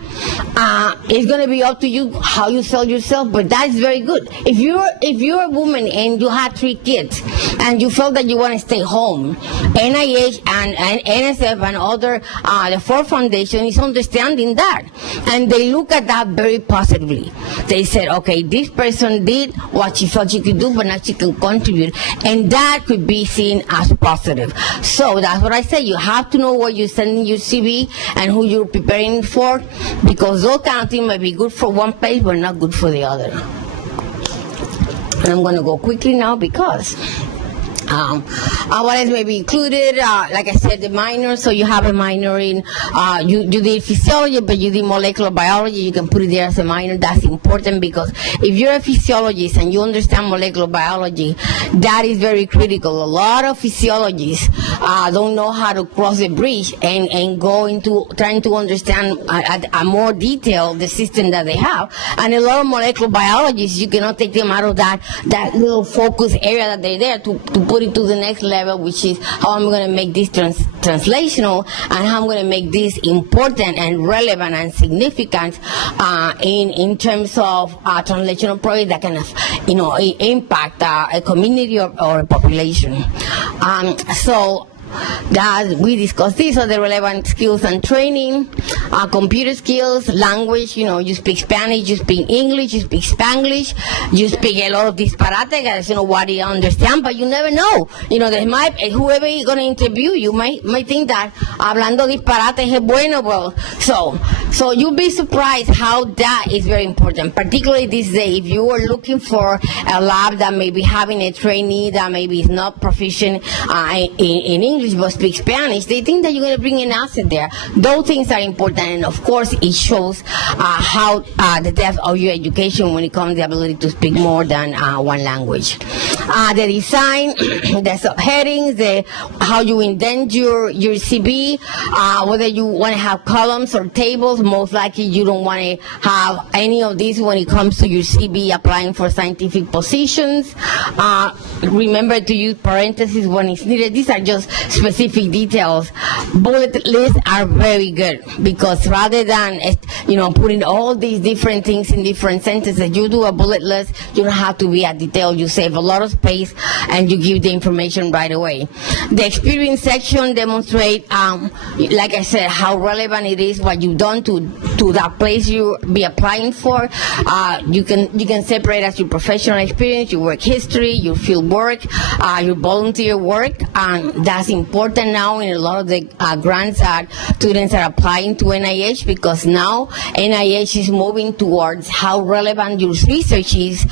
is going to be up to you how you sell yourself, but that is very good. If you're a woman and you have 3 kids and you felt that you want to stay home, NIH and NSF and other, the Ford Foundation is understanding that. And they look at that very positively. They said, okay, this person did what she felt she could do, but now she can contribute. And that could be seen as positive. So that's what I say. You have to know what you're sending your CV and who you're preparing for, because those kind of things might be good for one place, but not good for the other. And I'm going to go quickly now because what else may be included, like I said, the minor, so you have a minor in, you did physiology, but you did molecular biology, you can put it there as a minor. That's important because if you're a physiologist and you understand molecular biology, that is very critical. A lot of physiologists don't know how to cross the bridge and go into trying to understand at more detail the system that they have. And a lot of molecular biologists, you cannot take them out of that little focus area that they're there to put it to the next level, which is how I'm going to make this translational and how I'm going to make this important and relevant and significant in terms of translational projects that can, impact a community or a population. So that we discussed these are the relevant skills and training, computer skills, language, you speak Spanish, you speak English, you speak Spanglish, you speak a lot of disparate, guys, what do you understand, but you never know. There might, whoever is going to interview you might think that hablando disparate es bueno, well, so you'll be surprised how that is very important, particularly this day. If you are looking for a lab that may be having a trainee that maybe is not proficient in English but speak Spanish, they think that you're going to bring an asset there. Those things are important, and of course it shows how the depth of your education when it comes to the ability to speak more than one language. The design, the subheadings, how you indent your CV, whether you want to have columns or tables. Most likely you don't want to have any of these when it comes to your CV applying for scientific positions. Remember to use parentheses when it's needed. These are just specific details. Bullet lists are very good because rather than putting all these different things in different sentences, you do a bullet list. You don't have to be at detail. You save a lot of space and you give the information right away. The experience section demonstrate, like I said, how relevant it is what you've done to that place you be applying for. You can separate as your professional experience, your work history, your field work, your volunteer work, and that's important now in a lot of the grants that students are applying to NIH, because now NIH is moving towards how relevant your research is,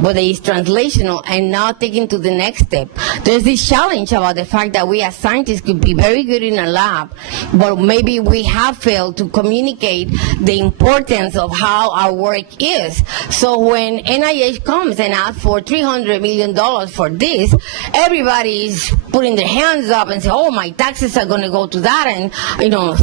whether it's translational, and now taking to the next step. There's this challenge about the fact that we as scientists could be very good in a lab, but maybe we have failed to communicate the importance of how our work is. So when NIH comes and asks for $300 million for this, everybody is putting their hands up and say, oh, my taxes are going to go to that, and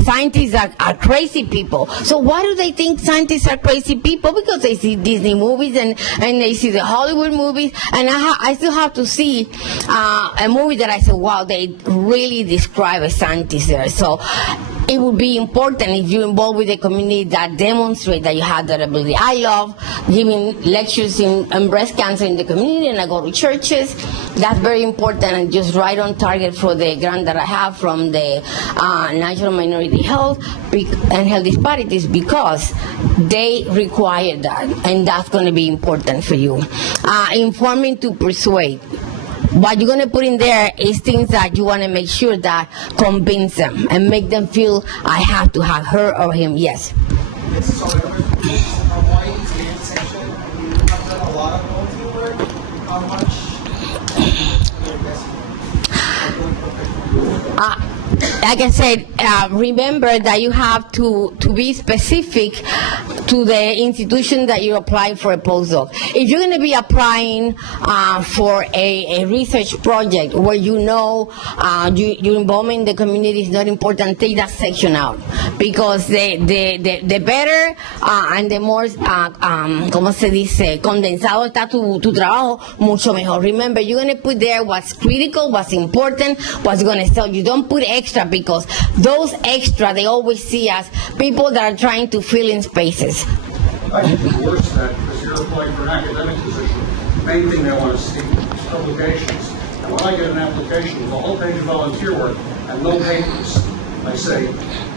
scientists are crazy people. So why do they think scientists are crazy people? Because they see Disney movies and they see the Hollywood movies, and I still have to see a movie that I said, wow, they really describe a scientist there. So it would be important if you're involved with a community that demonstrate that you have that ability. I love giving lectures on breast cancer in the community, and I go to churches. That's very important and just right on target for the grant that I have from the National Minority Health and Health Disparities, because they require that, and that's going to be important for you. Informing to persuade. What you're going to put in there is things that you want to make sure that convince them and make them feel, I have to have her or him. Yes? So why is the section? You have done a lot of volunteer work. How much like I said, remember that you have to be specific to the institution that you're applying for a postdoc. If you're going to be applying for a research project where you know your involvement in the community is not important, take that section out, because the better and the more, ¿cómo se dice? Condensado está tu trabajo, mucho mejor. Remember, you're going to put there what's critical, what's important, what's going to sell. You don't put extra, because those extra they always see as people that are trying to fill in spaces. I think it's worse than that, because you're applying for an academic position. The main thing they want to see is publications. And when I get an application with a whole page of volunteer work and no papers, I say,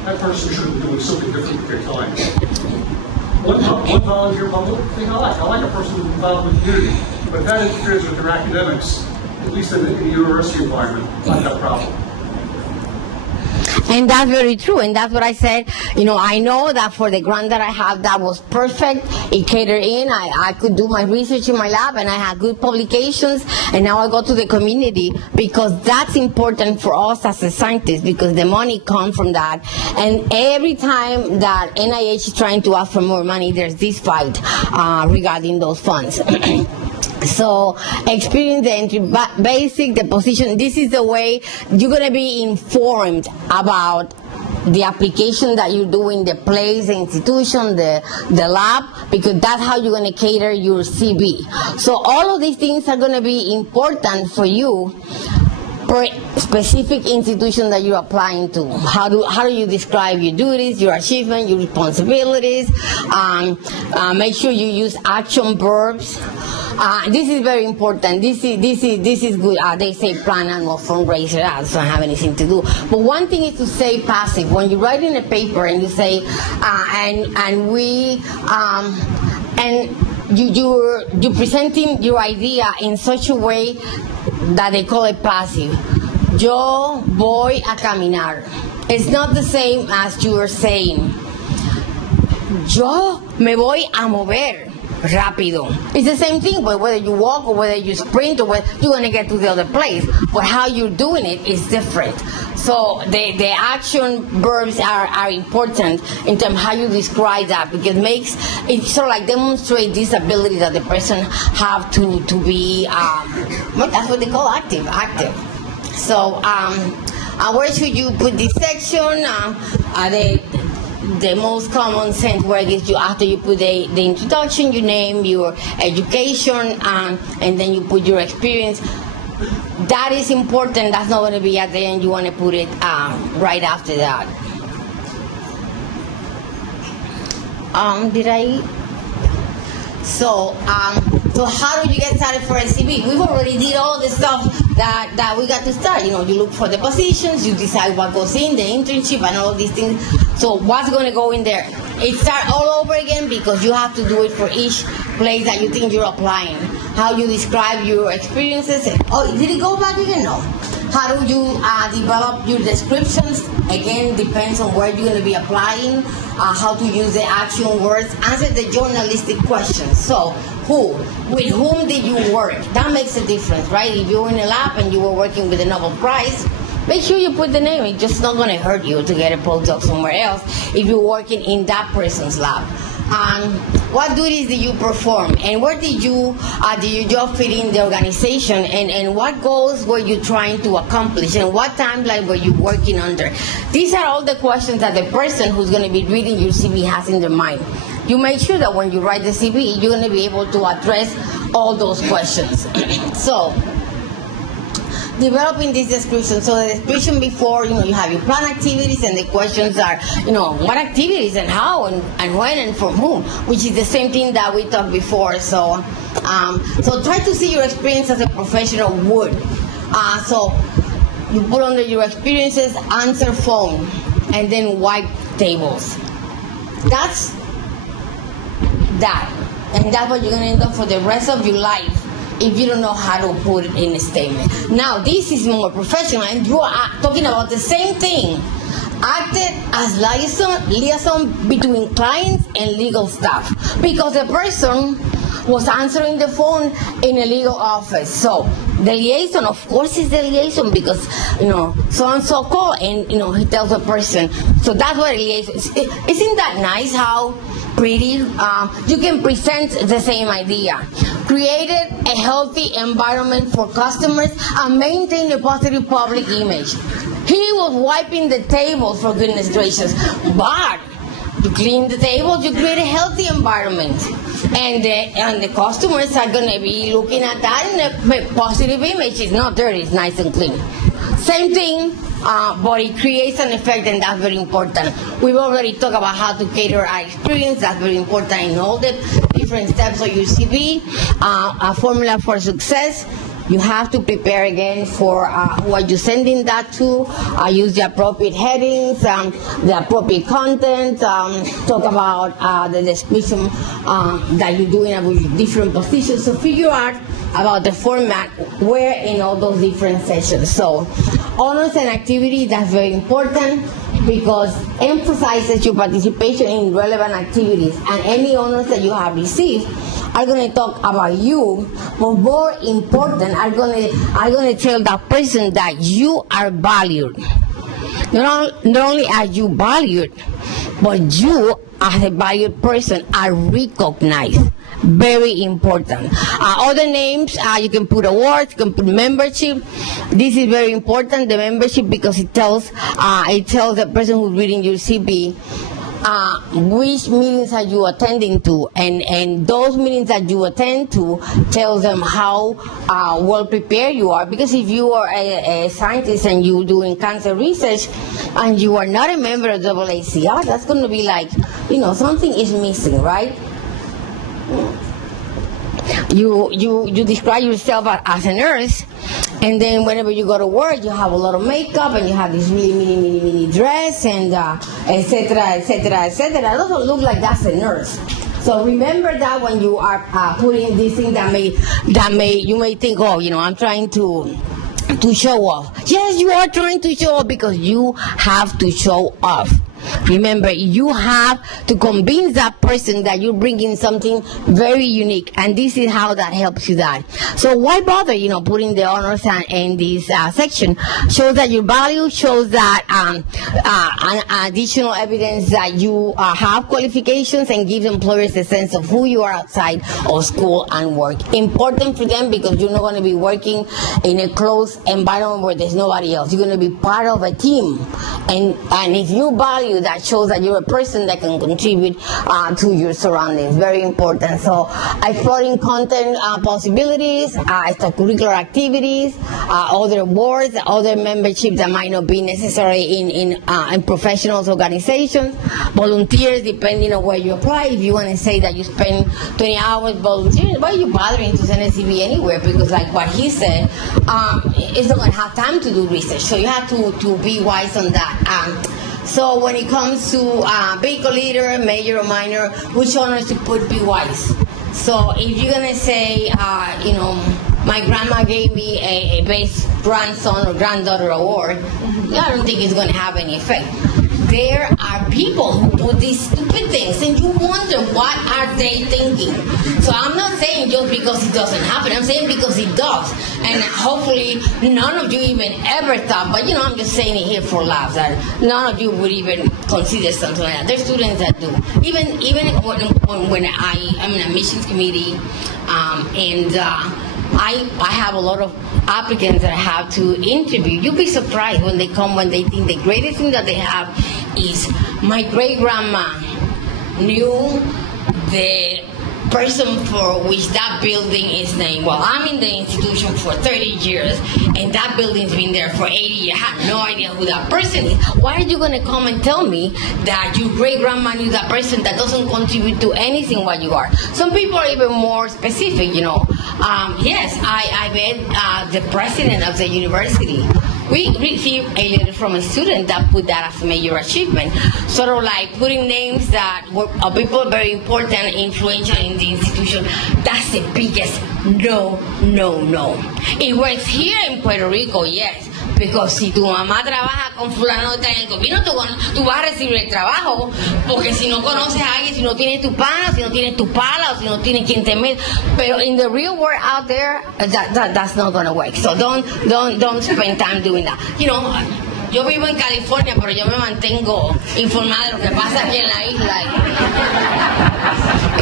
that person should be doing something different with their time. One volunteer public thing I like a person who's involved with the community. But if that interferes with their academics, at least in the university environment, I've got a problem. And that's very true, and that's what I said. I know that for the grant that I have, that was perfect. It catered in. I could do my research in my lab, and I had good publications, and now I go to the community, because that's important for us as a scientist, because the money comes from that. And every time that NIH is trying to ask for more money, there's this fight regarding those funds. So experience the entry, basic, the position, this is the way you're going to be informed about the application that you do in the place, the institution, the lab, because that's how you're going to cater your CV. So all of these things are going to be important for you per specific institution that you're applying to. How do you describe your duties, your achievement, your responsibilities? Make sure you use action verbs. This is very important. This is good. They say plan annual fundraiser. That doesn't have anything to do. But one thing is to say passive. When you write in a paper and you say, you're presenting your idea in such a way that they call it passive. Yo voy a caminar. It's not the same as you are saying, yo me voy a mover rápido. It's the same thing, but whether you walk or whether you sprint or whether you're going to get to the other place. But how you're doing it is different. So the action verbs are important in terms of how you describe that, because it sort of like demonstrate this ability that the person have to be, that's what they call active. So where should you put this section? The most common sense work is after you put the introduction, you name your education, and then you put your experience. That is important. That's not going to be at the end. You want to put it right after that. So how do you get started for a CV? We've already did all the stuff that we got to start. You look for the positions, you decide what goes in, the internship, and all of these things. So what's going to go in there? It starts all over again, because you have to do it for each place that you think you're applying. How you describe your experiences. Did it go back again? No. How do you develop your descriptions? Again, depends on where you're going to be applying. How to use the action words. Answer the journalistic questions. So, with whom did you work? That makes a difference, right? If you're in a lab and you were working with a Nobel Prize, make sure you put the name. It's just not going to hurt you to get a postdoc somewhere else if you're working in that person's lab. What duties did you perform, and where did your job fit in the organization, and what goals were you trying to accomplish, and what timeline were you working under? These are all the questions that the person who's going to be reading your CV has in their mind. You make sure that when you write the CV, you're going to be able to address all those questions. So, developing this description. So the description before, you have your plan activities, and the questions are, what activities and how and when and from whom, which is the same thing that we talked before. So try to see your experience as a professional would. So you put under your experiences, answer phone, and then white tables. That's that. And that's what you're going to end up for the rest of your life, if you don't know how to put it in a statement. Now, this is more professional, and you are talking about the same thing. Acted as liaison between clients and legal staff. Because the person was answering the phone in a legal office. So the liaison, of course, is the liaison because, so-and-so called and, he tells the person. So that's what a liaison is. Isn't that nice how pretty you can present the same idea? Created a healthy environment for customers and maintain a positive public image. He was wiping the tables, for goodness gracious, but you clean the tables, you create a healthy environment. And the customers are going to be looking at that in a positive image. It's not dirty, it's nice and clean. Same thing, but it creates an effect, and that's very important. We've already talked about how to cater our experience. That's very important in all the different steps of your CV. A formula for success. You have to prepare again for who are you sending that to, use the appropriate headings, the appropriate content, talk about the description that you're doing about different positions. So figure out about the format where in all those different sessions. So honors and activity, that's very important because emphasizes your participation in relevant activities, and any honors that you have received are going to talk about you, but more important, are going to tell that person that you are valued. Not only are you valued, but you as a valued person are recognized. Very important. Other names, you can put awards, you can put membership. This is very important, the membership, because it tells the person who's reading your CV which meetings are you attending to, and those meetings that you attend to tells them how well prepared you are. Because if you are a scientist and you're doing cancer research and you are not a member of AACR, that's going to be like, something is missing, right? You describe yourself as a nurse, and then whenever you go to work, you have a lot of makeup and you have this really mini dress and etc. It doesn't look like that's a nurse. So remember that when you are putting these things you may think, I'm trying to show off. Yes, you are trying to show off because you have to show off. Remember, you have to convince that person that you're bringing something very unique, and this is how that helps you that. So why bother, putting the honors in this section? Shows that your value, shows that additional evidence that you have qualifications, and gives employers a sense of who you are outside of school and work. Important for them because you're not going to be working in a closed environment where there's nobody else. You're going to be part of a team, and if you value that, shows that you're a person that can contribute to your surroundings. Very important. So exploring content possibilities, extracurricular activities, other boards, other memberships that might not be necessary in professionals organizations, volunteers depending on where you apply. If you want to say that you spend 20 hours volunteering, why are you bothering to send a CV anywhere? Because like what he said, it's not going to have time to do research. So you have to be wise on that. So when it comes to vehicle leader, major or minor, which honors to put, be wise. So if you're going to say, my grandma gave me a best grandson or granddaughter award, I don't think it's going to have any effect. There are people who do these stupid things, and you wonder what are they thinking. So I'm not saying just because it doesn't happen. I'm saying because it does, and hopefully none of you even ever thought. But I'm just saying it here for laughs. That none of you would even consider something like that. There's students that do. Even when I'm in a missions committee, and I have a lot of applicants that I have to interview. You'll be surprised when they come, when they think the greatest thing that they have is my great-grandma knew the person for which that building is named. Well, I'm in the institution for 30 years, and that building's been there for 80 years. I have no idea who that person is. Why are you going to come and tell me that your great-grandma knew that person that doesn't contribute to anything what you are? Some people are even more specific, Yes, I met the president of the university. We received a letter from a student that put that as a major achievement. Sort of like putting names that were people very important and influential in the institution. That's the biggest no. It works here in Puerto Rico, yes. Porque si tu mamá trabaja con fulano de tal en el gobierno, tú vas a recibir el trabajo, porque si no conoces a alguien, si no tienes tu pana, si no tienes tu pala, o si no tienes quien te mete, pero in the real world out there, that's not gonna work. So don't spend time doing that. You know, yo vivo en California, pero yo me mantengo informada de lo que pasa aquí en la isla.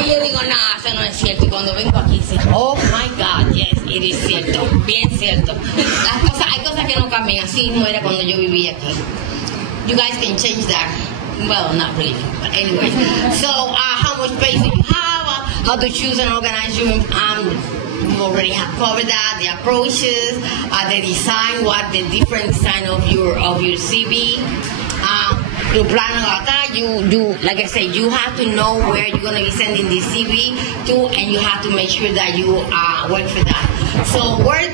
Y yo digo, no, eso no es cierto. Y cuando vengo aquí, digo, oh my God, yes, it is cierto, bien cierto. Hay cosas que no cambian, así no era cuando yo vivía aquí. You guys can change that. Well, not really, but anyway. So, how much space do you have? How to choose and organize your you already have covered that, the approaches, the design, what the different design of your CV. Your plan of attack, you like I said, you have to know where you're going to be sending the CV to, and you have to make sure that you work for that. So where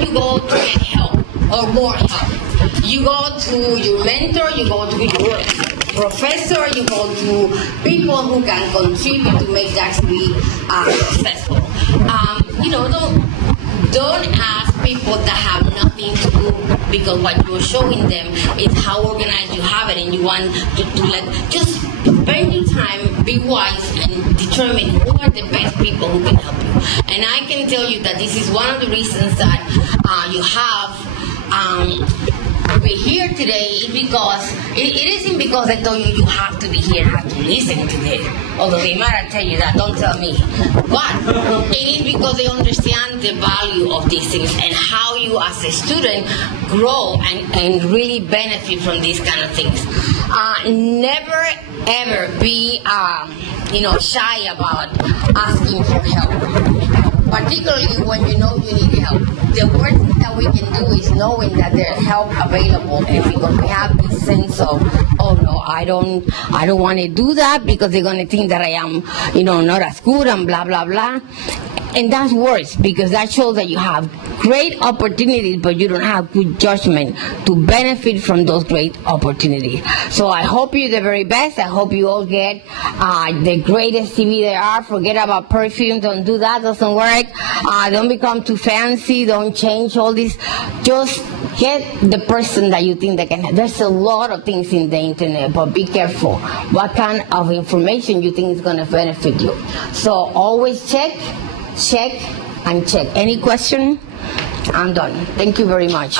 you go to get help or more help? You go to your mentor, you go to your professor, you go to people who can contribute to make that CV successful. You know, don't ask people that have nothing to do, because what you're showing them is how organized you have it, and you want to like just spend your time, be wise, and determine who are the best people who can help you. And I can tell you that this is one of the reasons that you have be here today is because it isn't because I told you have to be here, have to listen to this. Although they might tell you that, don't tell me. But it is because they understand the value of these things and how you as a student grow and really benefit from these kind of things. Never ever be shy about asking for help, particularly when you know you need help. The worst thing that we can do is knowing that there's help available, and because we have this sense of, oh no, I don't want to do that because they're going to think that I am, not as good and blah blah blah. And that's worse, because that shows that you have great opportunities, but you don't have good judgment to benefit from those great opportunities. So I hope you're the very best. I hope you all get the greatest CV there are. Forget about perfume. Don't do that. Doesn't work. Don't become too fancy. Don't change all this. Just get the person that you think that can help. There's a lot of things in the internet, but be careful what kind of information you think is going to benefit you. So always check, and check. Any question? I'm done. Thank you very much.